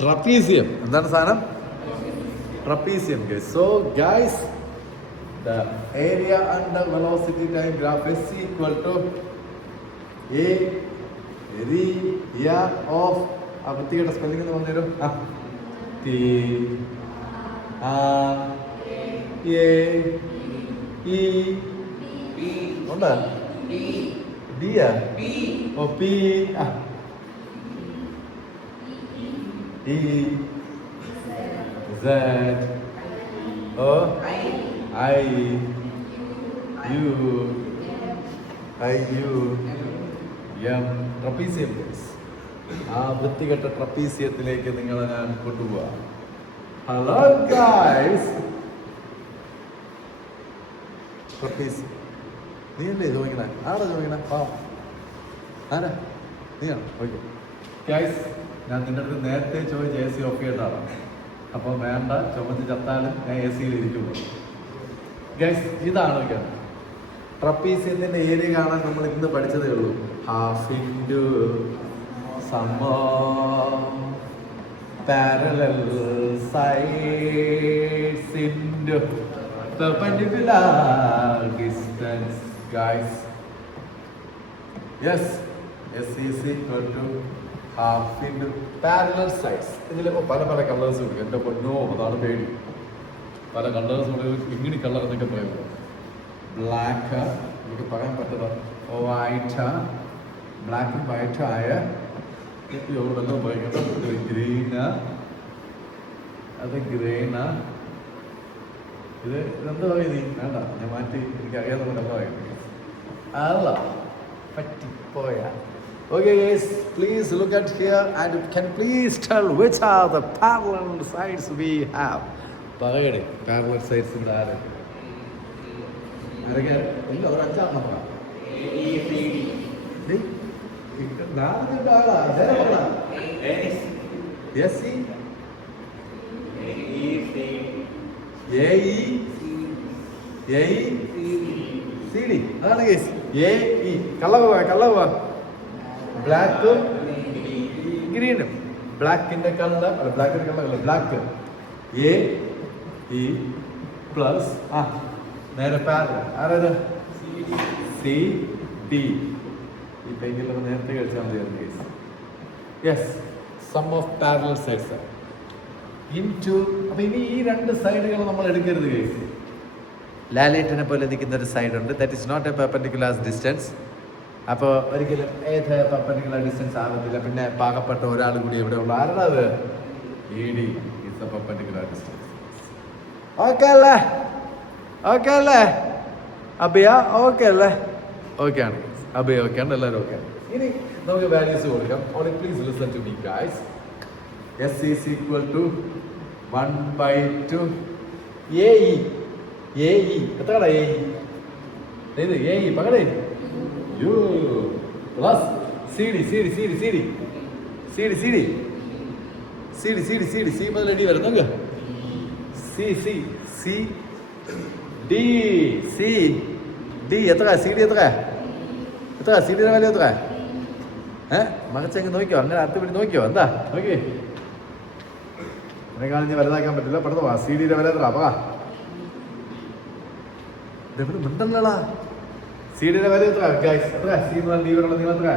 ട്രപ്പീസിയം. എന്താണ് സാധനം? Trapezium guys. So guys, the area under velocity time graph is equal to area of ആ വൃത്തിയുടെ സ്പെല്ലിംഗ് എന്ന് പറഞ്ഞുതരും. ടി ഉണ്ടാ ഡിയാ? ഓ P Z, O, I, U, M. Trapezium. ആ വൃത്തികെട്ട ട്രപ്പീസിയത്തിലേക്ക് നിങ്ങളെ ഞാൻ കൊണ്ടുപോവാം. Hello guys. ട്രപ്പീസിയം. നീയല്ലേ ചോദിക്കണേ? ആരാ ചോദിക്കണേ? ആരാ? നീയാണ്. ഓക്കെ ഗൈസ്, ഞാൻ നിന്റെ അടുത്ത് നേരത്തെ ചോദിച്ച AC ഓഫ് ചെയ്തിട്ടാണ്. അപ്പോൾ വേണ്ട, ചുമച്ച് ചത്താലും ഞാൻ AC ഇരിക്കുള്ളൂ. ഗൈസ്, ഇതാണ് ഒക്കെ ട്രപ്പീസിയത്തിൻ്റെ ഏരിയ കാണാൻ നമ്മൾ ഇന്ന് പഠിച്ചതേ ഉള്ളൂ. Half into parallel sides into perpendicular distance, guys. Yes, S is equal to half into parallel sides. ഇതിലിപ്പോൾ പല പല കളേഴ്സ് ഉണ്ട്. എൻ്റെ പൊന്നോ, അതാണ് പേടി. പല കളേഴ്സ് ഉണ്ട്. ഇങ്ങനെ കളർ എന്നൊക്കെ പറയുമ്പോൾ ബ്ലാക്ക് എനിക്ക് പറയാൻ പറ്റുന്നത് വൈറ്റ്, ബ്ലാക്കും വൈറ്റും ആയ എവിടെല്ലാം ഉപയോഗിക്കുന്നത് ഗ്രീന്, അത് ഗ്രീന്. ഇതെന്താ പറയുക? നീ വേണ്ട, ഞാൻ മാറ്റി, എനിക്ക് അറിയാവുന്ന കളർ പറയുന്നത് അല്ല, പറ്റിപ്പോയ. Okay guys, please look at here and can please tell which are the parallel sides we have. പറയണേ, parallel sides ഇവിടെ ആരൊക്കെ? ഇല്ല, ഒരു അഞ്ചാണെന്ന് പറയാം. അതാണ് കേസ്. കള്ള ബ്ലാക്കും ഗ്രീനും. ബ്ലാക്കിന്റെ കളർ അല്ല, ബ്ലാക്കിന്റെ കളർ ബ്ലാക്ക്. A പ്ലസ് നേരെ പാരലൽ. ആരാത്? CD. ഈ പെയിന്റിൽ നേരത്തെ കഴിച്ചാൽ മതിയായിരുന്നു case. Yes, sum of parallel sides into. അപ്പൊ ഇനി ഈ രണ്ട് സൈഡുകൾ നമ്മൾ എടുക്കരുത് കേസ്. ലാലേറ്റിനെ പോലെ നിൽക്കുന്ന ഒരു സൈഡ് ഉണ്ട്. That is not a perpendicular distance. അപ്പോൾ ഒരിക്കലും ഏത് പെർപെൻഡിക്കുലർ ഡിസ്റ്റൻസ് ആകത്തില്ല. പിന്നെ പാകപ്പെട്ട ഒരാൾ കൂടി ഇവിടെ ഉള്ള ആരാണത്? ED is the perpendicular distance. Okay അല്ലേ? ഓക്കെ അല്ലേ അബിയ? ഓക്കെ അല്ലേ? ഓക്കെ ആണ് അബിയ. ഓക്കെ ആണ്, എല്ലാവരും ഓക്കെ ആണ്. ഇനി നമുക്ക് വാല്യൂസ് കൊടുക്കാം. Only please listen to me guys. S is equal to 1/2 AE. എത്രടാ AE? ഇത് AE പകടേ U plus CD. C മുതൽ D വരെ നോക്ക്. D എത്ര? CD എത്ര? CD വാല്യൂ എത്ര? മകച്ചങ്ങ് നോക്കിയോ, അങ്ങനെ അടുത്ത് പിടി നോക്കിയോ. എന്താ നോക്കിയേ, അതിനെക്കാളും ഇനി വലുതാക്കാൻ പറ്റില്ല. പെട്ടെന്ന് വാ. CD വില എത്ര? പറ. ഇതെവിടെ മിണ്ടല്ലടാ. CD വില എത്ര ഗൈസ്? എത്ര? C മുതൽ D വരെയുള്ള നീളം എത്ര?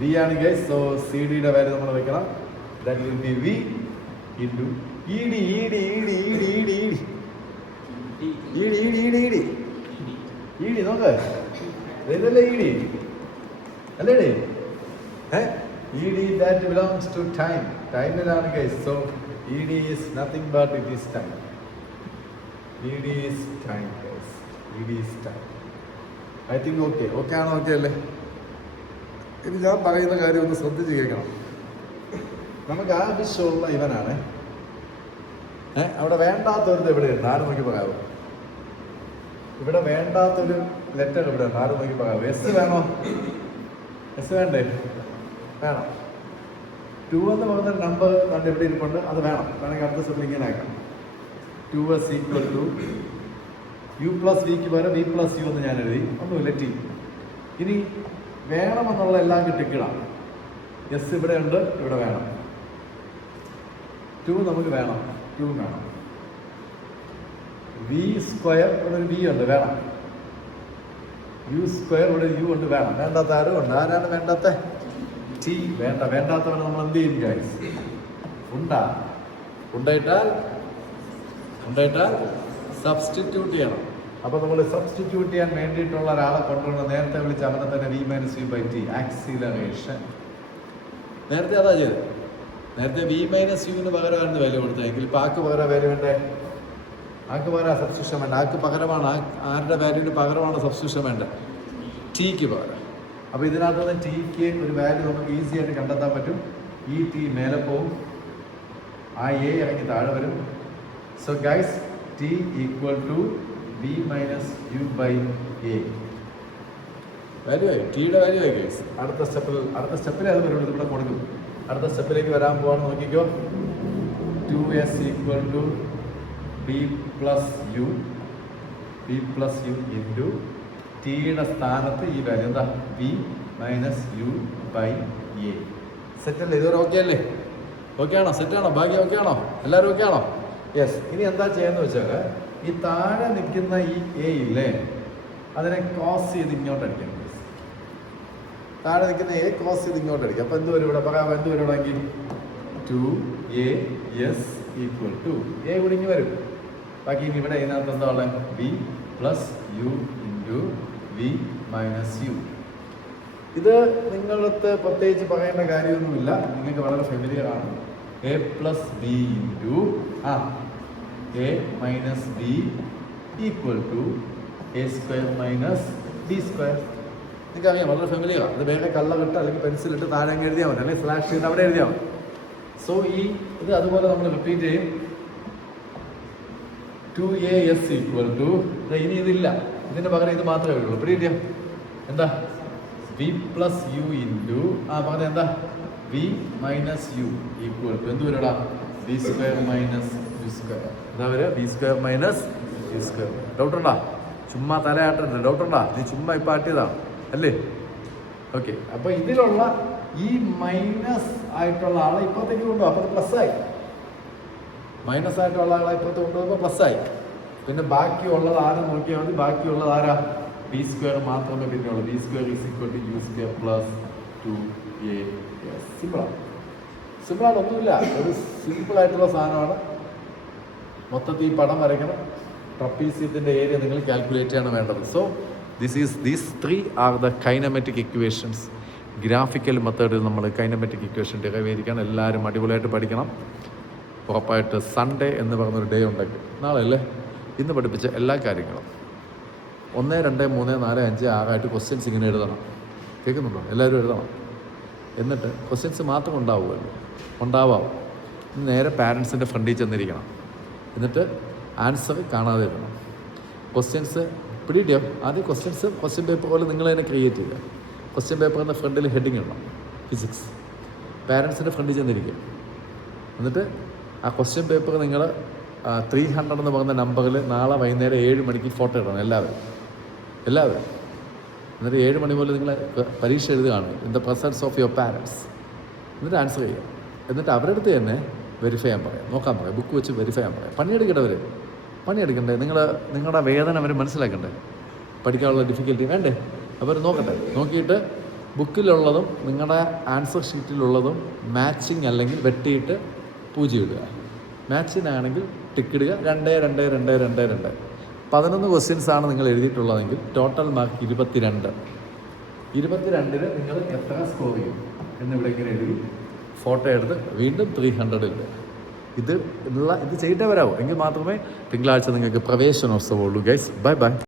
V ആണ് ഗൈസ്. സോ CD വാല്യൂ നമ്മൾ വെക്കണം. That will be V into ED. നോക്ക്, ഇതല്ലേ ED അല്ലേ? ED that belongs to time. ടൈമിലാണ് guys. So ED is nothing but it is time. ED is time guys. ED is time. I think okay ആണോ? Okay അല്ലേ? ഇനി ഞാൻ പറയുന്ന കാര്യം ഒന്ന് ശ്രദ്ധിച്ച് കേൾക്കണം. നമുക്ക് ആവശ്യമുള്ള ഇവനാണ്. അവിടെ വേണ്ടാത്തൊരു എവിടെയുണ്ട്? ആരും നോക്കി പറയാമോ? ഇവിടെ വേണ്ടാത്തൊരു ലെറ്റർ ഇവിടെ ഉണ്ട്. ആരും നോക്കി പറയാമോ? S വേണോ? S വേണ്ടേ? വേണം. 2 എന്ന് പറയുന്ന നമ്പർ കണ്ട് എവിടെ ഇരിപ്പുണ്ട്, അത് വേണം. വേണമെങ്കിൽ അടുത്ത സ്റ്റെപ്പിൽ ഇങ്ങനെ ആക്കാം. 2s equal to U plus Vക്ക് പകരം V plus U എന്ന് ഞാൻ എഴുതി. ഒന്നുമില്ല, T. ഇനി വേണമെന്നുള്ള എല്ലാം കിട്ടിക്കിടാം. S ഇവിടെ ഉണ്ട്, ഇവിടെ വേണം. 2 നമുക്ക് വേണം. 2 വേണം. V സ്ക്വയർ ഇവിടെ ഒരു V ഉണ്ട്, വേണം. U സ്ക്വയർ ഇവിടെ U ഉണ്ട്, വേണം. വേണ്ടാത്ത ആരും ഉണ്ട്. ആരാണ് വേണ്ടാത്ത? T. വേണ്ടാത്തവനെ നമ്മൾ എന്ത് ചെയ്യും ഗൈസ്? ഉണ്ടായിട്ടാൽ സബ്സ്റ്റിറ്റ്യൂട്ട് ചെയ്യണം. അപ്പോൾ നമ്മൾ സബ്സ്റ്റിറ്റ്യൂട്ട് ചെയ്യാൻ വേണ്ടിയിട്ടുള്ള ഒരാളെ കൊണ്ടുവരണം. നേരത്തെ വിളിച്ച അവനെ തന്നെ V - V/T ആക്സിലറേഷൻ. നേരത്തെ അതാ ചെയ്ത്. നേരത്തെ വി മൈനസ് യുവിന് പകരമായിരുന്നു വാല്യൂ കൊടുത്തതെങ്കിൽ ഇപ്പോൾ ആക്ക് പകരം വാല്യൂ വേണ്ടേ? ആക്ക് പകരം സബ്സ്റ്റിറ്റ്യൂഷൻ വേണ്ട. ആക്ക് പകരമാണ് ആരുടെ വാല്യൂവിന് പകരമാണ് സബ്സ്റ്റിറ്റ്യൂഷൻ വേണ്ടത്? ടിക്ക് പകരം. അപ്പോൾ ഇതിനകത്ത് നിന്ന് ടിക്ക് ഒരു വാല്യൂ നമുക്ക് ഈസി ആയിട്ട് കണ്ടെത്താൻ പറ്റും. ഈ ടി മേലെ പോവും, ആ എ ഇറങ്ങി താഴെ വരും. So guys T equal to V minus U by A value ആയി, ടിയുടെ വാല്യൂ ആയി ഗൈസ്. അടുത്ത സ്റ്റെപ്പിൽ അത് വരുള്ളൂ, ഇവിടെ കൊടുക്കും. അടുത്ത സ്റ്റെപ്പിലേക്ക് വരാൻ പോവാന്ന് നോക്കിക്കോ. 2s equal to B plus U into ടിയുടെ സ്ഥാനത്ത് ഈ വാല്യൂ എന്താ? B minus U by A. സെറ്റല്ലേ? ഇതൊരു ഓക്കെ അല്ലേ? ഓക്കെ ആണോ? സെറ്റാണോ? ബാക്കി ഓക്കെ ആണോ? എല്ലാവരും ഓക്കെ ആണോ? യെസ്. ഇനി എന്താ ചെയ്യാന്ന് വെച്ചാൽ ഈ താഴെ നിൽക്കുന്ന ഈ എ ഇല്ലേ, അതിനെ ക്രോസ് ചെയ്ത് ഇങ്ങോട്ട് അടിക്കണം. താഴെ നിൽക്കുന്ന എ ക്രോസ് ചെയ്ത് ഇങ്ങോട്ട് അടിക്കും. അപ്പോൾ എന്ത് വരും ഇവിടെ? പറയാം, എന്ത് വരും ഇവിടെ? 2as ഈക്വൽ ടു എ കൂടി ഇങ്ങ് വരും. ബാക്കി ഇനി ഇവിടെ ഇതിനകത്ത് എന്താ ഉള്ളത്? B plus U into V minus U. ഇത് നിങ്ങളടുത്ത് പ്രത്യേകിച്ച് പറയേണ്ട കാര്യമൊന്നുമില്ല, നിങ്ങൾക്ക് വളരെ ഫെമിലിയർ ആണ്. A plus B into A minus B equal to A square minus B square. നിങ്ങൾക്ക് അറിയാം, വളരെ ഫെമിലിയർ. അത് വേറെ കള്ളറിട്ട് അല്ലെങ്കിൽ പെൻസിലിട്ട് താഴെ അങ്ങ് എഴുതിയാൽ മതി, അല്ലെങ്കിൽ സ്ലാഷ് ചെയ്ത് അവിടെ എഴുതിയാൽ മതി. സോ ഇത് അതുപോലെ നമ്മൾ റിപ്പീറ്റ് ചെയ്യും. 2as ഈക്വൽ ടു, ഇനി ഇതില്ല, ഇതിന് പകരം ഇത് മാത്രമേ ഉള്ളൂ. ഇവിടെ കിട്ടിയോ? എന്താ? വി പ്ലസ് യു ഇൻറ്റു പറഞ്ഞ എന്താ? V minus U equal to എന്ത് വരൂടാ? B square minus U square. എന്താ വരിക? B square minus U square. Doubt ഉണ്ടോ? ചുമ്മാ തലയാട്ടരുത്. ഡൗട്ട് ഉണ്ടോ? നീ ചുമ്മാ ഇപ്പം ആട്ടിയതാണ് അല്ലേ? ഓക്കെ. അപ്പോൾ ഇതിലുള്ള ഈ മൈനസ് ആയിട്ടുള്ള ആളെ ഇപ്പുറത്തേക്ക് കൊണ്ടുപോകും. അപ്പോൾ പ്ലസ് ആയി. മൈനസ് ആയിട്ടുള്ള ആളെ ഇപ്പുറത്ത് കൊണ്ടുപോകുമ്പോൾ പ്ലസ് ആയി. പിന്നെ ബാക്കിയുള്ളത് ആരെ നോക്കിയാൽ മതി? ബാക്കിയുള്ളത് ആരാ? ബി സ്ക്വയർ മാത്രമേ പിന്നെ ഉള്ളൂ. B square is equal to U square plus 2as. സിമ്പിളാണ്. ഒന്നുമില്ല, ഒരു സിമ്പിൾ ആയിട്ടുള്ള സാധനമാണ്. മൊത്തത്തിൽ ഈ പടം വരയ്ക്കണം. ട്രപ്പീസിയത്തിൻ്റെ ഏരിയ നിങ്ങൾ കാൽക്കുലേറ്റ് ചെയ്യാണ് വേണ്ടത്. So these three are the kinematic equations. Graphical മെത്തേഡിൽ നമ്മൾ കൈനമാറ്റിക് ഇക്വേഷൻ ഡിറൈവ് ചെയ്തിരിക്കുകയാണ്. എല്ലാവരും അടിപൊളിയായിട്ട് പഠിക്കണം. ഉറപ്പായിട്ട് സൺഡേ എന്ന് പറഞ്ഞൊരു ഡേ ഉണ്ടെങ്കിൽ നാളെ അല്ലേ ഇന്ന് പഠിപ്പിച്ച എല്ലാ കാര്യങ്ങളും 1, 2, 3, 4, 5, 6 ആയിട്ട് ക്വസ്റ്റ്യൻസ് ഇങ്ങനെ എഴുതണം. കേൾക്കുന്നുണ്ടോ? എല്ലാവരും എഴുതണം. എന്നിട്ട് ക്വസ്റ്റ്യൻസ് മാത്രം ഉണ്ടാവാം. നേരെ പാരൻസിൻ്റെ ഫ്രണ്ടിൽ ചെന്നിരിക്കണം. എന്നിട്ട് ആൻസർ കാണാതെ ഇടണം. ക്വസ്റ്റ്യൻസ് പിടിയിട്ടോ? ആദ്യം ക്വസ്റ്റ്യൻ പേപ്പർ പോലെ നിങ്ങൾ തന്നെ ക്രിയേറ്റ് ചെയ്യുക. ക്വസ്റ്റ്യൻ പേപ്പറിൻ്റെ ഫ്രണ്ടിൽ ഹെഡിങ് ഇടണം, ഫിസിക്സ്. പാരൻസിൻ്റെ ഫ്രണ്ടിൽ ചെന്നിരിക്കും. എന്നിട്ട് ആ ക്വസ്റ്റ്യൻ പേപ്പർ നിങ്ങൾ 300 എന്ന് പറയുന്ന നമ്പറിൽ നാളെ വൈകുന്നേരം 7 മണിക്ക് ഫോട്ടോ ഇടണം. എല്ലാവരും. എന്നിട്ട് 7 മണി മുതൽ നിങ്ങൾ പരീക്ഷ എഴുതുകയാണ് in the presence of your parents. എന്നിട്ട് ആൻസർ ചെയ്യുക. എന്നിട്ട് അവരുടെ അടുത്ത് തന്നെ വെരിഫൈ ചെയ്യാൻ പറയാം, നോക്കാൻ പറയാം, ബുക്ക് വെച്ച് വെരിഫൈ ചെയ്യാൻ പറയാം. പണിയെടുക്കണ്ടേ? നിങ്ങളുടെ വേദന അവർ മനസ്സിലാക്കണ്ടേ? പഠിക്കാനുള്ള ഡിഫിക്കൽറ്റി വേണ്ടേ? അവർ നോക്കിയിട്ട് ബുക്കിലുള്ളതും നിങ്ങളുടെ ആൻസർ ഷീറ്റിലുള്ളതും മാച്ചിങ് അല്ലെങ്കിൽ വെട്ടിയിട്ട് 0 ഇടുക. മാച്ചിനാണെങ്കിൽ ടിക്കിടുക. 2, 2, 2, 2, 2. 11 ക്വസ്റ്റ്യൻസാണ് നിങ്ങൾ എഴുതിയിട്ടുള്ളതെങ്കിൽ ടോട്ടൽ മാർക്ക് 22. 22-ന് നിങ്ങൾ എത്ര സ്കോർ ചെയ്യും എന്നിവിടെ ഇങ്ങനെ എഴുതി ഫോട്ടോ എടുത്ത് വീണ്ടും 300 ഇടുക. ഇത് ചെയ്തിട്ടേ വരാവൂ. എങ്കിൽ മാത്രമേ തിങ്കളാഴ്ച നിങ്ങൾക്ക് പ്രവേശനോത്സവമുള്ളൂ ഗൈസ്. ബൈ.